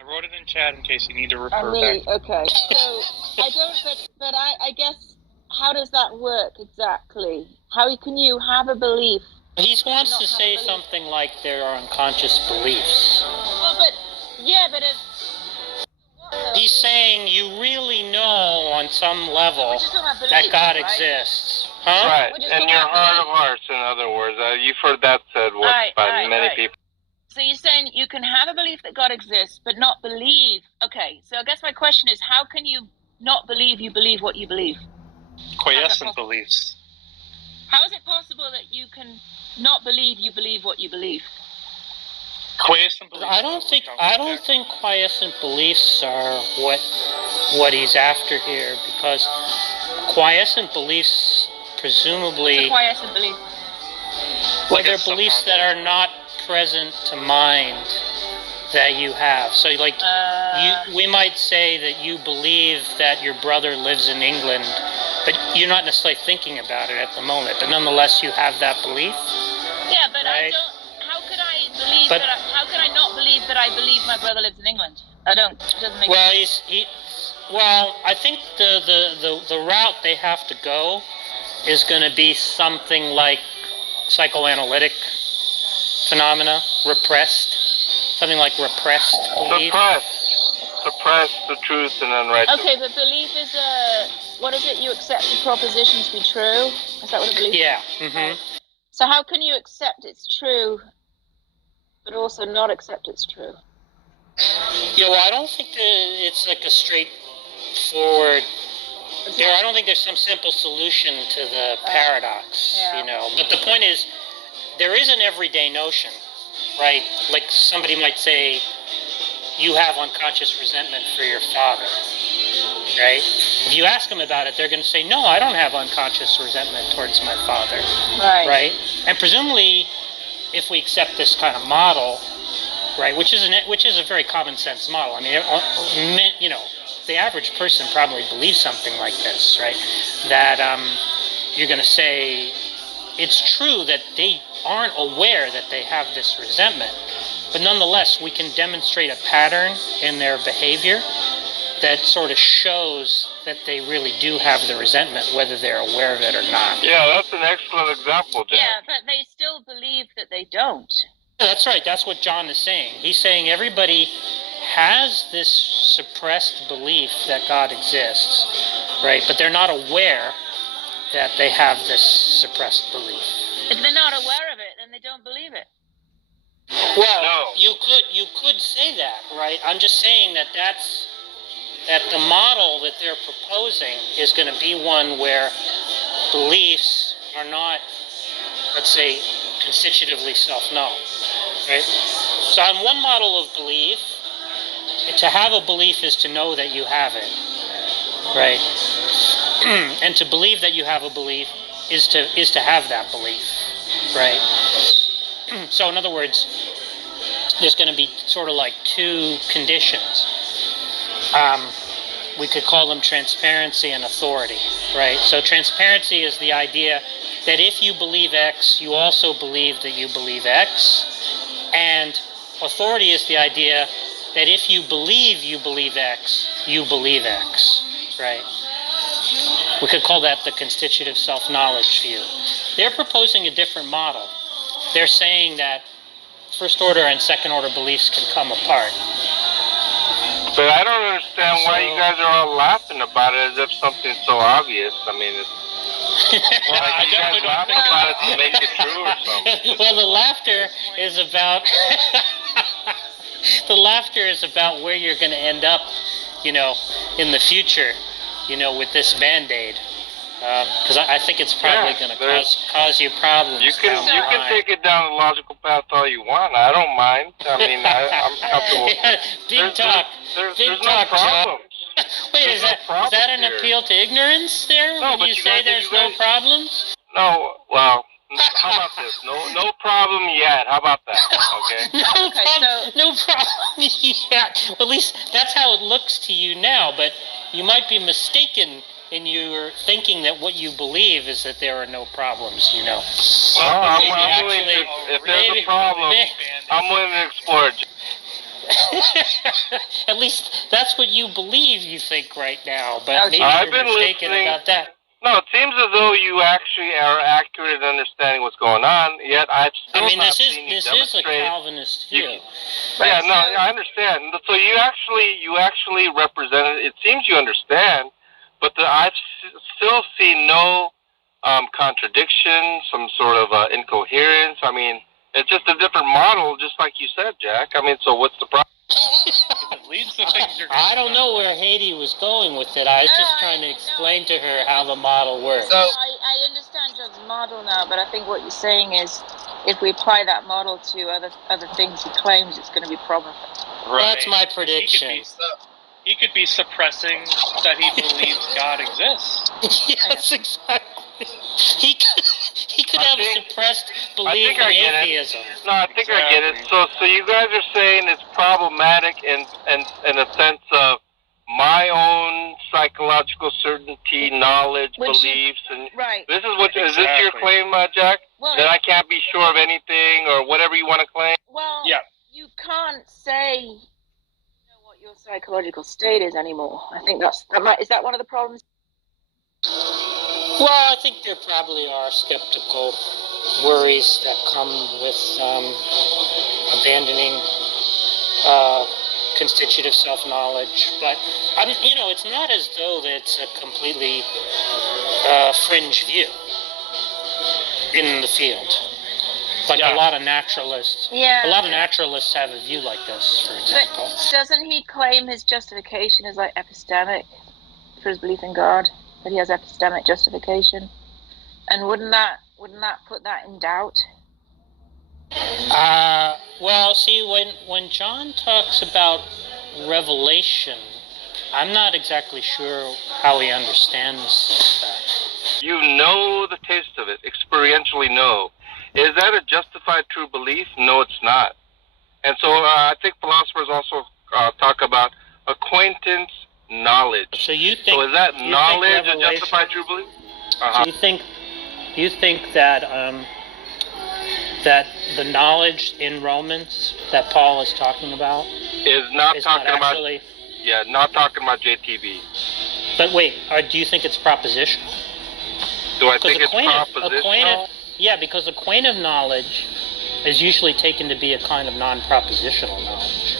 I wrote it in chat in case you need to refer back. Okay. So I don't. But I guess how does that work exactly? How can you have a belief? He wants to say something like there are unconscious beliefs. Well, but if he's saying you really know on some level that God exists. Huh? Right. In your heart of hearts, in other words. You've heard that said by many people. So you're saying you can have a belief that God exists, but not believe. Okay, so I guess my question is, how can you not believe you believe what you believe? Quiescent beliefs. How is it possible that you can not believe you believe what you believe? Quiescent beliefs. I don't think quiescent beliefs are what he's after here, because quiescent beliefs presumably. What's a quiescent belief? Well, they're beliefs that are not present to mind that you have. So, like, we might say that you believe that your brother lives in England, but you're not necessarily thinking about it at the moment. But nonetheless, you have that belief. Yeah, but right? I don't. How could I believe that? How could I not believe that I believe my brother lives in England? I don't. It doesn't make sense. Well, I think the route they have to go is going to be something like psychoanalytic phenomena, something like repressed belief. Suppress the truth and then write. Okay, but belief is what is it? You accept the proposition to be true? Is that what a belief is? Yeah. Mm-hmm. So how can you accept it's true, but also not accept it's true? Yeah, well, I don't think it's like a straightforward. I don't think there's some simple solution to the paradox, you know. But the point is, there is an everyday notion, right? Like somebody might say, you have unconscious resentment for your father, right? If you ask them about it, they're going to say, no, I don't have unconscious resentment towards my father, right? And presumably, if we accept this kind of model, right, which is a very common sense model. I mean, you know, the average person probably believes something like this, right? That you're going to say it's true that they aren't aware that they have this resentment, but nonetheless, we can demonstrate a pattern in their behavior that sort of shows that they really do have the resentment, whether they're aware of it or not. Yeah, that's an excellent example, Jack. Yeah, but they still believe that they don't. Yeah, that's right. That's what John is saying. He's saying everybody has this suppressed belief that God exists, right? But they're not aware that they have this suppressed belief. If they're not aware of it, then they don't believe it. Well, you could say that, right? I'm just saying that the model that they're proposing is going to be one where beliefs are not, let's say, constitutively self-known, right? So on one model of belief, to have a belief is to know that you have it, right? And to believe that you have a belief is to have that belief, right? So in other words, there's going to be sort of like two conditions. We could call them transparency and authority, right? So transparency is the idea that if you believe X, you also believe that you believe X. And authority is the idea that if you believe X, you believe X, right? We could call that the constitutive self-knowledge view. They're proposing a different model. They're saying that first-order and second-order beliefs can come apart. But I don't understand why you guys are all laughing about it as if something's so obvious. I mean, it's like you guys laughing about it to make it true or something. Well, the laughter is about where you're going to end up, in the future, with this Band-Aid. Because I think it's probably going to cause you problems. You can take it down the logical path all you want. I don't mind. I mean, I'm comfortable. Big talk. There's no problems. Wait, is that an appeal to ignorance there? No, when you say there's no problems? No, well, how about this? No problem yet. How about that? Okay. No problem yet. Well, at least that's how it looks to you now. But you might be mistaken in your thinking that what you believe is that there are no problems. Well, I'm willing to, if there's a problem, I'm willing to explore it. At least that's what you believe you think right now, but maybe you're mistaken about that. No, it seems as though you actually are accurate in understanding what's going on, yet this is a Calvinist view. I understand. So you actually represent it. It seems you understand, but I still see no contradiction, some sort of incoherence. I mean, it's just a different model, just like you said, Jack. I mean, so what's the problem? I don't know where Haiti was going with it. I was just trying to explain to her how the model works. So I understand John's model now, but I think what you're saying is if we apply that model to other things he claims, it's going to be a problem. Right. That's my prediction. He could be suppressing that he believes God exists. Yes, exactly. He could have a suppressed belief in atheism. No, I think I get it. So you guys are saying it's problematic in a sense of my own psychological certainty, knowledge, beliefs, and right. This is this your claim, Jack? Well, that I can't be sure of anything or whatever you want to claim? Well, you can't say what your psychological state is anymore. I think is that one of the problems? Well, I think there probably are skeptical worries that come with abandoning constitutive self-knowledge, but it's not as though that it's a completely fringe view in the field. Like a lot of naturalists. Yeah. A lot of naturalists have a view like this, for example. But doesn't he claim his justification is like epistemic for his belief in God? That he has epistemic justification, and wouldn't that put that in doubt? Well, see, when John talks about revelation, I'm not exactly sure how he understands that. You know the taste of it, experientially know. Is that a justified true belief? No, it's not. And so I think philosophers also talk about acquaintance, knowledge. So you think? So is that knowledge a justified true belief? So you think that that the knowledge in Romans that Paul is talking about is not talking about JTV. But wait, do you think it's propositional? Do I think it's propositional? Yeah, because acquaintive knowledge is usually taken to be a kind of non-propositional knowledge.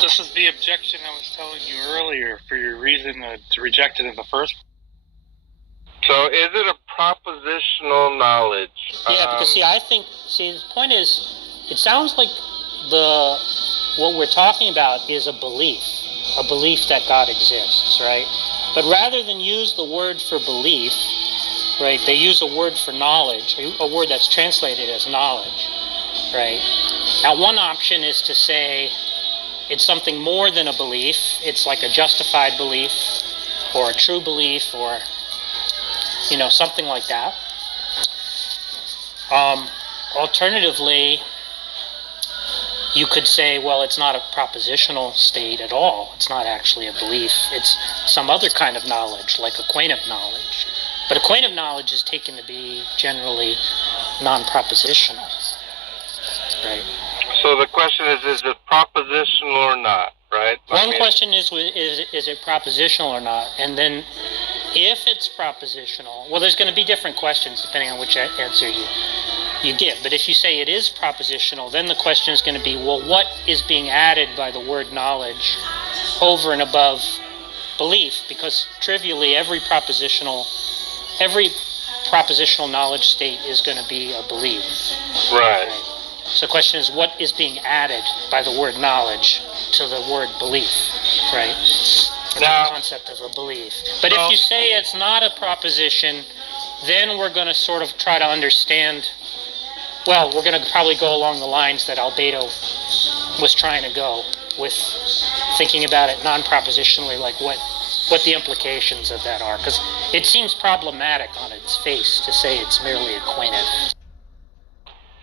This is the objection I was telling you earlier for your reason to reject it in the first place. So is it a propositional knowledge? Yeah, because the point is, it sounds like what we're talking about is a belief that God exists, right? But rather than use the word for belief, right, they use a word for knowledge, a word that's translated as knowledge, right? Now, one option is to say it's something more than a belief. It's like a justified belief or a true belief or, something like that. Alternatively, you could say, well, it's not a propositional state at all. It's not actually a belief. It's some other kind of knowledge, like acquaintive knowledge. But acquaintive knowledge is taken to be generally non-propositional, right? So the question is it propositional or not, right? One question is it propositional or not? And then If it's propositional, well, there's going to be different questions depending on which answer you give. But if you say it is propositional, then the question is going to be, well, what is being added by the word knowledge over and above belief? Because trivially, every propositional knowledge state is going to be a belief. Right. So the question is, what is being added by the word knowledge to the word belief, right? Now, the concept of a belief. But if you say it's not a proposition, then we're going to sort of try to understand, well, we're going to probably go along the lines that Albedo was trying to go with, thinking about it non-propositionally, like what the implications of that are, because it seems problematic on its face to say it's merely acquainted.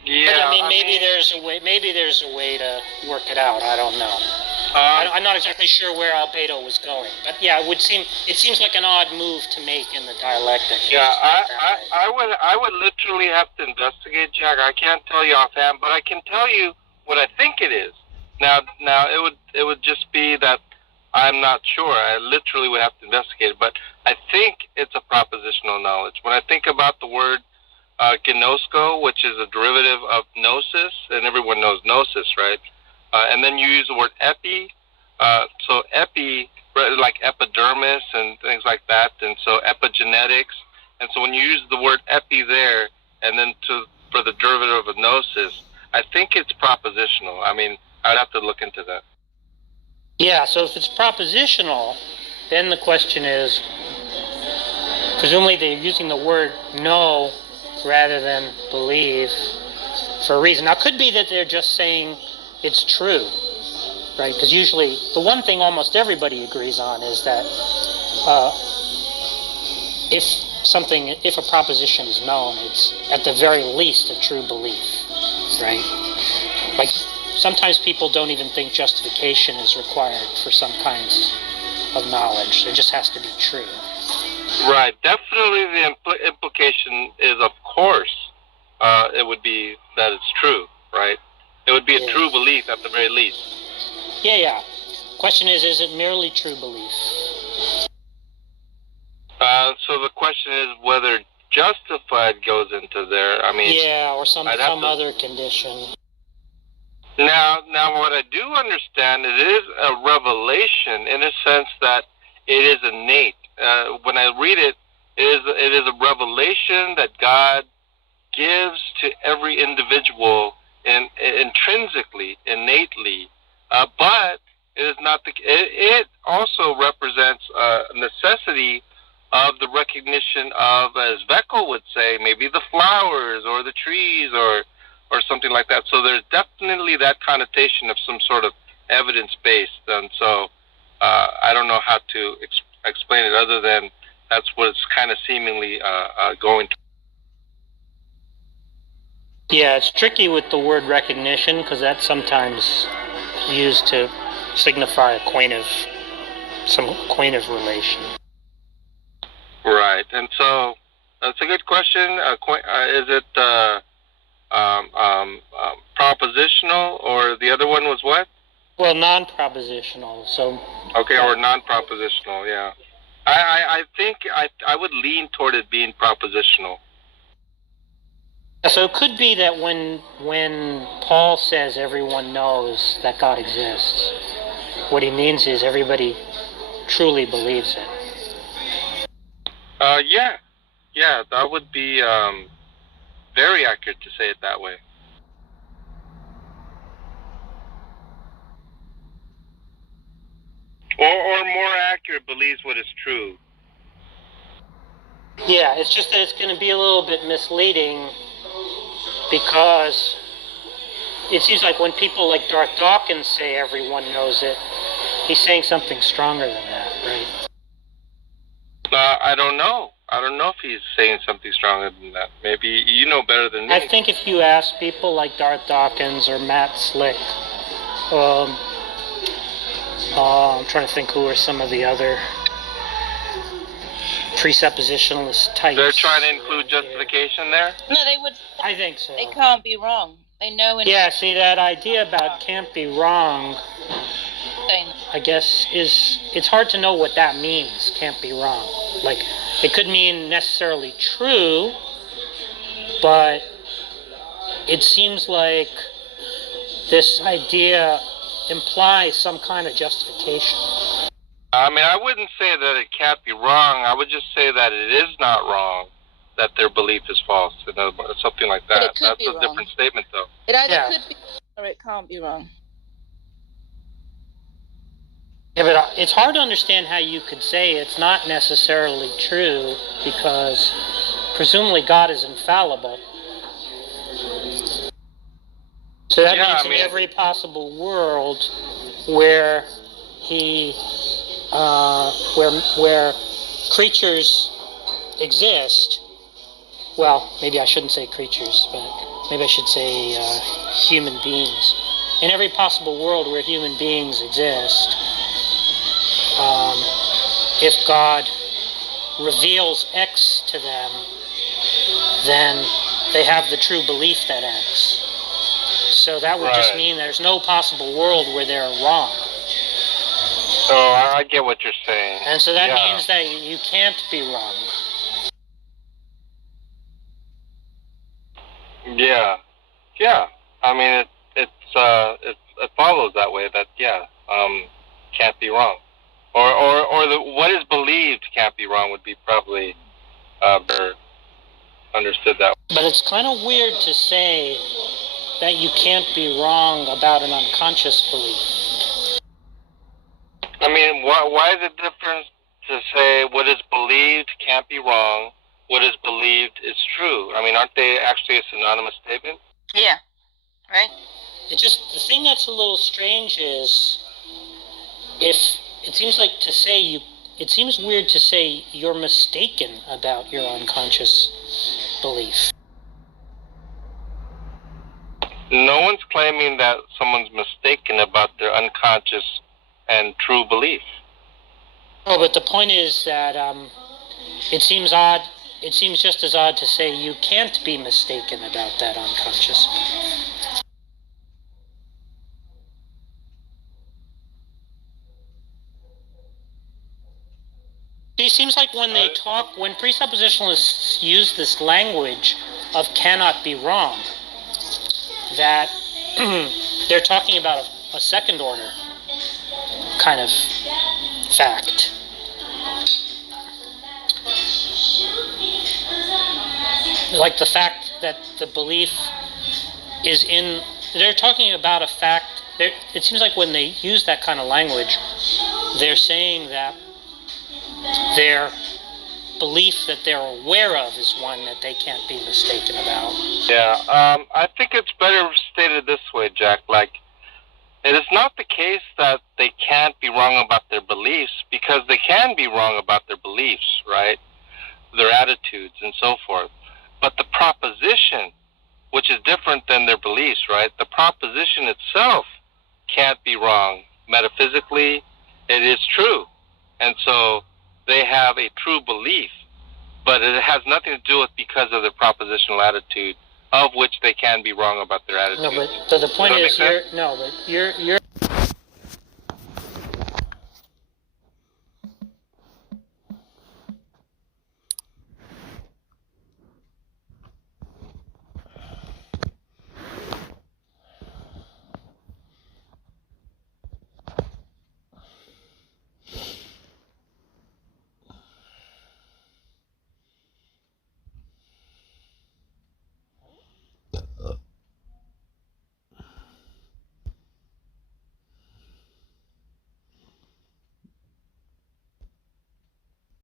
Yeah, but I mean, maybe there's a way to work it out. I don't know. I'm not exactly sure where Albedo was going, but yeah, it seems like an odd move to make in the dialectic. Yeah, I would literally have to investigate, Jack. I can't tell you offhand, but I can tell you what I think it is. Now it would just be that I'm not sure. I literally would have to investigate it, but I think it's a propositional knowledge. When I think about the word gnosko, which is a derivative of gnosis, and everyone knows gnosis, right? And then you use the word epi. So epi, like epidermis and things like that, and so epigenetics. And so when you use the word epi there, and then for the derivative of gnosis, I think it's propositional. I mean, I'd have to look into that. Yeah, so if it's propositional, then the question is, presumably they're using the word know rather than believe for a reason. Now, it could be that they're just saying it's true, right? Because usually the one thing almost everybody agrees on is that if a proposition is known, it's at the very least a true belief, right? Like sometimes people don't even think justification is required for some kinds of knowledge. It just has to be true. Right. Definitely the implication is, of course, it would be that it's true, right? It would be a true belief at the very least. Yeah. Question is it merely true belief? So the question is whether justified goes into there. I mean, yeah, or some other condition. Now, what I do understand, it is a revelation in a sense that it is innate. When I read it, it is a revelation that God gives to every individual intrinsically, innately. But it is not it also represents a necessity of the recognition of, as Veckel would say, maybe the flowers or the trees or something like that. So there's definitely that connotation of some sort of evidence-based. And so I don't know how to explain it other than that's what it's kind of seemingly going to. Yeah, it's tricky with the word recognition because that's sometimes used to signify some acquaintive relation. Right, and so that's a good question. Is it propositional, or the other one was what? Well, non-propositional. So. Okay, or non-propositional. Yeah, I think I would lean toward it being propositional. So it could be that when Paul says everyone knows that God exists, what he means is everybody truly believes it. Yeah, that would be very accurate to say it that way. Or more accurate, believes what is true. Yeah, it's just that it's going to be a little bit misleading because it seems like when people like Darth Dawkins say everyone knows it, he's saying something stronger than that, right? I don't know. I don't know if he's saying something stronger than that. Maybe you know better than me. I think if you ask people like Darth Dawkins or Matt Slick, I'm trying to think who are some of the other presuppositionalist types. They're trying to include justification there? No, they would. I think so. They can't be wrong. They know. Yeah, see, that idea about can't be wrong, I guess, is it's hard to know what that means. Can't be wrong. Like, it could mean necessarily true, but it seems like this idea implies some kind of justification. I mean, I wouldn't say that it can't be wrong. I would just say that it is not wrong, that their belief is false, something like that. That's a different statement, though. It either could be or it can't be wrong. Yeah, but it's hard to understand how you could say it's not necessarily true, because presumably God is infallible. So that means in every possible world where where creatures exist, well, maybe I shouldn't say creatures, but maybe I should say human beings. In every possible world where human beings exist, if God reveals X to them, then they have the true belief that X. So that would just mean there's no possible world where they're wrong. So I get what you're saying. And so that means that you can't be wrong. Yeah. I mean, it follows that way. That can't be wrong, or what is believed can't be wrong would be probably better understood that way. But it's kind of weird to say that you can't be wrong about an unconscious belief. I mean, why is it different to say what is believed can't be wrong, what is believed is true? I mean, aren't they actually a synonymous statement? Yeah, right? The thing that's a little strange is, if it seems like to say it seems weird to say you're mistaken about your unconscious belief. No one's claiming that someone's mistaken about their unconscious and true belief. Oh, but the point is that it seems odd. It seems just as odd to say you can't be mistaken about that unconscious belief. It seems like when presuppositionalists use this language of cannot be wrong, that they're talking about a second order kind of fact. Like the fact that the belief is in... They're talking about a fact... It seems like when they use that kind of language, they're saying that their belief that they're aware of is one that they can't be mistaken about. Yeah, I think it's better stated this way, Jack. Like, it is not the case that they can't be wrong about their beliefs, because they can be wrong about their beliefs, right? Their attitudes and so forth. But the proposition, which is different than their beliefs, right? The proposition itself can't be wrong. Metaphysically, it is true. And so they have a true belief, but it has nothing to do with because of their propositional attitude, of which they can be wrong about their attitude. No, but the point is, you're